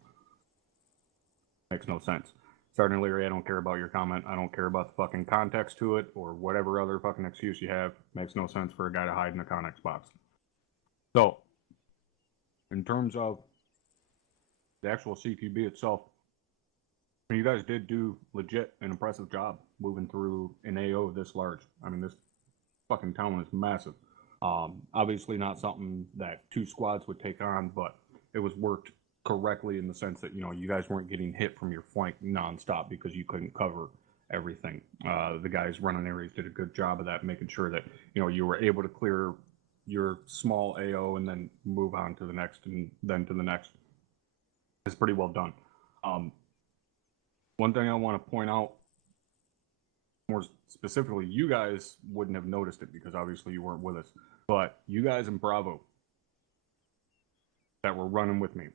Makes no sense. Sergeant Leary, I don't care about your comment. I don't care about the fucking context to it or whatever other fucking excuse you have. Makes no sense for a guy to hide in a Connex box. So, in terms of the actual CQB itself, you guys did do legit an impressive job moving through an AO this large. I mean, this fucking town is massive. Obviously not something that 2 squads would take on, but it was worked correctly in the sense that, you know, you guys weren't getting hit from your flank nonstop because you couldn't cover everything. The guys running areas did a good job of that, making sure that, you know, you were able to clear your small AO and then move on to the next and then to the next. It's pretty well done. One thing I want to point out, more specifically, you guys wouldn't have noticed it because obviously you weren't with us, but you guys in Bravo that were running with me,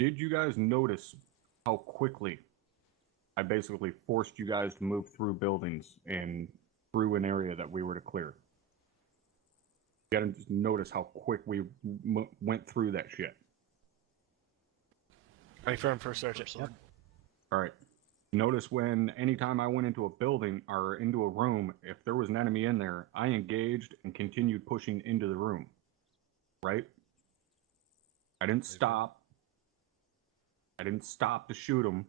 did you guys notice how quickly I basically forced you guys to move through buildings and through an area that we were to clear? You gotta just notice how quick we went through that shit. Confirm for Sergeant. Yep. All right. Notice when anytime I went into a building or into a room, if there was an enemy in there, I engaged and continued pushing into the room. Right? I didn't stop. I didn't stop to shoot him.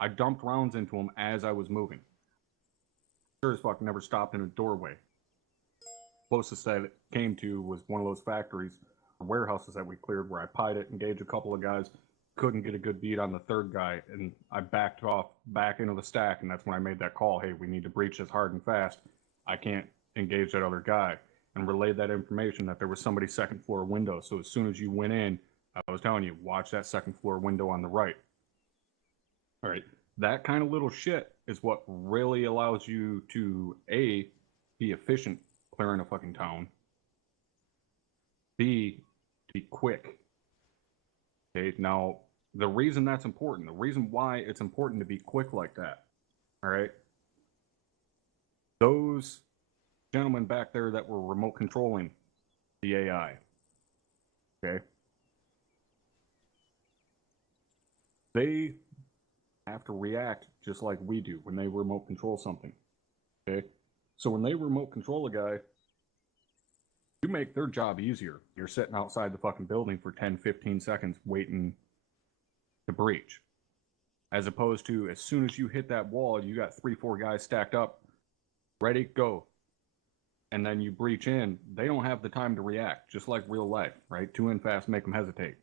I dumped rounds into him as I was moving. Sure as fuck never stopped in a doorway. Closest that it came to was one of those factories or warehouses that we cleared where I pied it, engaged a couple of guys, couldn't get a good beat on the 3rd guy, and I backed off back into the stack, and that's when I made that call, hey, we need to breach this hard and fast. I can't engage that other guy, and relayed that information that there was somebody's 2nd floor window. So as soon as you went in, I was telling you, watch that 2nd floor window on the right. All right, that kind of little shit is what really allows you to, A, be efficient clearing a fucking town, B, be quick. Okay, now, the reason that's important, the reason why it's important to be quick like that, all right, those gentlemen back there that were remote controlling the AI. Okay? They have to react just like we do when they remote control something. Okay? So when they remote control a guy, you make their job easier. You're sitting outside the fucking building for 10, 15 seconds waiting to breach. As opposed to as soon as you hit that wall, you got 3, 4 guys stacked up, ready, go. And then you breach in, they don't have the time to react, just like real life, right? Too in fast, make them hesitate.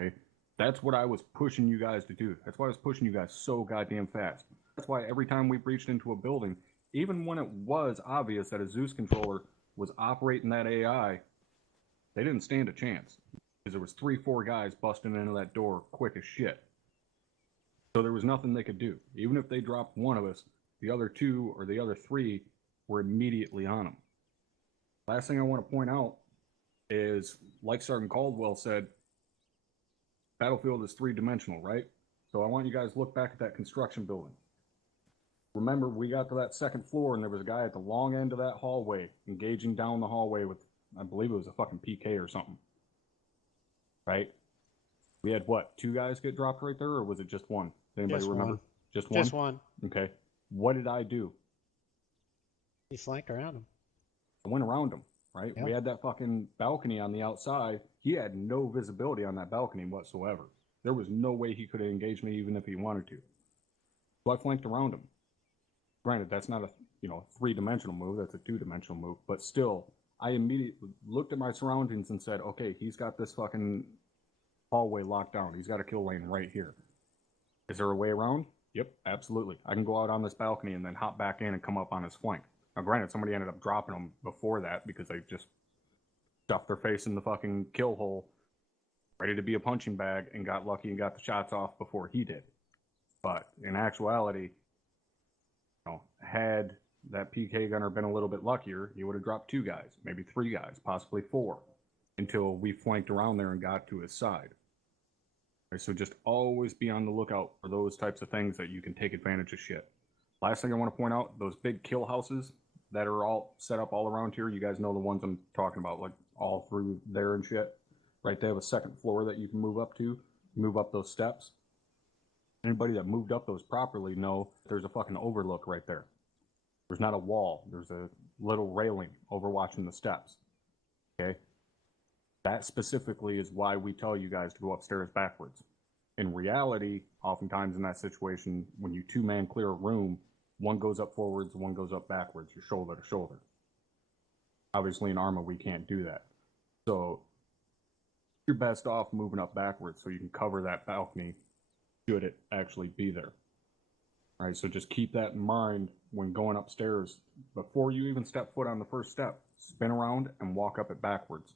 Okay? That's what I was pushing you guys to do. That's why I was pushing you guys so goddamn fast. That's why every time we breached into a building, even when it was obvious that a Zeus controller was operating that AI, they didn't stand a chance. Because there was 3, 4 guys busting into that door quick as shit. So there was nothing they could do. Even if they dropped one of us, the other 2 or the other 3 were immediately on them. Last thing I want to point out is, like Sergeant Caldwell said, Battlefield is 3-dimensional, right? So I want you guys to look back at that construction building. Remember, we got to that second floor and there was a guy at the long end of that hallway engaging down the hallway with, I believe it was a fucking PK or something. Right? We had what, 2 guys get dropped right there, or was it just one? Does anybody Just remember? one. Just one? Just one. Okay. What did I do? You flanked around him. I went around him, right? Yep. We had that fucking balcony on the outside. He had no visibility on that balcony whatsoever. There was no way he could have engaged me even if he wanted to. So I flanked around him. Granted, that's not a 3-dimensional move, that's a 2-dimensional move, but still, I immediately looked at my surroundings and said, okay, he's got this fucking hallway locked down. He's got a kill lane right here. Is there a way around? Yep, absolutely. I can go out on this balcony and then hop back in and come up on his flank. Now, granted, somebody ended up dropping him before that because they just stuffed their face in the fucking kill hole, ready to be a punching bag, and got lucky and got the shots off before he did. But in actuality, had that PK gunner been a little bit luckier, he would have dropped 2 guys, maybe 3 guys, possibly 4, until we flanked around there and got to his side. Okay, so just always be on the lookout for those types of things that you can take advantage of shit. Last thing I want to point out, those big kill houses that are all set up all around here, you guys know the ones I'm talking about, like all through there and shit. Right, they have a second floor that you can move up to, move up those steps. Anybody that moved up those properly know there's a fucking overlook right there. There's not a wall. There's a little railing overwatching the steps. Okay? That specifically is why we tell you guys to go upstairs backwards. In reality, oftentimes in that situation, when you 2-man clear a room, one goes up forwards, one goes up backwards, you're shoulder to shoulder. Obviously in Arma, we can't do that. So you're best off moving up backwards so you can cover that balcony should it actually be there. All right, so just keep that in mind when going upstairs. Before you even step foot on the first step, spin around and walk up it backwards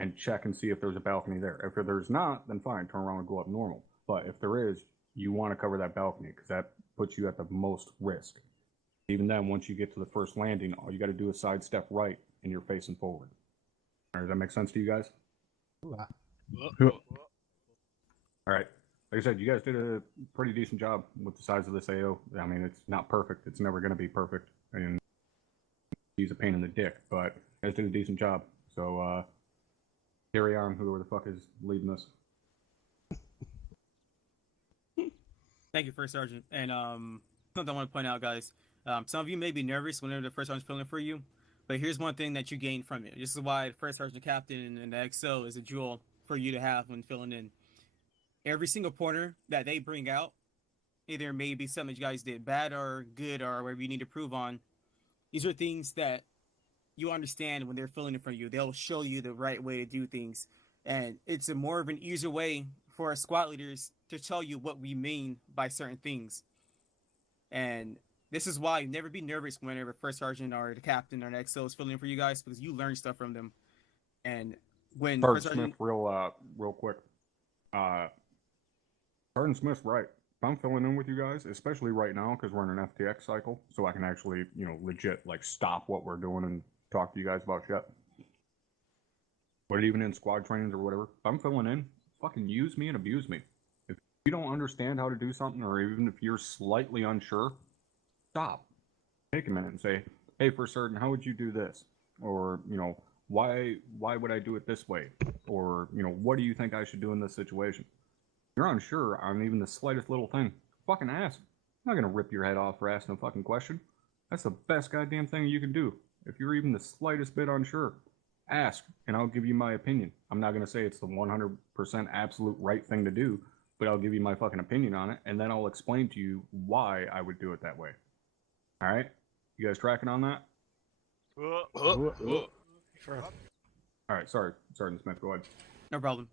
and check and see if there's a balcony there. If there's not, then fine, turn around and go up normal. But if there is, you want to cover that balcony because that puts you at the most risk. Even then, once you get to the first landing, all you got to do is sidestep right and you're facing forward. All right, does that make sense to you guys? All right. Like I said, you guys did a pretty decent job with the size of this AO. I mean, it's not perfect. It's never going to be perfect. And he's a pain in the dick, but you guys did a decent job. So, carry on, whoever the fuck is leading this. Thank you, First Sergeant. And something I want to point out, guys. Some of you may be nervous whenever the First Sergeant's filling for you, but here's one thing that you gain from it. This is why the First Sergeant Captain and the XO is a jewel for you to have when filling in. Every single pointer that they bring out, either maybe something you guys did bad or good or whatever you need to prove on, these are things that you understand when they're filling in for you. They'll show you the right way to do things. And it's a more of an easier way for our squad leaders to tell you what we mean by certain things. And this is why never be nervous whenever First Sergeant or the Captain or the XO is filling in for you guys, because you learn stuff from them. And when Sergeant First Sergeant... Smith, real quick. Sergeant Smith's right. If I'm filling in with you guys, especially right now, because we're in an FTX cycle, so I can actually, legit, stop what we're doing and talk to you guys about shit. But even in squad trainings or whatever, if I'm filling in, fucking use me and abuse me. If you don't understand how to do something, or even if you're slightly unsure, stop. Take a minute and say, hey, for certain, how would you do this? Or, why would I do it this way? Or, what do you think I should do in this situation? If you're unsure on even the slightest little thing, fucking ask. I'm not gonna rip your head off for asking a fucking question. That's the best goddamn thing you can do. If you're even the slightest bit unsure, ask, and I'll give you my opinion. I'm not gonna say it's the 100% absolute right thing to do, but I'll give you my fucking opinion on it, and then I'll explain to you why I would do it that way. Alright? You guys tracking on that? Alright, sorry, Sergeant Smith, go ahead. No problem.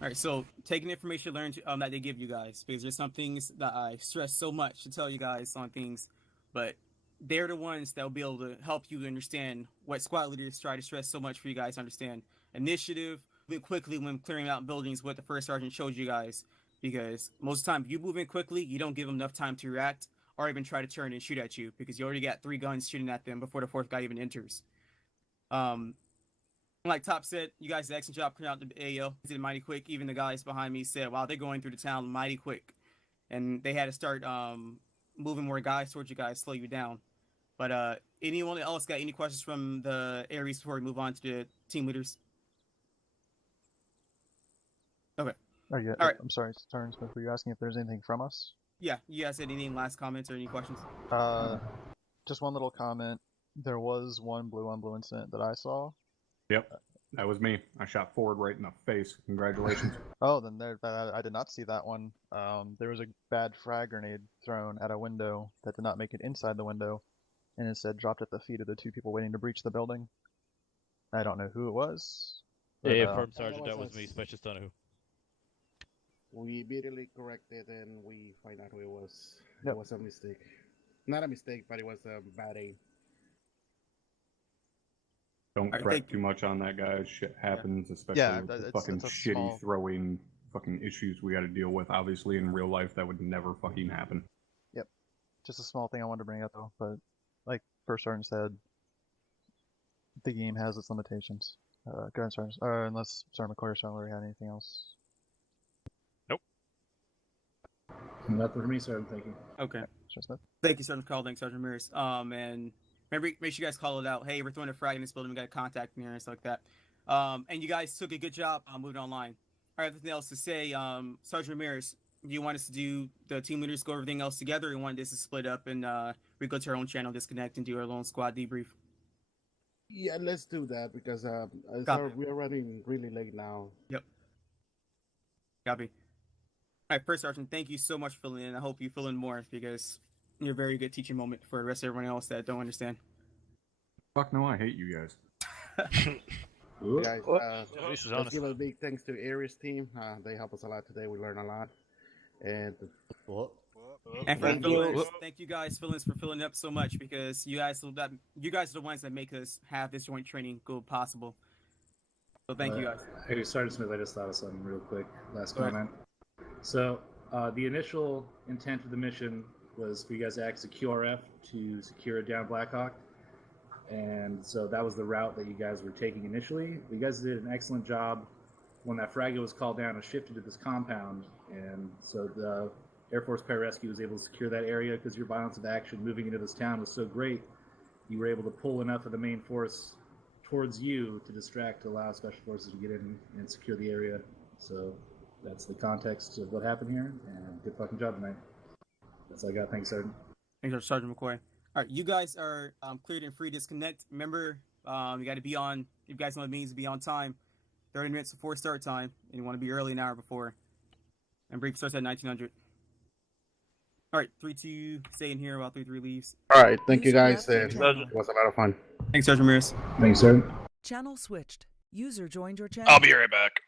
All right, so taking the information learned that they give you guys, because there's some things that I stress so much to tell you guys on things, but they're the ones that will be able to help you understand what squad leaders try to stress so much for you guys to understand. Initiative, move quickly when clearing out buildings, what the first sergeant showed you guys, because most of the time, if you move in quickly, you don't give them enough time to react or even try to turn and shoot at you, because you already got 3 guns shooting at them before the 4th guy even enters. Like Top said, you guys did an excellent job clearing out the AO. Did it mighty quick. Even the guys behind me said, wow, they're going through the town mighty quick. And they had to start moving more guys towards you guys, slow you down. But anyone else got any questions from the Aries before we move on to the team leaders? Okay. Oh, yeah. All right. I'm sorry, Sergeant Smith. Were you asking if there's anything from us? Yeah. You guys had any last comments or any questions? Just one little comment. There was one blue on blue incident that I saw. Yep, that was me. I shot Ford right in the face. Congratulations. Oh, then I did not see that one. There was a bad frag grenade thrown at a window that did not make it inside the window, and instead dropped at the feet of the 2 people waiting to breach the building. I don't know who it was. But, Yeah, Firm Sergeant, that was me, Special Stunner. We immediately corrected and we find out who it was. Yep. It was a mistake. Not a mistake, but it was a bad aim. Don't fret too much on that, guys. Shit happens, especially with the fucking shitty throwing fucking issues we got to deal with. Obviously, in real life, that would never fucking happen. Yep. Just a small thing I wanted to bring up, though. But like First Sergeant said, the game has its limitations. Go ahead, Sergeant. Unless Sergeant McCoy or Sergeant Larry had anything else. Nothing for me, Sergeant. Thank you. Okay. Sergeant Smith. Thank you, Sergeant Carl. Thanks, Sergeant Ramirez. And remember, make sure you guys call it out. Hey, we're throwing a frag in this building. We got a contact in here and stuff like that. And you guys took a good job moving online. All right, everything else to say, Sergeant Ramirez, do you want us to do the team leaders go everything else together, or you want this to split up and we go to our own channel, disconnect, and do our own squad debrief? Yeah, let's do that because we are running really late now. Yep. Copy. All right, First Sergeant, thank you so much for filling in. I hope you fill in more because you're a very good teaching moment for the rest of everyone else that don't understand. Fuck no, I hate you guys. Guys, let's give a big thanks to Aries team. They help us a lot today. We learned a lot. And And for Philins, thank you guys, Philins, for filling up so much because you guys are the ones that make us have this joint training go possible. So thank you guys. Hey, Sergeant Smith, I just thought of something real quick. Last comment. So the initial intent of the mission was for you guys to act as a QRF to secure a down Blackhawk. And so that was the route that you guys were taking initially. You guys did an excellent job when that fragment was called down and shifted to this compound. And so the Air Force Pararescue was able to secure that area because your violence of action moving into this town was so great. You were able to pull enough of the main force towards you to distract, to allow Special Forces to get in and secure the area. So that's the context of what happened here. And good fucking job tonight. That's all I got. Thanks, Sergeant. Thanks, Sergeant McCoy. All right, you guys are cleared and free to disconnect. Remember, you got to be on. You guys know what it means to be on time. 30 minutes before start time, and you want to be early an hour before. And brief starts at 1900. All right, 3-2, stay in here while 3-3 leaves. All right, thank you guys. It was a lot of fun. Thanks, Sergeant Ramirez. Thanks, Sergeant. Channel switched. User joined your channel. I'll be right back.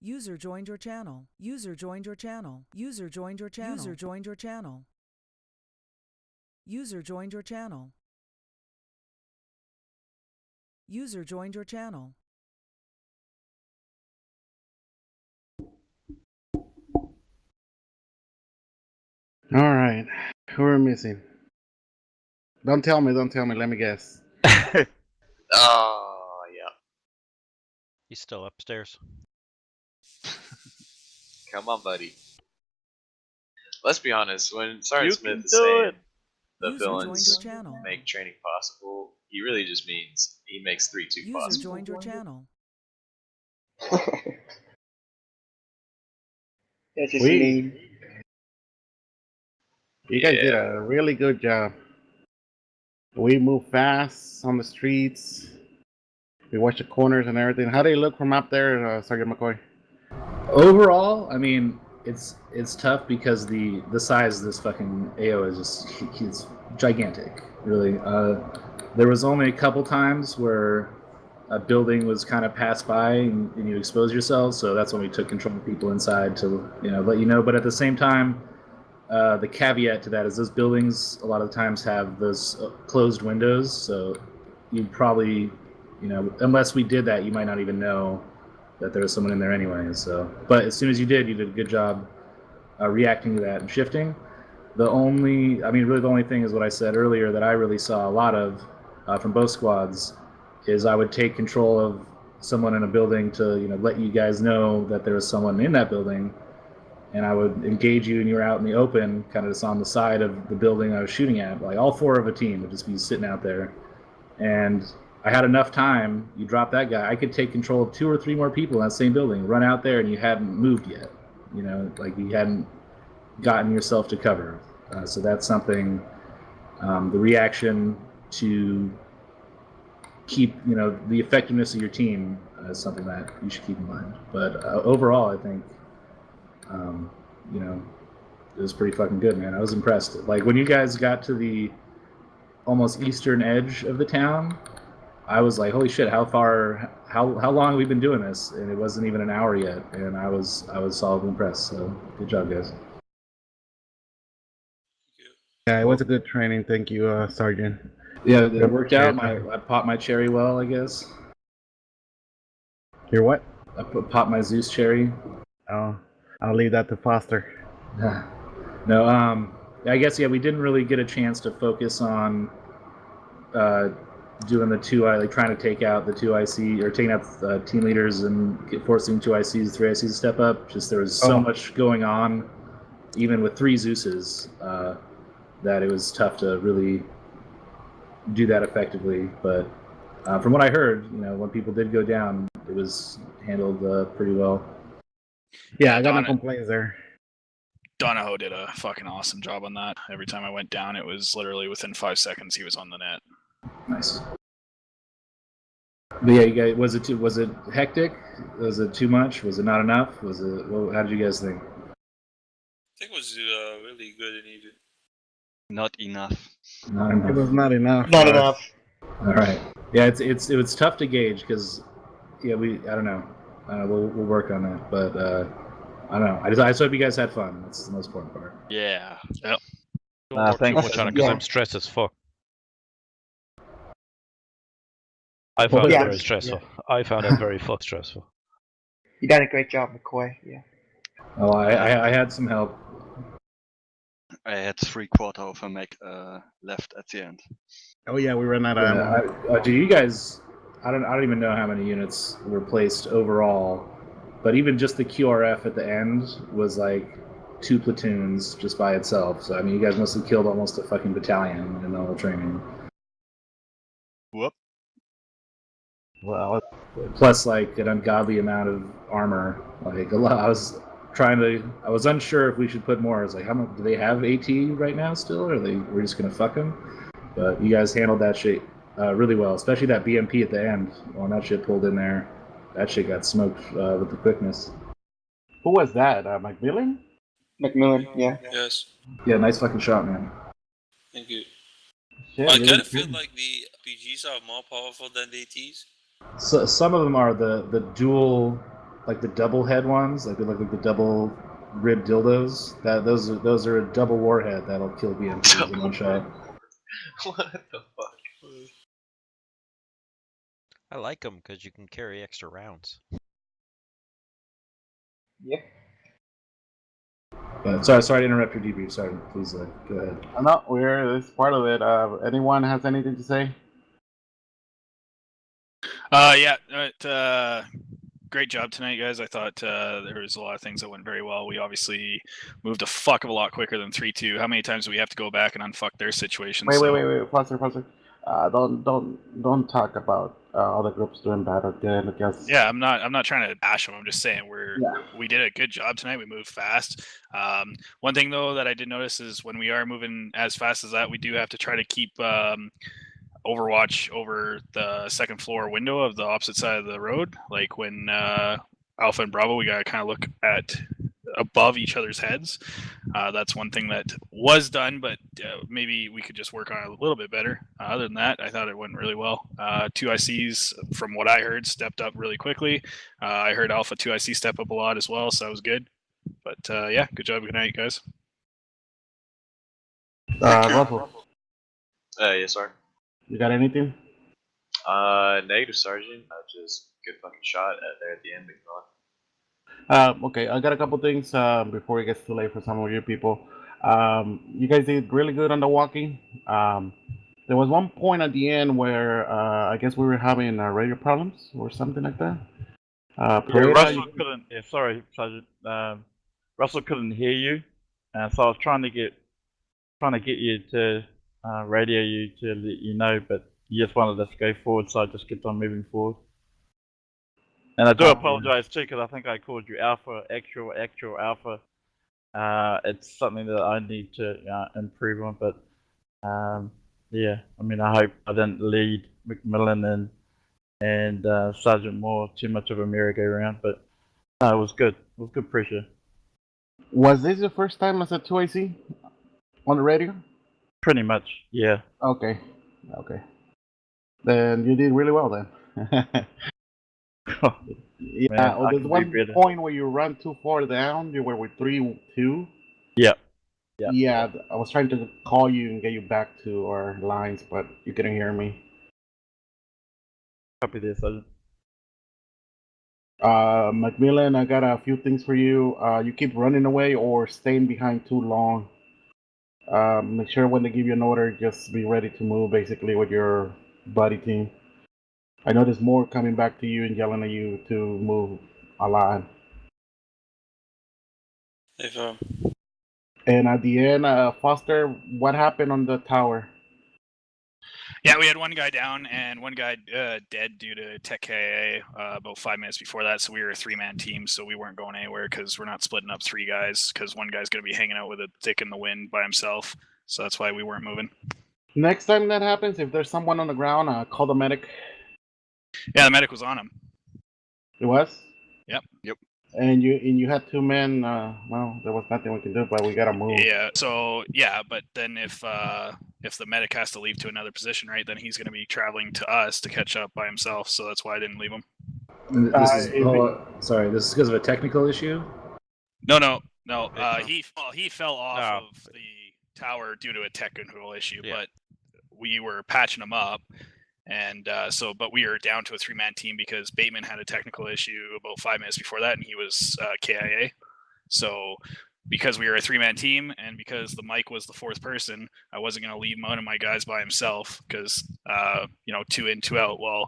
User joined your channel. User joined your channel. User joined your channel. User joined your channel. User joined your channel. User joined your channel. All right, who are we missing? Don't tell me. Let me guess. Oh, yeah. He's still upstairs. Come on, buddy. Let's be honest. When Sergeant You Smith can is do saying, it. the User joined villains your channel. make training possible, he really just means he makes 3-2 User possible. joined your channel. That's just We- mean. You guys did a really good job. We move fast on the streets. We watch the corners and everything. How do they look from up there, Sergeant McCoy? Overall, I mean, it's tough because the size of this fucking AO is just he's gigantic, really. There was only a couple times where a building was kind of passed by and you expose yourselves, so that's when we took control of people inside to let you know. But at the same time, the caveat to that is those buildings a lot of the times have those closed windows, so you'd probably, unless we did that, you might not even know that there was someone in there anyway. So, but as soon as you did a good job reacting to that and shifting. The only thing is what I said earlier that I really saw a lot of from both squads is I would take control of someone in a building to let you guys know that there was someone in that building, and I would engage you and you were out in the open, kind of just on the side of the building I was shooting at. Like all four of a team would just be sitting out there, and I had enough time. You drop that guy, I could take control of 2 or 3 more people in that same building, run out there, and you hadn't moved yet. Like you hadn't gotten yourself to cover. So that's something. The reaction to keep the effectiveness of your team is something that you should keep in mind. But overall, I think it was pretty fucking good, man. I was impressed. Like when you guys got to the almost eastern edge of the town, I was like, holy shit, how long have we been doing this? And it wasn't even an hour yet, and I was solidly impressed. So good job, guys. Yeah, it was a good training. Thank you, Sergeant. Yeah, it worked out. I popped my cherry well, I guess. Your what? I popped my Zeus cherry. Oh, I'll leave that to Foster. No, I guess we didn't really get a chance to focus on doing the 2 like trying to take out the 2 IC or taking out the team leaders and forcing 2 ICs, 3 ICs to step up. Just there was so much going on, even with 3 Zeuses, that it was tough to really do that effectively. But from what I heard, when people did go down, it was handled pretty well. Yeah, I got no complaints there. Donahoe did a fucking awesome job on that. Every time I went down, it was literally within 5 seconds he was on the net. Nice. But yeah, you guys, was it hectic? Was it too much? Was it not enough? How did you guys think? I think it was really good and even. Not enough. Not enough. It was not enough. Not enough. All right. Yeah, it was tough to gauge because I don't know. We'll work on that, but I don't know. I just hope you guys had fun. That's the most important part. Yeah. Yep. Thanks much on it because I'm stressed as fuck. I found it very stressful. I found it very fuck stressful. You done a great job, McCoy. Yeah. Oh, I had some help. I had 3/4 of a mech left at the end. Oh yeah, we ran out of ammo. Do you guys? I don't even know how many units were placed overall, but even just the QRF at the end was like 2 platoons just by itself. So I mean, you guys must have killed almost a fucking battalion in the whole training. Whoop. Well, plus like an ungodly amount of armor. Like a lot. I was unsure if we should put more. I was like, how much do they have AT right now still, or we're just gonna fuck them? But you guys handled that shit really well, especially that BMP at the end. When that shit pulled in there, that shit got smoked with the quickness. Who was that? McMillan? McMillan, yeah. Yes. Yeah, nice fucking shot, man. Thank you. Shit, I kind of feel like the RPGs are more powerful than the ATs. So some of them are the dual, like the double head ones, like the double rib dildos. Those are a double warhead that'll kill BMPs in one shot. What the fuck? I like them because you can carry extra rounds. Yep. Sorry to interrupt your debrief. Sorry, please go ahead. No, it's part of it. Anyone has anything good great job tonight, guys. I thought there was a lot of things that went very well. We obviously moved a fuck of a lot quicker than 3-2. How many times do we have to go back and unfuck their situation? Wait, Foster. Don't talk about other groups doing bad or good. I guess. Yeah, I'm not trying to bash them. I'm just saying we did a good job tonight. We moved fast. One thing though that I did notice is when we are moving as fast as that, we do have to try to keep Overwatch over the second floor window of the opposite side of the road. Like when Alpha and Bravo, we gotta kind of look at above each other's heads. That's one thing that was done, but maybe we could just work on it a little bit better. Other than that, I thought it went really well. 2 ICs, from what I heard, stepped up really quickly. I heard Alpha 2 IC step up a lot as well, so that was good. But yeah, good job. Good night, guys. Russell, Yes, sir. you got anything? Negative, Sergeant. Just good fucking shot there at the end, McMillan. Okay, I got a couple things before it gets too late for some of you people. You guys did really good on the walking. There was one point at the end where I guess we were having radio problems or something like that. Russell couldn't. Yeah, sorry, Sergeant. Russell couldn't hear you, so I was trying to get you to radio you to let you know, but you just wanted us to go forward, so I just kept on moving forward. And I do apologize too, because I think I called you Alpha, actual Alpha. It's something that I need to improve on, but yeah, I mean, I hope I didn't lead McMillan and Sergeant Moore too much of a merry-go-round, but no, it was good. It was good pressure. Was this your first time as a 2IC on the radio? Pretty much, yeah. Okay. Then you did really well then. Yeah, Man, there's one point where you run too far down. You were with 3-2. Yeah. Yeah, I was trying to call you and get you back to our lines, but you couldn't hear me. Copy this, Sergeant. Macmillan, I got a few things for you. You keep running away or staying behind too long. Make sure when they give you an order, just be ready to move basically with your buddy team. I know there's more coming back to you and yelling at you to move a lot. And at the end, Foster, what happened on the tower? Yeah, we had one guy down and one guy dead due to tech KIA about 5 minutes before that. So we were a 3-man team, so we weren't going anywhere because we're not splitting up 3 guys because one guy's going to be hanging out with a dick in the wind by himself. So that's why we weren't moving. Next time that happens, if there's someone on the ground, call the medic. Yeah, the medic was on him. It was? Yep. And you had 2 men. Well, there was nothing we can do, but we gotta move. Yeah. So yeah, but then if the medic has to leave to another position, right, then he's going to be traveling to us to catch up by himself. So that's why I didn't leave him. This is this is because of a technical issue. No. He fell off of the tower due to a technical issue, but we were patching him up. And but we were down to a 3-man team because Bateman had a technical issue about 5 minutes before that, and he was KIA. So because we were a 3-man team, and because the Mike was the 4th person, I wasn't going to leave one of my guys by himself because 2 in, 2 out. Well,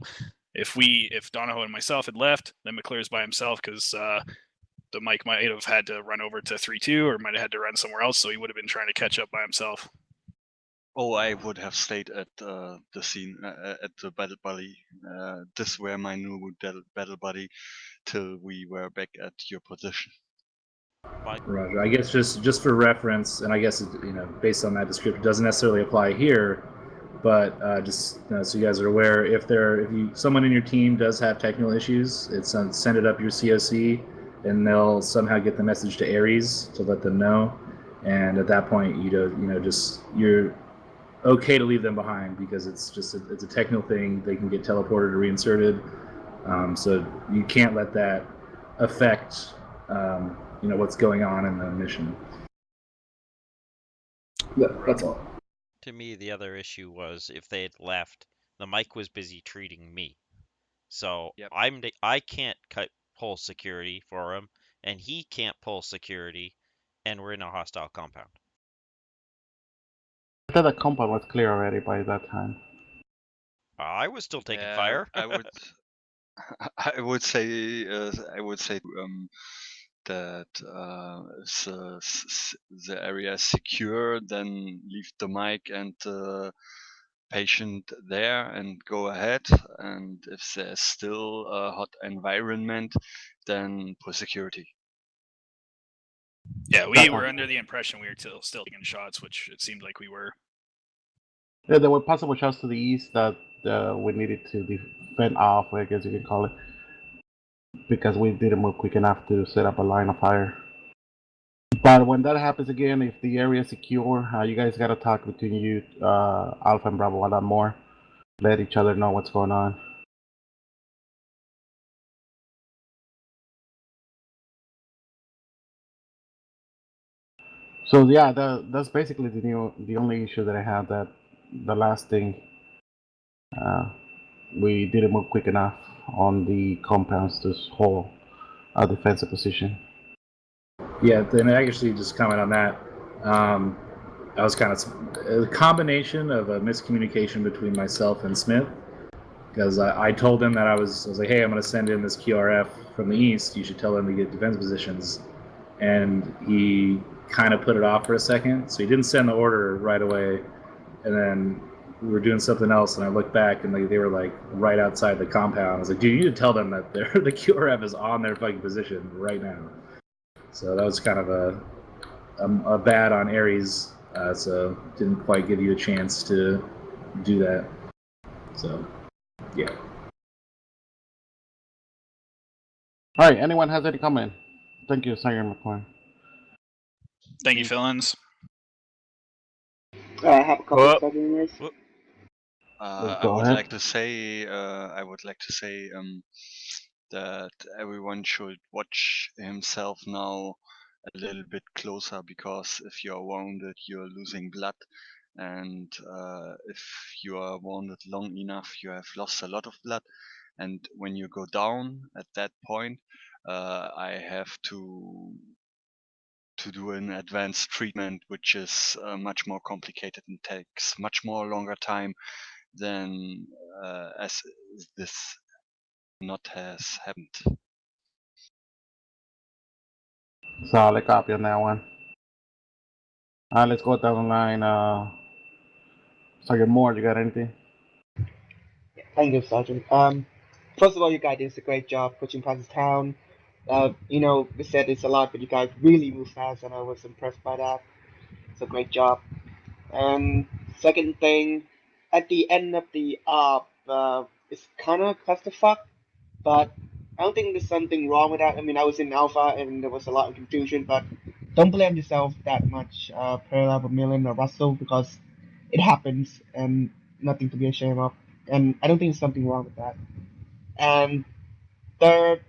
if Donahoe and myself had left, then McClure's by himself because the Mike might have had to run over to 3-2 or might have had to run somewhere else, so he would have been trying to catch up by himself. Oh, I would have stayed at the scene, at the battle buddy. This were my new battle buddy till we were back at your position. Roger. I guess just for reference, and I guess based on that description, doesn't necessarily apply here, but just so you guys are aware, if someone in your team does have technical issues, send it up your COC, and they'll somehow get the message to Ares to let them know, and at that point, you're okay to leave them behind because it's a technical thing. They can get teleported or reinserted, so you can't let that affect what's going on in the mission. Yeah, that's all. To me, the other issue was if they had left, the Mike was busy treating me, so I can't pull security for him, and he can't pull security, and we're in a hostile compound. I thought the compound was clear already by that time. I was still taking fire. I would say that the area is secure, then leave the mic and the patient there and go ahead. And if there's still a hot environment, then push security. Yeah, we were under the impression we were still taking shots, which it seemed like we were. Yeah, there were possible shots to the east that we needed to defend off, I guess you can call it, because we didn't move quick enough to set up a line of fire. But when that happens again, if the area is secure, you guys gotta talk between you, Alpha and Bravo, a lot more. Let each other know what's going on. So yeah, that's basically the only issue that I had. That the last thing, we didn't move quick enough on the compounds to hold a defensive position. Yeah, then I actually just comment on that. I was kind of a combination of a miscommunication between myself and Smith, because I told him that I was like, hey, I'm going to send in this QRF from the east. You should tell them to get defense positions, and he kind of put it off for a second, so he didn't send the order right away. And then we were doing something else, and I looked back, and they were like right outside the compound. I was like, dude, you need to tell them that the QRF is on their fucking position right now. So that was kind of a bad on Ares, so didn't quite give you a chance to do that. So, yeah. All right, anyone has any comment? Thank you, Sergeant McCoy. Thank you, Philins. I have a couple of seconds. I would like to say that everyone should watch himself now a little bit closer, because if you're wounded, you're losing blood, and if you are wounded long enough, you have lost a lot of blood. And when you go down at that point, I have to do an advanced treatment, which is much more complicated and takes much more longer time than as this not has happened. Solid copy on that one. Let's go down the line. Sergeant Moore, you got anything? Thank you, Sergeant. First of all, you guys did a great job pushing past this town. We said this a lot, but you guys really move fast, and I was impressed by that. It's a great job. And second thing, at the end of the op, it's kind of clusterfuck, but I don't think there's something wrong with that. I mean, I was in Alpha, and there was a lot of confusion, but don't blame yourself that much, Perla, Vermilion, or Russell, because it happens, and nothing to be ashamed of. And I don't think there's something wrong with that. And third,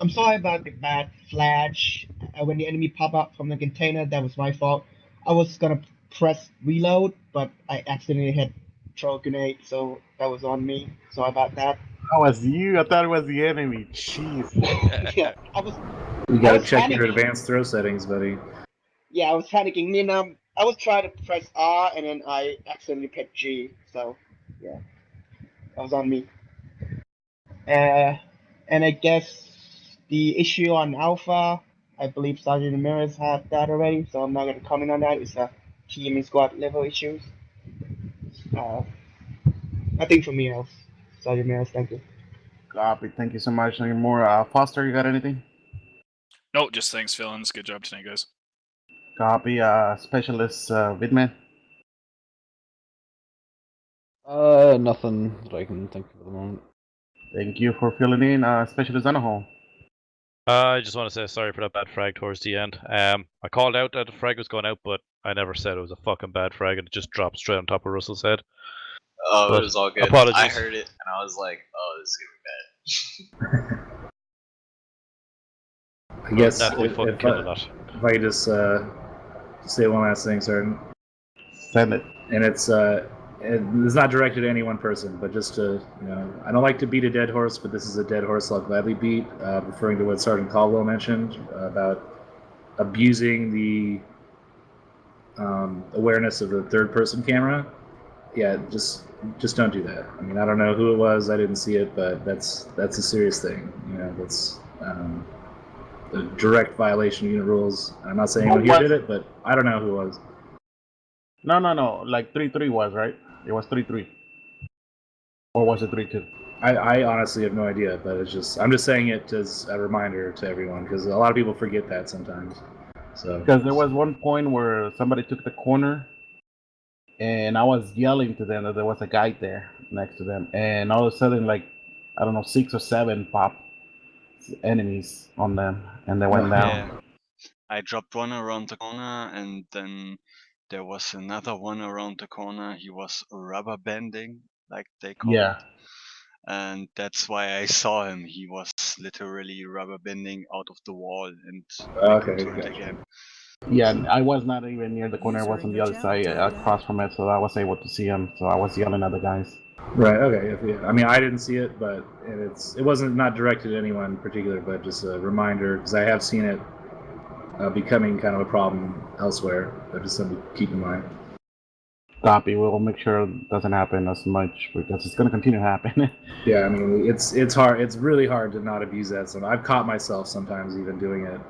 I'm sorry about the bad flash. When the enemy pop up from the container, that was my fault. I was gonna press reload, but I accidentally hit throw a grenade, so that was on me. Sorry about that. Oh, it was you? I thought it was the enemy. Jeez. Yeah, I was. You gotta was check your panicking. advanced throw settings, buddy. Yeah, I was panicking. You know, I was trying to press R, and then I accidentally picked G. So, yeah, that was on me. And I guess the issue on Alpha, I believe Sergeant Ramirez had that already, so I'm not going to comment on that. It's a team and squad level issues. Nothing from me else. Sergeant Ramirez, thank you. Copy. Thank you so much. Sergeant Moore. Foster, you got anything? No, just thanks, Philins. Good job tonight, guys. Copy. Specialist Vidman. Nothing that I can think of at the moment. Thank you for filling in. Specialist Anaho. I just want to say sorry for that bad frag towards the end. I called out that the frag was going out, but I never said it was a fucking bad frag, and it just dropped straight on top of Russell's head. Oh, But it was all good. apologies. I heard it, and I was like, oh, this is gonna be bad. I guess Definitely if fucking killed that. I could just say one last thing, Sergeant. Send it. And it's not directed at any one person, but just to, I don't like to beat a dead horse, but this is a dead horse I'll gladly beat, referring to what Sergeant Caldwell mentioned about abusing the awareness of the third-person camera. yeah, just don't do that. I mean, I don't know who it was. I didn't see it, but that's a serious thing. You know, that's a direct violation of unit rules. I'm not saying anyone here did it, but I don't know who it was. No. Like 3-3 was right. It was 3-3, or was it 3-2? I honestly have no idea, but I'm just saying it as a reminder to everyone because a lot of people forget that sometimes. So Because there was one point where somebody took the corner, and I was yelling to them that there was a guy there next to them, and all of a sudden, like, I don't know, 6 or 7 pop enemies on them, and they went down. Yeah, I dropped one around the corner, and then there was another one around the corner. He was rubber banding, like they call Yeah. it. And that's why I saw him. He was literally rubber bending out of the wall and back Okay, into it gotcha. again. Yeah, I was not even near the corner. I was on the other side, across from it, so I was able to see him. So I was yelling at the guys. Right. Okay. Yeah. I mean, I didn't see it, but it wasn't not directed at anyone in particular, but just a reminder because I have seen it becoming kind of a problem elsewhere. But just something to keep in mind. Copy. We'll make sure it doesn't happen as much because it's going to continue to happen. Yeah. I mean, it's hard. It's really hard to not abuse that. So I've caught myself sometimes even doing it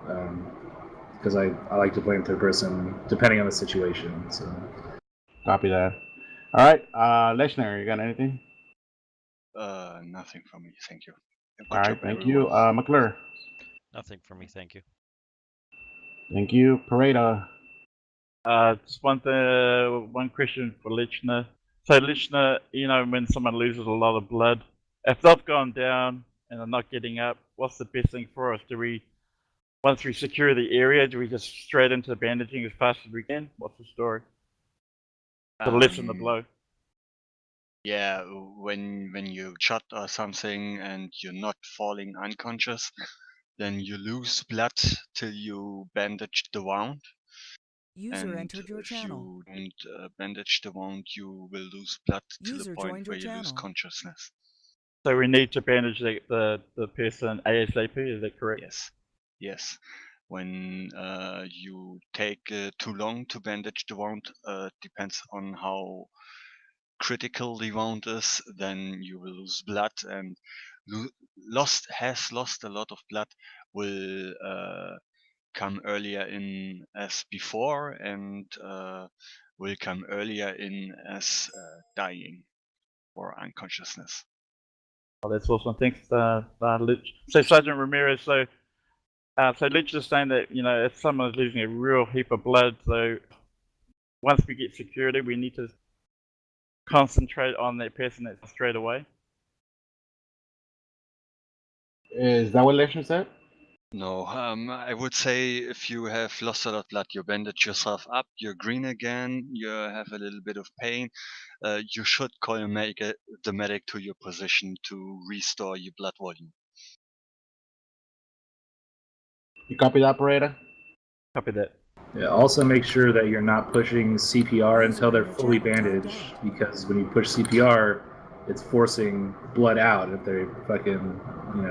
because I like to play in third person depending on the situation. So. Copy that. All right, Leshner, you got anything? Nothing from me, thank you. All right, thank you. McClure. Nothing for me, thank you. Thank you, Pareda. Just one question for Lichner. So Lichner, you know, when someone loses a lot of blood, if they've gone down and are not getting up, what's the best thing for us? Once we secure the area, do we just straight into bandaging as fast as we can? What's the story? To lessen the blow. Yeah, when you shot or something and you're not falling unconscious, then you lose blood till you bandage the wound. User and entered your if channel. you don't bandage the wound, you will lose blood to the User point joined where your you lose channel. consciousness. So we need to bandage the person ASAP, is that correct? Yes. When you take too long to bandage the wound, depends on how critical the wound is, then you will lose blood, and lost a lot of blood will come earlier in as before, and will come earlier in as dying or unconsciousness. Oh, that's awesome. Thanks, Lich. So Sergeant Ramirez, so Lich is saying that, you know, if someone's losing a real heap of blood, so once we get security, we need to concentrate on that person that's straight away. Is that what Leshner said? No, I would say if you have lost a lot of blood, you bandage yourself up, you're green again, you have a little bit of pain, you should call the medic to your position to restore your blood volume. You copy that, Pareda? Copy that. Yeah, also make sure that you're not pushing CPR until they're fully bandaged, because when you push CPR, it's forcing blood out. If they fucking,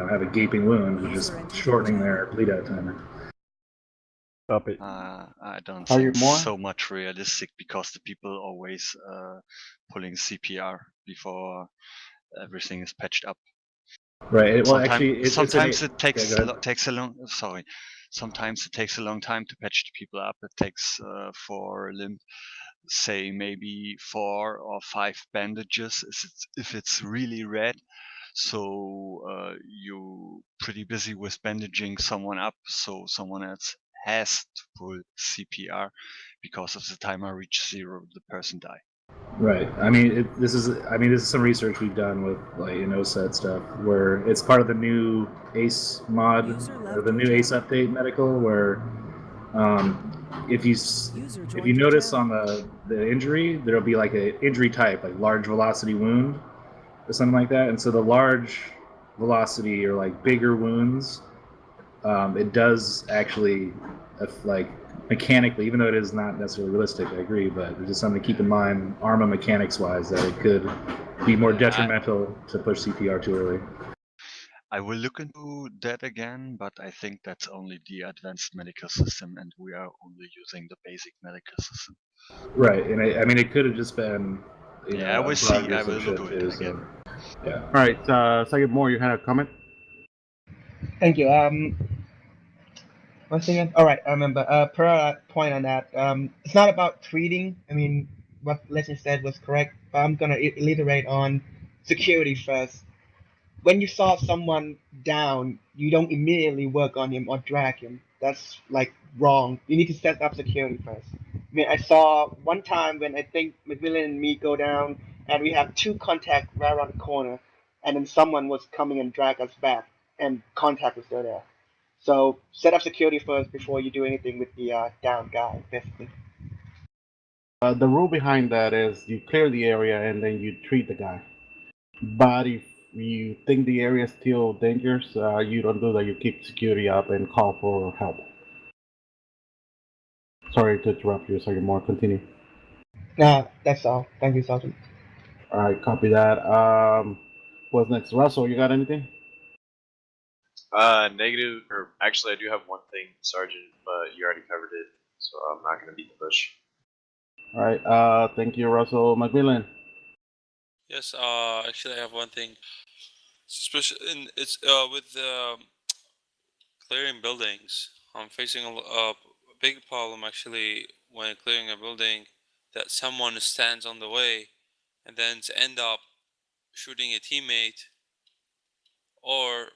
have a gaping wound, it's just shortening their bleed out time. Copy. I don't Are you think more? so much realistic because the people always pulling CPR before everything is patched up. Right. Well, Sometimes it takes yeah, takes a long. Sorry. Sometimes it takes a long time to patch the people up. It takes for limb, say maybe 4 or 5 bandages if it's really red. So you're pretty busy with bandaging someone up, so someone else has to pull CPR because of the timer reach 0, the person die. Right. I mean, this is some research we've done with OSET stuff, where it's part of the new ACE mod, or the new ACE update medical, where if you notice on the injury, there'll be like a injury type, like large velocity wound or something like that. And so the large velocity or like bigger wounds, it does actually mechanically, even though it is not necessarily realistic, I agree, but it's just something to keep in mind, ARMA mechanics wise, that it could be more detrimental to push CPR too early. I will look into that again, but I think that's only the advanced medical system, and we are only using the basic medical system. Right, and I mean, it could have just been Yeah, I will see. I will look at it again. Yeah. All right, Sergeant Moore, you had a comment. Thank you. Once again, all right, I remember. Per point on that, it's not about treating. I mean, what Legend said was correct, but I'm gonna iterate on security first. When you saw someone down, you don't immediately work on him or drag him. That's like wrong. You need to set up security first. I mean, I saw one time when I think McMillan and me go down, and we have two contact right around the corner, and then someone was coming and drag us back, and contact was still there. So set up security first before you do anything with the down guy, basically. The rule behind that is you clear the area and then you treat the guy. But if you think the area is still dangerous, you don't do that. You keep security up and call for help. Sorry to interrupt you, Sergeant Moore. Continue. Nah, that's all. Thank you, Sergeant. All right, copy that. What's next? Russell, you got anything? Negative, or actually, I do have one thing, Sergeant, but you already covered it, so I'm not gonna beat the bush. All right. Thank you, Russell. Macmillan. Yes, actually, I have one thing. Especially it's with clearing buildings. I'm facing a big problem actually when clearing a building, that someone stands on the way and then end up shooting a teammate or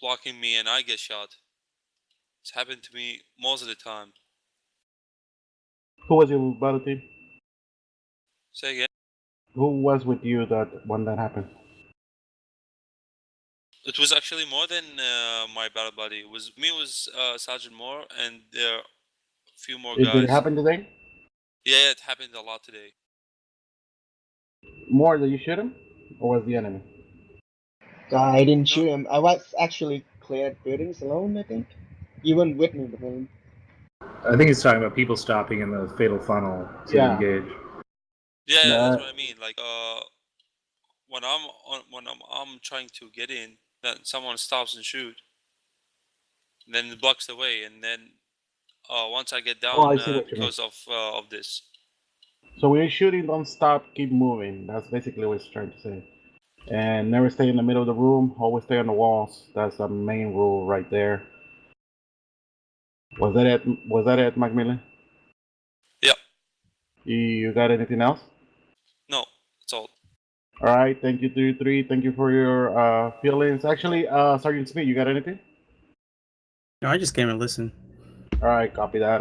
blocking me and I get shot. It's happened to me most of the time. Who was your battle team? Say again. Who was with you that when that happened? It was actually more than my battle buddy. It was me, was Sergeant Moore, and there are a few more guys. Did it happen today? Yeah, it happened a lot today. More than you shoot him, or was the enemy? I didn't shoot him. I was actually cleared buildings alone, I think. You weren't with me, but then. I think he's talking about people stopping in the fatal funnel to engage. Yeah, that's what I mean. Like, when I'm trying to get in, then someone stops and shoot, and then it blocks the way, and then once I get down, I see what you because of this. So when you're shooting, don't stop, keep moving. That's basically what he's trying to say. And never stay in the middle of the room. Always stay on the walls. That's the main rule right there. Was that it? Was that it, Macmillan? Yep. You got anything else? No, that's all. All right. Thank you, 3-3. Thank you for your feelings. Actually, Sergeant Smith, you got anything? No, I just came and listened. All right. Copy that.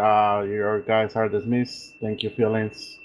Your guys are dismissed. Thank you, feelings.